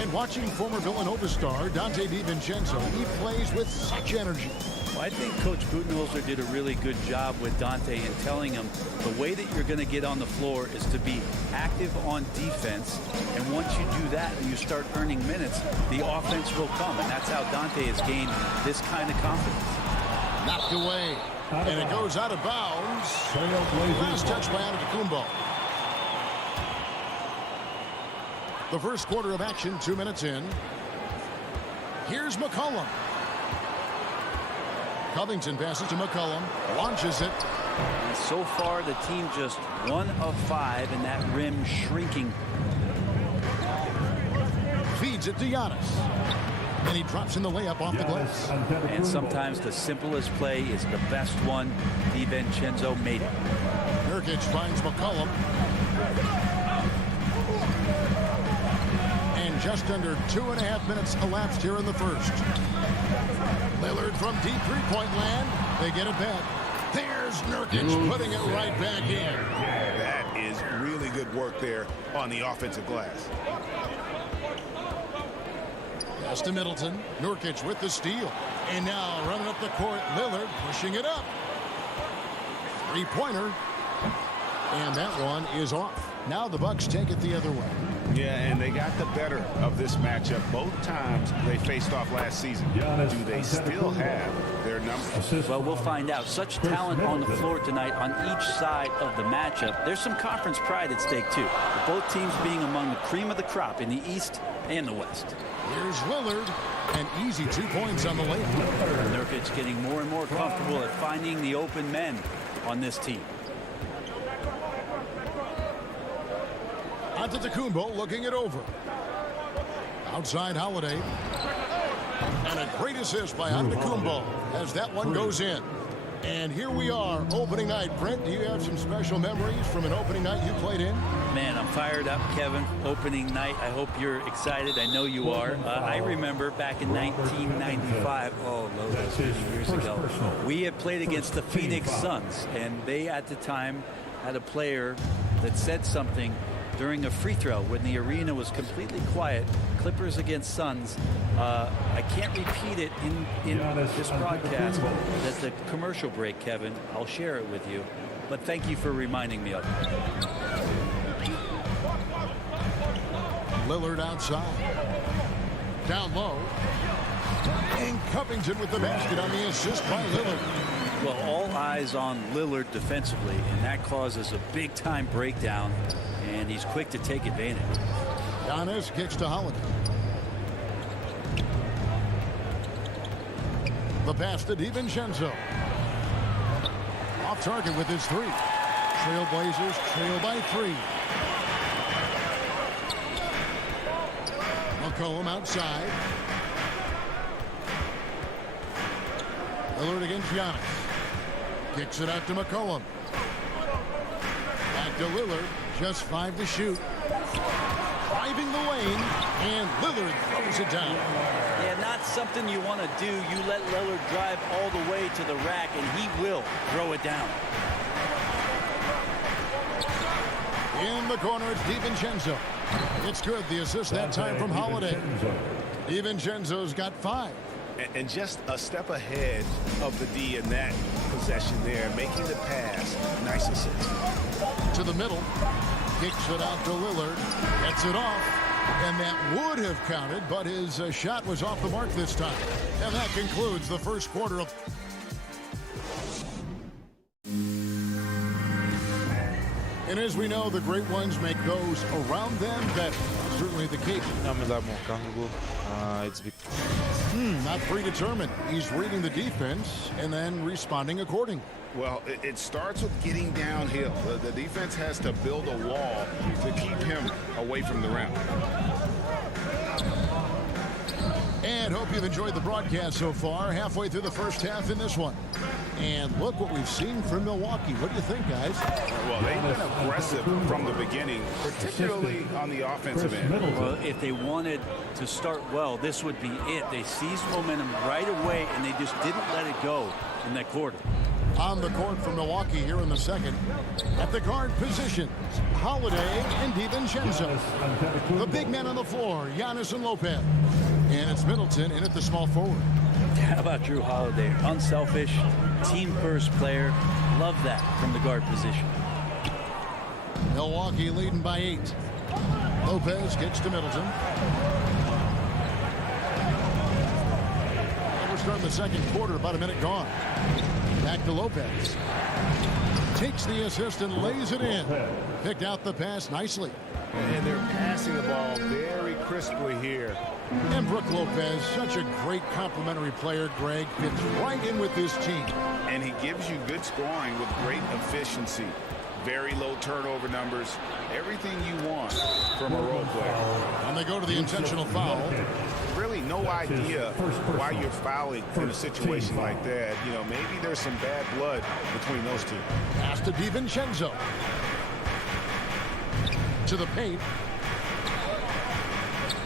And watching former Villanova star Dante DiVincenzo, he plays with such energy. Well, I think Coach Budenholzer did a really good job with Dante in telling him the way that you're going to get on the floor is to be active on defense. And once you do that and you start earning minutes, the offense will come. And that's how Dante has gained this kind of confidence. Knocked away. And it goes out of bounds. Last touch by Antetokounmpo. The first quarter of action, 2 minutes in. Here's McCollum. Covington passes to McCollum, launches it. And so far, the team just 1 of 5, and that rim shrinking. Feeds it to Giannis. And he drops in the layup off the glass. And sometimes the simplest play is the best one. DiVincenzo made it. Nurkic finds McCollum. Just under 2.5 minutes elapsed here in the first. Lillard from deep three-point land. They get it back. There's Nurkic putting it right back in. That is really good work there on the offensive glass. Pass to Middleton. Nurkic with the steal. And now running up the court, Lillard pushing it up. Three-pointer. And that one is off. Now the Bucks take it the other way. Yeah, and they got the better of this matchup both times they faced off last season. Do they still have their numbers? Well, we'll find out. Such talent on the floor tonight on each side of the matchup. There's some conference pride at stake, too. With both teams being among the cream of the crop in the East and the West. Here's Lillard. An easy 2 points on the layup. Nurkic getting more and more comfortable at finding the open men on this team. Antetokounmpo looking it over. Outside Holiday. And a great assist by Antetokounmpo as that one goes in. And here we are, opening night. Brent, do you have some special memories from an opening night you played in? Man, I'm fired up, Kevin. Opening night. I hope you're excited. I know you are. I remember back in 1995. Oh, no, that's 50 years ago. We had played against the Phoenix Suns, and they at the time had a player that said something during a free throw when the arena was completely quiet. Clippers against Suns. I can't repeat it in this broadcast at the commercial break, Kevin. I'll share it with you. But thank you for reminding me of it. Lillard outside. Down low. And Covington with the basket on the assist by Lillard. Well, all eyes on Lillard defensively, and that causes a big-time breakdown. And he's quick to take advantage. Giannis kicks to Holiday. The pass to DiVincenzo. Off target with his three. Trailblazers trail by 3. McCollum outside. Lillard against Giannis. Kicks it out to McCollum. Back to Lillard. Just 5 to shoot. Driving the lane, and Lillard throws it down. Yeah, not something you want to do. You let Lillard drive all the way to the rack, and he will throw it down. In the corner, it's DiVincenzo. It's good. The assist that time from Holiday. DiVincenzo's got 5. And just a step ahead of the D in that possession there, making the pass. Nice assist. To the middle. Kicks it out to Lillard. Gets it off. And that would have counted, but his shot was off the mark this time. And that concludes the first quarter of... And as we know, the great ones make those around them better. Certainly the case. I'm a lot more comfortable. It's not predetermined. He's reading the defense and then responding accordingly. Well, it starts with getting downhill. The defense has to build a wall to keep him away from the rim. And hope you've enjoyed the broadcast so far. Halfway through the first half in this one. And look what we've seen from Milwaukee. What do you think, guys? Well, they've been aggressive from the beginning, particularly on the offensive end. Well, if they wanted to start well, this would be it. They seized momentum right away, and they just didn't let it go in that quarter. On the court for Milwaukee here in the second. At the guard positions, Holiday and DiVincenzo. The big men on the floor, Giannis and Lopez. And it's Middleton in at the small forward. How about Drew Holiday? Unselfish, team-first player. Love that from the guard position. Milwaukee leading by 8. Lopez gets to Middleton. And we're starting the second quarter, about a minute gone. Back to Lopez. Takes the assist and lays it in. Picked out the pass nicely. And they're passing the ball very crisply here. And Brook Lopez, such a great complimentary player, Greg, fits right in with this team. And he gives you good scoring with great efficiency. Very low turnover numbers. Everything you want from a role player. And they go to the intentional foul. Really no idea why you're fouling in a situation like that. You know, maybe there's some bad blood between those two. Pass to DiVincenzo. To the paint.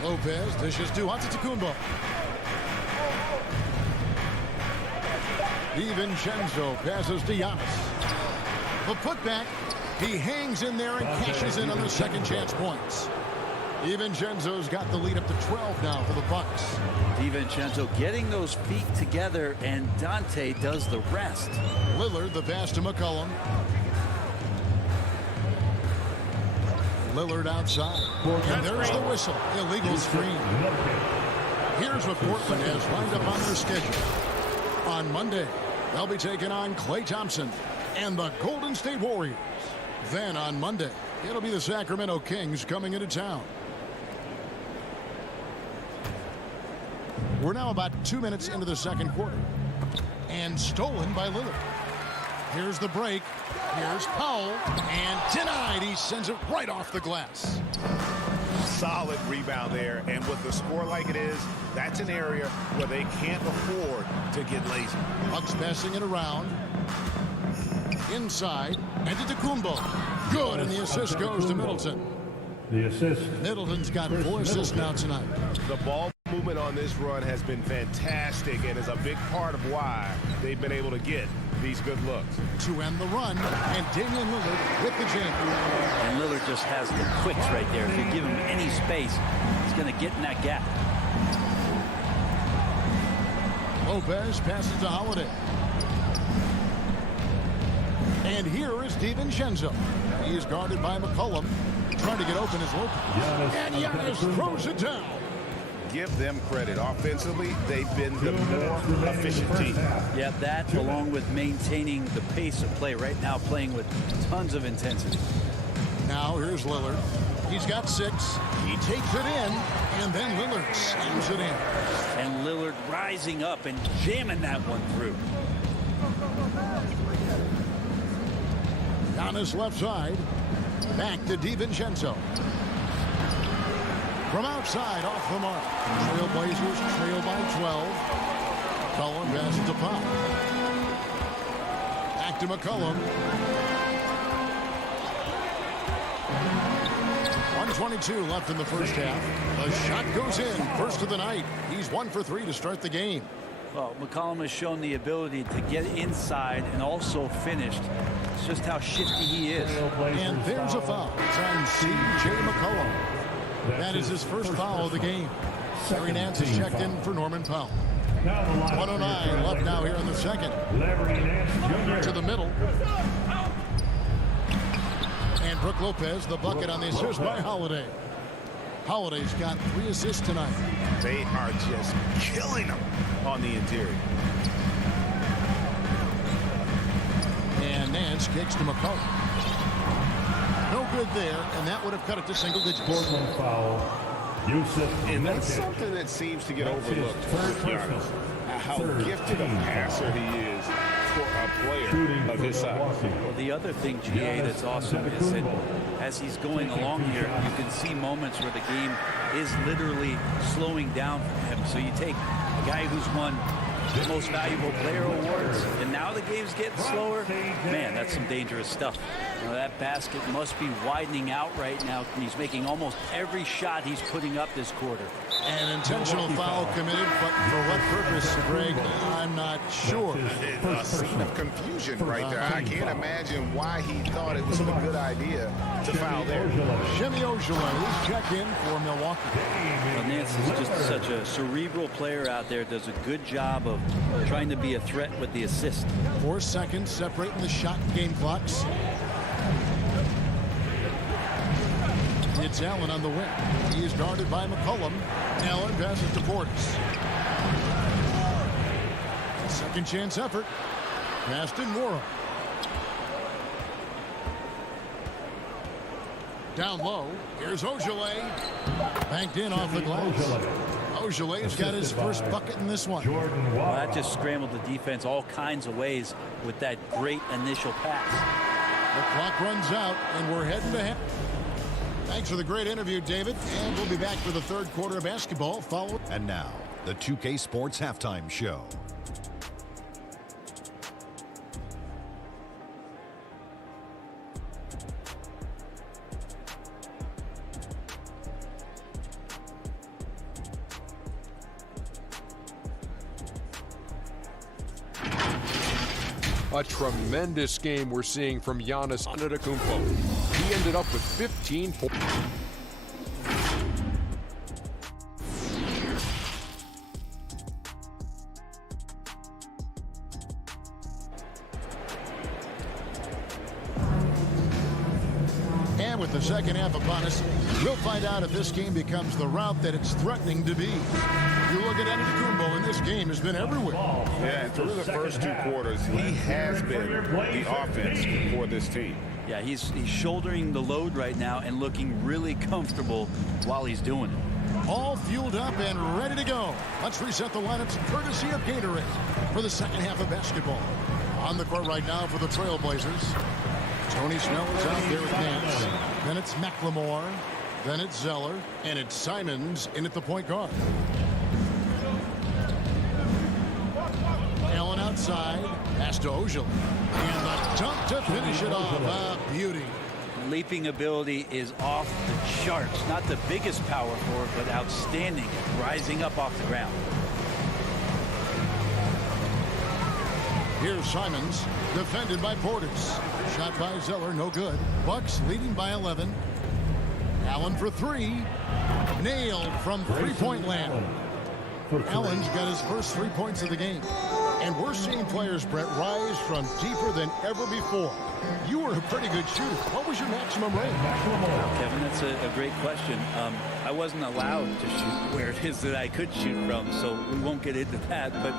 Lopez dishes to Antetokounmpo. DiVincenzo passes to Giannis. The putback. He hangs in there and cashes in on the second chance points. DiVincenzo's got the lead up to 12 now for the Bucks. DiVincenzo getting those feet together, and Dante does the rest. Lillard, the pass to McCollum. Lillard outside. And there's the whistle. Illegal screen. Here's what Portland has lined up on their schedule. On Monday, they'll be taking on Klay Thompson and the Golden State Warriors. Then on Monday, it'll be the Sacramento Kings coming into town. We're now about 2 minutes into the second quarter. And stolen by Lillard. Here's the break. Here's Powell. And denied. He sends it right off the glass. Solid rebound there. And with the score like it is, that's an area where they can't afford to get lazy. Bucks passing it around. Inside. Antetokounmpo. Good. And the assist goes to Middleton. The assist. Middleton's got 4 assists now tonight. The ball movement on this run has been fantastic and is a big part of why they've been able to get these good looks. To end the run, and Damian Lillard with the jam. And Lillard just has the quicks right there. If you give him any space, he's going to get in that gap. Lopez passes to Holiday. And here is DiVincenzo. He is guarded by McCollum. Trying to get open is Lopez. And Giannis throws it down. Give them credit. Offensively, they've been the more efficient team. Yeah, that along with maintaining the pace of play right now, playing with tons of intensity. Now here's Lillard. He's got 6. He takes it in, and then Lillard slams it in. And Lillard rising up and jamming that one through. Giannis left side. Back to DiVincenzo. From outside, off the mark. Trailblazers trail by 12. McCollum passes to Powell. Back to McCollum. 1:22 left in the first half. The shot goes in. First of the night. He's 1 for 3 to start the game. Well, McCollum has shown the ability to get inside and also finished. It's just how shifty he is. And there's a foul. It's on C.J. McCollum. That is his first foul of the game. Larry Nance is checked in for Norman Powell. 1:09 left now here in the second. To the middle. And Brook Lopez, the bucket on the assist by Holiday. Holiday's got 3 assists tonight. They are just killing them on the interior. And Nance kicks to McCullough. No good there, and that would have cut it to single digits. Portland foul. And that's something that seems to get overlooked with Giannis. How gifted a passer he is for a player of his size. Well, the other thing, GA, that's awesome is that as he's going along here, you can see moments where the game is literally slowing down for him. So you take a guy who's won the most valuable player awards, and now the game's getting slower. Man, that's some dangerous stuff. You know, that basket must be widening out right now, and he's making almost every shot he's putting up this quarter. An intentional foul committed, but for what purpose, Greg, I'm not sure. A scene of confusion right there. I can't imagine why he thought it was a good idea to foul there. Jimmy Ojeley's check in for Milwaukee. Well, Nance is just such a cerebral player out there, does a good job of trying to be a threat with the assist. 4 seconds separating the shot and game clocks. It's Allen on the wing. He is guarded by McCollum. Allen passes to Portis. Second chance effort. Passed in Morrow. Down low. Here's Ojeley. Banked in off the glass. Ojeley's got his first bucket in this one. Well, that just scrambled the defense all kinds of ways with that great initial pass. The clock runs out, and we're heading to half. Thanks for the great interview, David. And we'll be back for the third quarter of basketball. Follow. And now, the 2K Sports Halftime Show. A tremendous game we're seeing from Giannis Antetokounmpo. He ended up with 15 points. And with the second half upon us, we'll find out if this game becomes the route that it's threatening to be. You look at Antetokounmpo, and this game has been everywhere. Yeah, and through the first 2 quarters, he has been the offense for this team. Yeah, he's shouldering the load right now and looking really comfortable while he's doing it. All fueled up and ready to go. Let's reset the lineups courtesy of Gatorade for the second half of basketball. On the court right now for the Trailblazers. Tony Snell is out there with Nance. Then it's McLemore. Then it's Zeller. And it's Simons in at the point guard. Allen outside. Pass to Ojeley. And the dunk to finish it off. A beauty. Leaping ability is off the charts. Not the biggest power forward, but outstanding. Rising up off the ground. Here's Simons, defended by Portis. Shot by Zeller, no good. Bucks leading by 11. Allen for 3. Nailed from three-point land. Allen's got his first 3 points of the game. And we're seeing players, Brett, rise from deeper than ever before. You were a pretty good shooter. What was your maximum range? Kevin, that's a great question. I wasn't allowed to shoot where it is that I could shoot from, so we won't get into that. But,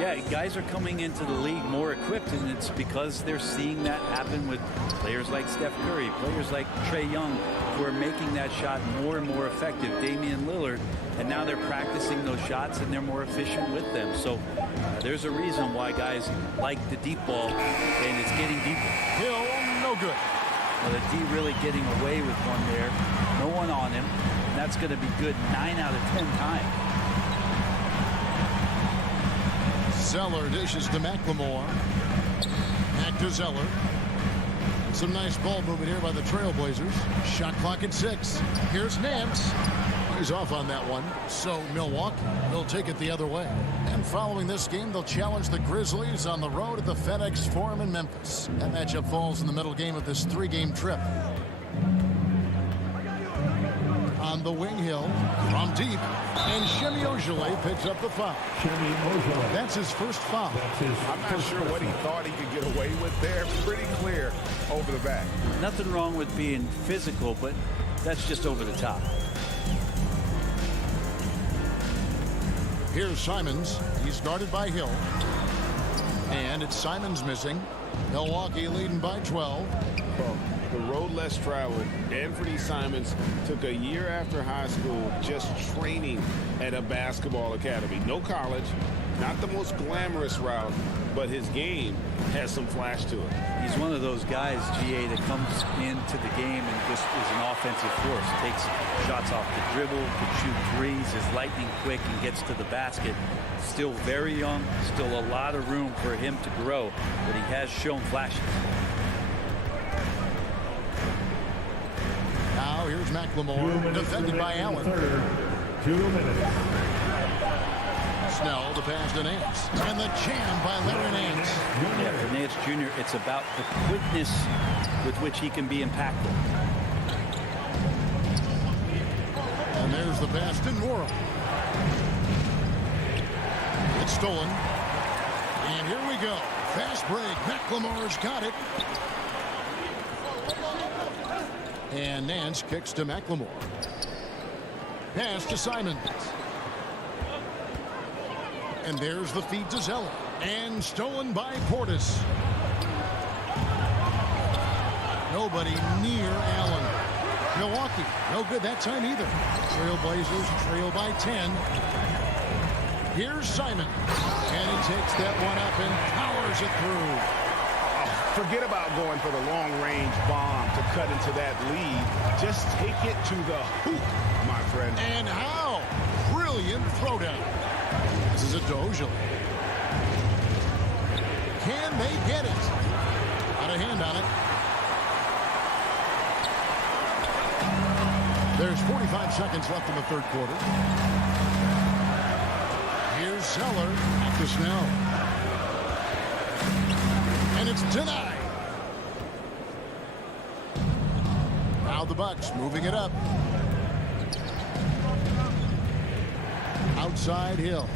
yeah, guys are coming into the league more equipped, and it's because they're seeing that happen with players like Steph Curry, players like Trae Young, who are making that shot more and more effective, Damian Lillard, and now they're practicing those shots, and they're more efficient with them. So there's a reason why guys like the deep ball, and it's getting deeper. Hill, no good. Well, the D really getting away with one there. No one on him. That's going to be good 9 out of 10 times. Zeller dishes to McLemore. Back to Zeller. Some nice ball movement here by the Trailblazers. Shot clock at 6. Here's Nance. He's off on that one. So Milwaukee will take it the other way. And following this game, they'll challenge the Grizzlies on the road at the FedEx Forum in Memphis. That matchup falls in the middle game of this 3-game trip. On the wing Hill, from deep, and Jimmy Ojeley picks up the foul. That's his first foul. I'm not sure what he thought he could get away with there. Pretty clear over the back. Nothing wrong with being physical, but that's just over the top. Here's Simons. He's guarded by Hill. And it's Simons missing. Milwaukee leading by 12. Well, the road less traveled. Anthony Simons took a year after high school just training at a basketball academy. No college, not the most glamorous route, but his game has some flash to it. He's one of those guys, GA, that comes into the game and just is an offensive force. Takes shots off the dribble, can shoot threes, is lightning quick, and gets to the basket. Still very young, still a lot of room for him to grow, but he has shown flashes. Now here's McLemore, defended by Allen. 2 minutes. Snell, the pass to Nance. And the jam by Larry Nance. Yeah, for Nance Jr., it's about the quickness with which he can be impactful. And there's the pass to Nora. It's stolen. And here we go. Fast break. McLemore's got it. And Nance kicks to McLemore. Pass to Simons. And there's the feed to Zeller. And stolen by Portis. Nobody near Allen. Milwaukee, no good that time either. Trailblazers trail by 10. Here's Simon. And he takes that one up and powers it through. Forget about going for the long-range bomb to cut into that lead. Just take it to the hoop, my friend. And how? Brilliant throwdown. This is a Dozier. Can they get it? Got a hand on it. There's 45 seconds left in the third quarter. Here's Zeller at the Snell. And it's denied. Now the Bucks moving it up. Outside Hill.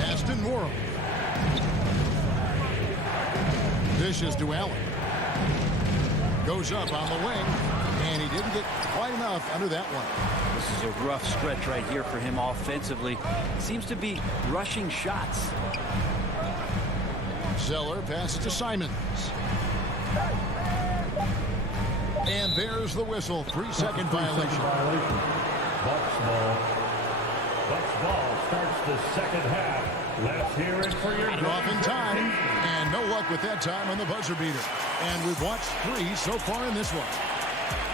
Aston Worrell. Dishes to Allen. Goes up on the wing. And he didn't get quite enough under that one. This is a rough stretch right here for him offensively. Seems to be rushing shots. Zeller passes to Simons. And there's the whistle. 3-second violation. Bucks ball. Bucks ball starts the second half. Let's hear it for your Got it off in time. And no luck with that time on the buzzer beater. And we've watched 3 so far in this one.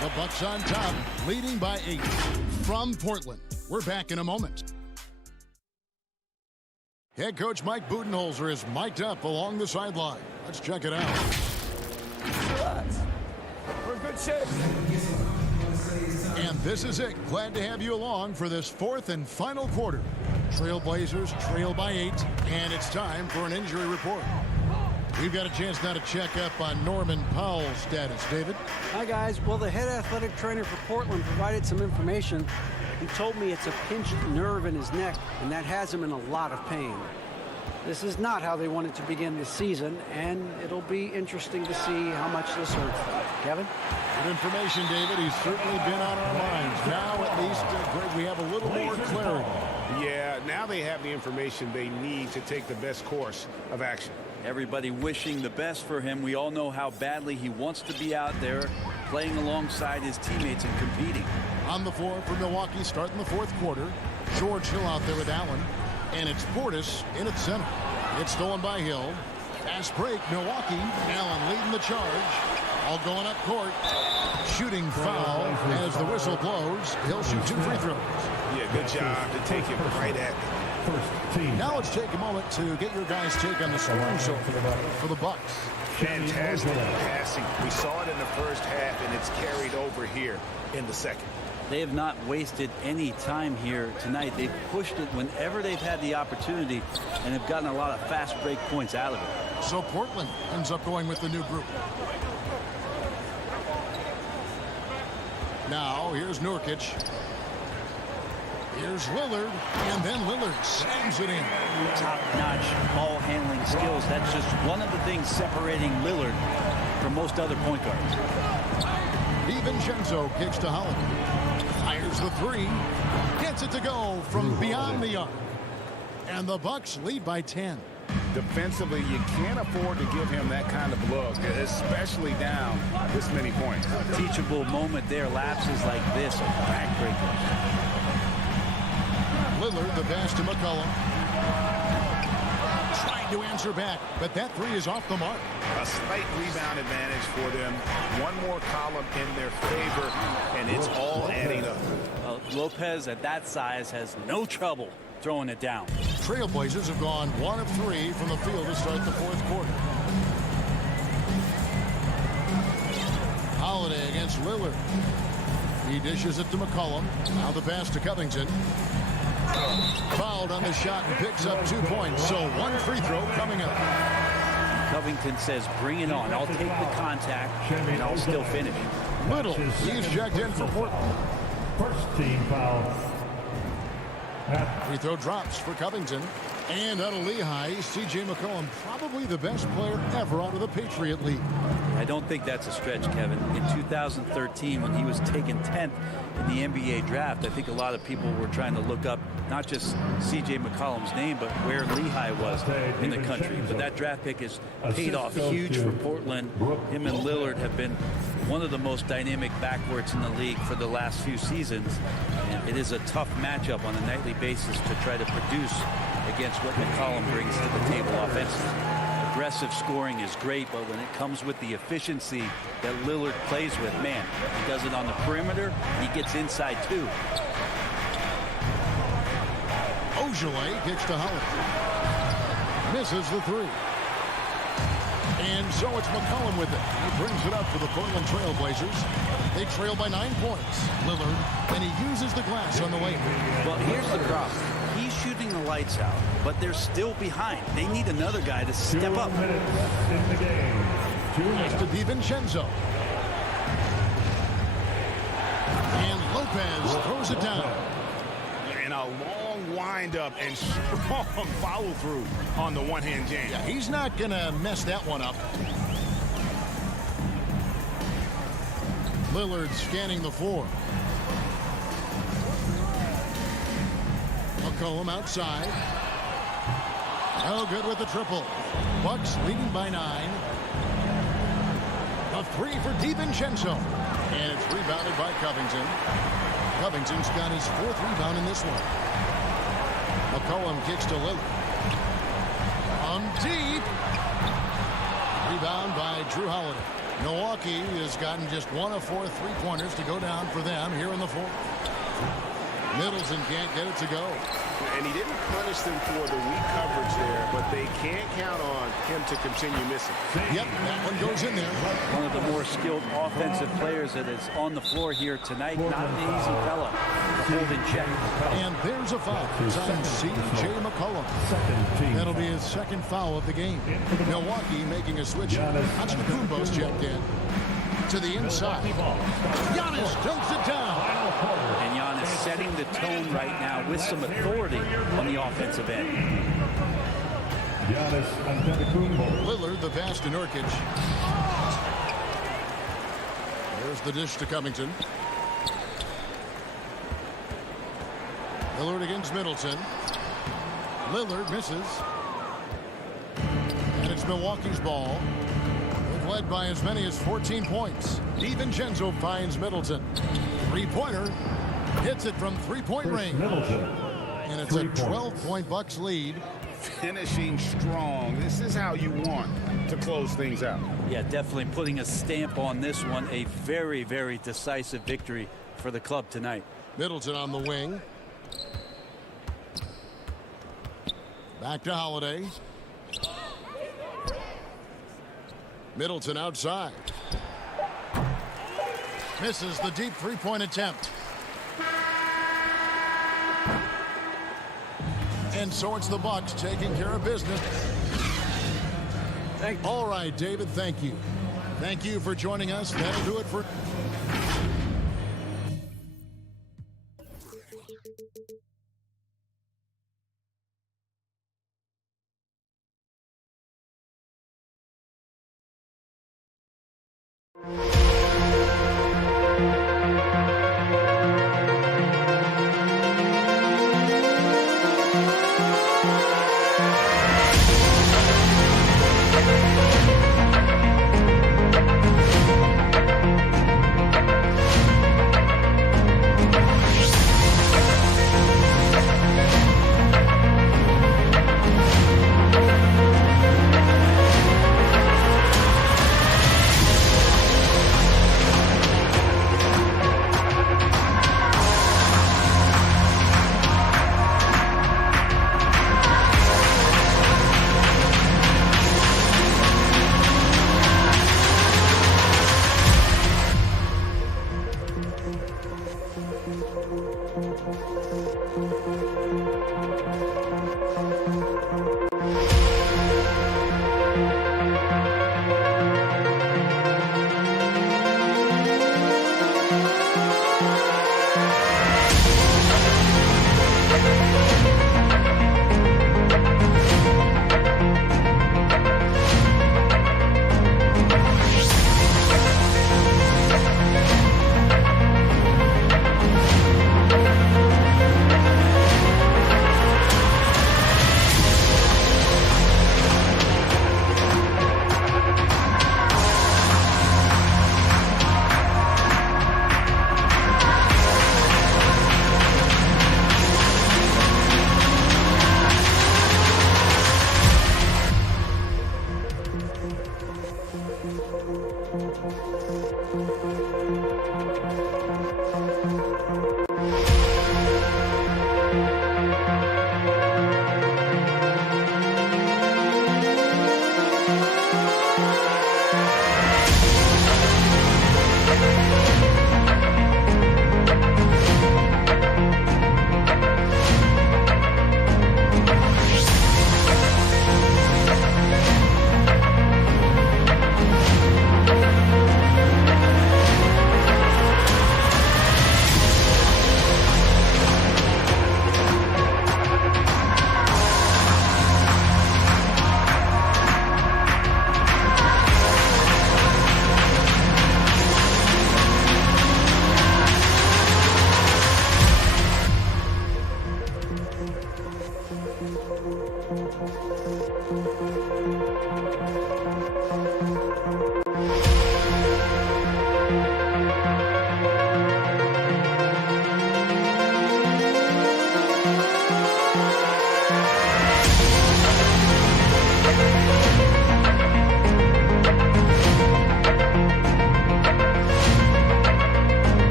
The Bucks on top, leading by 8. From Portland, we're back in a moment. Head coach Mike Budenholzer is mic'd up along the sideline. Let's check it out. We're in good shape. And this is it. Glad to have you along for this fourth and final quarter. Trailblazers trail by 8, and it's time for an injury report. We've got a chance now to check up on Norman Powell's status. David? Hi, guys. Well, the head athletic trainer for Portland provided some information. He told me it's a pinched nerve in his neck, and that has him in a lot of pain. This is not how they wanted to begin this season, and it'll be interesting to see how much this hurts. Kevin? Good information, David. He's certainly been on our minds. Now, at least, Greg, we have a little more clarity. Yeah, now they have the information they need to take the best course of action. Everybody wishing the best for him. We all know how badly he wants to be out there playing alongside his teammates and competing. On the floor for Milwaukee starting the fourth quarter. George Hill out there with Allen. And it's Portis in at center. It's stolen by Hill. Fast break, Milwaukee. Allen leading the charge. All going up court. Shooting foul as the whistle blows. He'll shoot 2 free throws. Yeah, good job to take it right at them. Now let's take a moment to get your guys' take on the scoring so for the Bucks. Fantastic passing. We saw it in the first half, and it's carried over here in the second. They have not wasted any time here tonight. They've pushed it whenever they've had the opportunity and have gotten a lot of fast break points out of it. So Portland ends up going with the new group. Now here's Nurkic. Here's Lillard, and then Lillard slams it in. Top-notch ball handling skills. That's just one of the things separating Lillard from most other point guards. DiVincenzo kicks to Holland. Fires the 3. Gets gets it to go from beyond the arc. And the Bucks lead by 10. Defensively, you can't afford to give him that kind of look, especially down this many points. Teachable moment there. Lapses like this are backbreakers. Lillard, the pass to McCollum. Trying to answer back, but that three is off the mark. A slight rebound advantage for them. One more column in their favor, and it's all adding up. Lopez at that size has no trouble throwing it down. Trailblazers have gone 1 of 3 from the field to start the fourth quarter. Holiday against Lillard. He dishes it to McCollum. Now the pass to Covington. Fouled on the shot and picks up 2 points. So one free throw coming up. Covington says, bring it on. I'll take the contact and I'll still finish. Little, he's checked in for Portland. First team foul. Free throw drops for Covington. And out of Lehigh, C.J. McCollum, probably the best player ever out of the Patriot League. I don't think that's a stretch, Kevin. In 2013, when he was taken 10th in the NBA draft, I think a lot of people were trying to look up not just C.J. McCollum's name, but where Lehigh was in the country. But that draft pick is paid off huge for Portland. Him and Lillard have been one of the most dynamic backcourts in the league for the last few seasons. And it is a tough matchup on a nightly basis to try to produce against what McCollum brings to the table offensively. Aggressive scoring is great, but when it comes with the efficiency that Lillard plays with, man, he does it on the perimeter, he gets inside too. Ojale kicks to Holiday. Misses the three. And so it's McCollum with it. He brings it up for the Portland Trailblazers. They trail by 9 points. Lillard, and he uses the glass on the way. Well, here's the problem. He's shooting the lights out, but they're still behind. They need another guy to step up. Next to DiVincenzo. And Lopez throws it down. And a long wind-up and strong follow-through on the one-hand jam. Yeah, he's not going to mess that one up. Lillard scanning the floor. McCollum outside. No good with the triple. Bucks leading by 9. A three for DiVincenzo. And it's rebounded by Covington. Covington's got his 4th rebound in this one. McCollum kicks to Lillard. On deep. Rebound by Drew Holiday. Milwaukee has gotten just 1 of 4 3-pointers to go down for them here in the fourth. Middleton can't get it to go. And he didn't punish them for the weak coverage there, but they can't count on him to continue missing. Yep, that one goes in there. One of the more skilled offensive players that is on the floor here tonight. Not an easy fella to hold in check. And there's a foul on C.J. McCollum. That'll be his 2nd foul of the game. Milwaukee making a switch. Antetokounmpo's checked in. To the inside. Giannis dunks it down. And Giannis setting the tone right now with some authority on the offensive end. Lillard, the pass to Nurkic. There's the dish to Covington. Lillard against Middleton. Lillard misses. And it's Milwaukee's ball. They've led by as many as 14 points. DiVincenzo finds Middleton. 3-pointer. Hits it from 3-point range. And it's a 12-point Bucks lead. Finishing strong. This is how you want to close things out. Yeah, definitely putting a stamp on this one. A very, very decisive victory for the club tonight. Middleton on the wing. Back to Holiday. Middleton outside. Misses the deep 3-point attempt. And so it's the Bucks taking care of business. All right, David, thank you. Thank you for joining us. That'll do it for...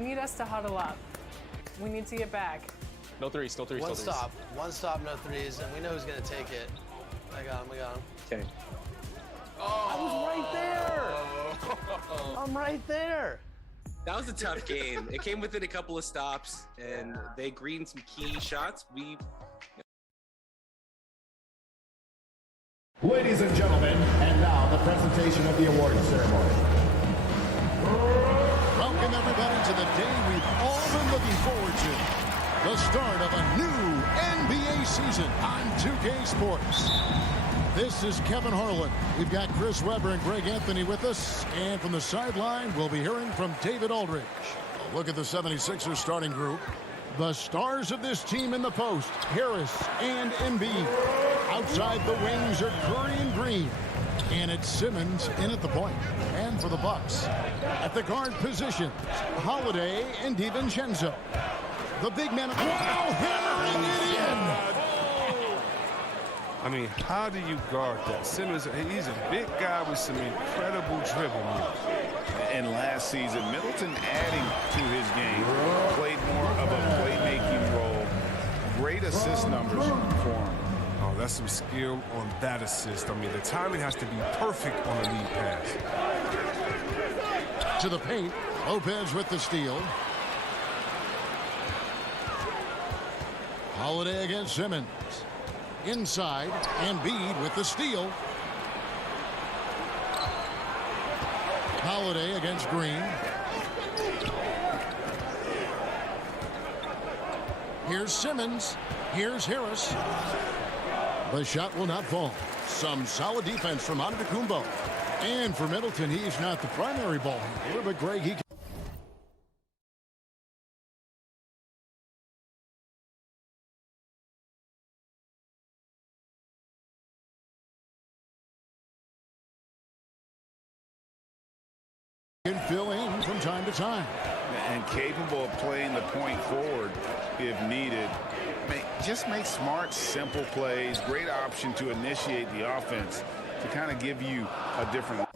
need us to huddle up. We need to get back. No threes, no threes, One no threes. stop. One stop, no threes, and we know who's going to take it. I got him, Okay. I was right there. I'm right there. That was a tough game. It came within a couple of stops, and they greened some key shots. Ladies and gentlemen, and now the presentation of the awards ceremony. Welcome everybody to the day we've all been looking forward to. The start of a new NBA season on 2K Sports. This is Kevin Harlan. We've got Chris Webber and Greg Anthony with us. And from the sideline, we'll be hearing from David Aldridge. A look at the 76ers starting group. The stars of this team in the post, Harris and Embiid. Outside the wings are Curry and Green. And it's Simmons in at the point. And for the Bucks, at the guard positions, Holiday and DiVincenzo. The big man, wow, hammering it in. I mean, how do you guard that? Simmons, he's a big guy with some incredible dribble moves. And last season, Middleton adding to his game, played more of a playmaking role. Great assist numbers for him. Oh, that's some skill on that assist. I mean, the timing has to be perfect on a lead pass. To the paint, Lopez with the steal. Holiday against Simmons. Inside, Embiid with the steal. Holiday against Green. Here's Simmons. Here's Harris. The shot will not fall. Some solid defense from Antetokounmpo. And for Middleton, he's not the primary ball handler, but Greg, he can fill in from time to time. And capable of playing the point forward if needed. Just make smart, simple plays. Great option to initiate the offense to kind of give you a different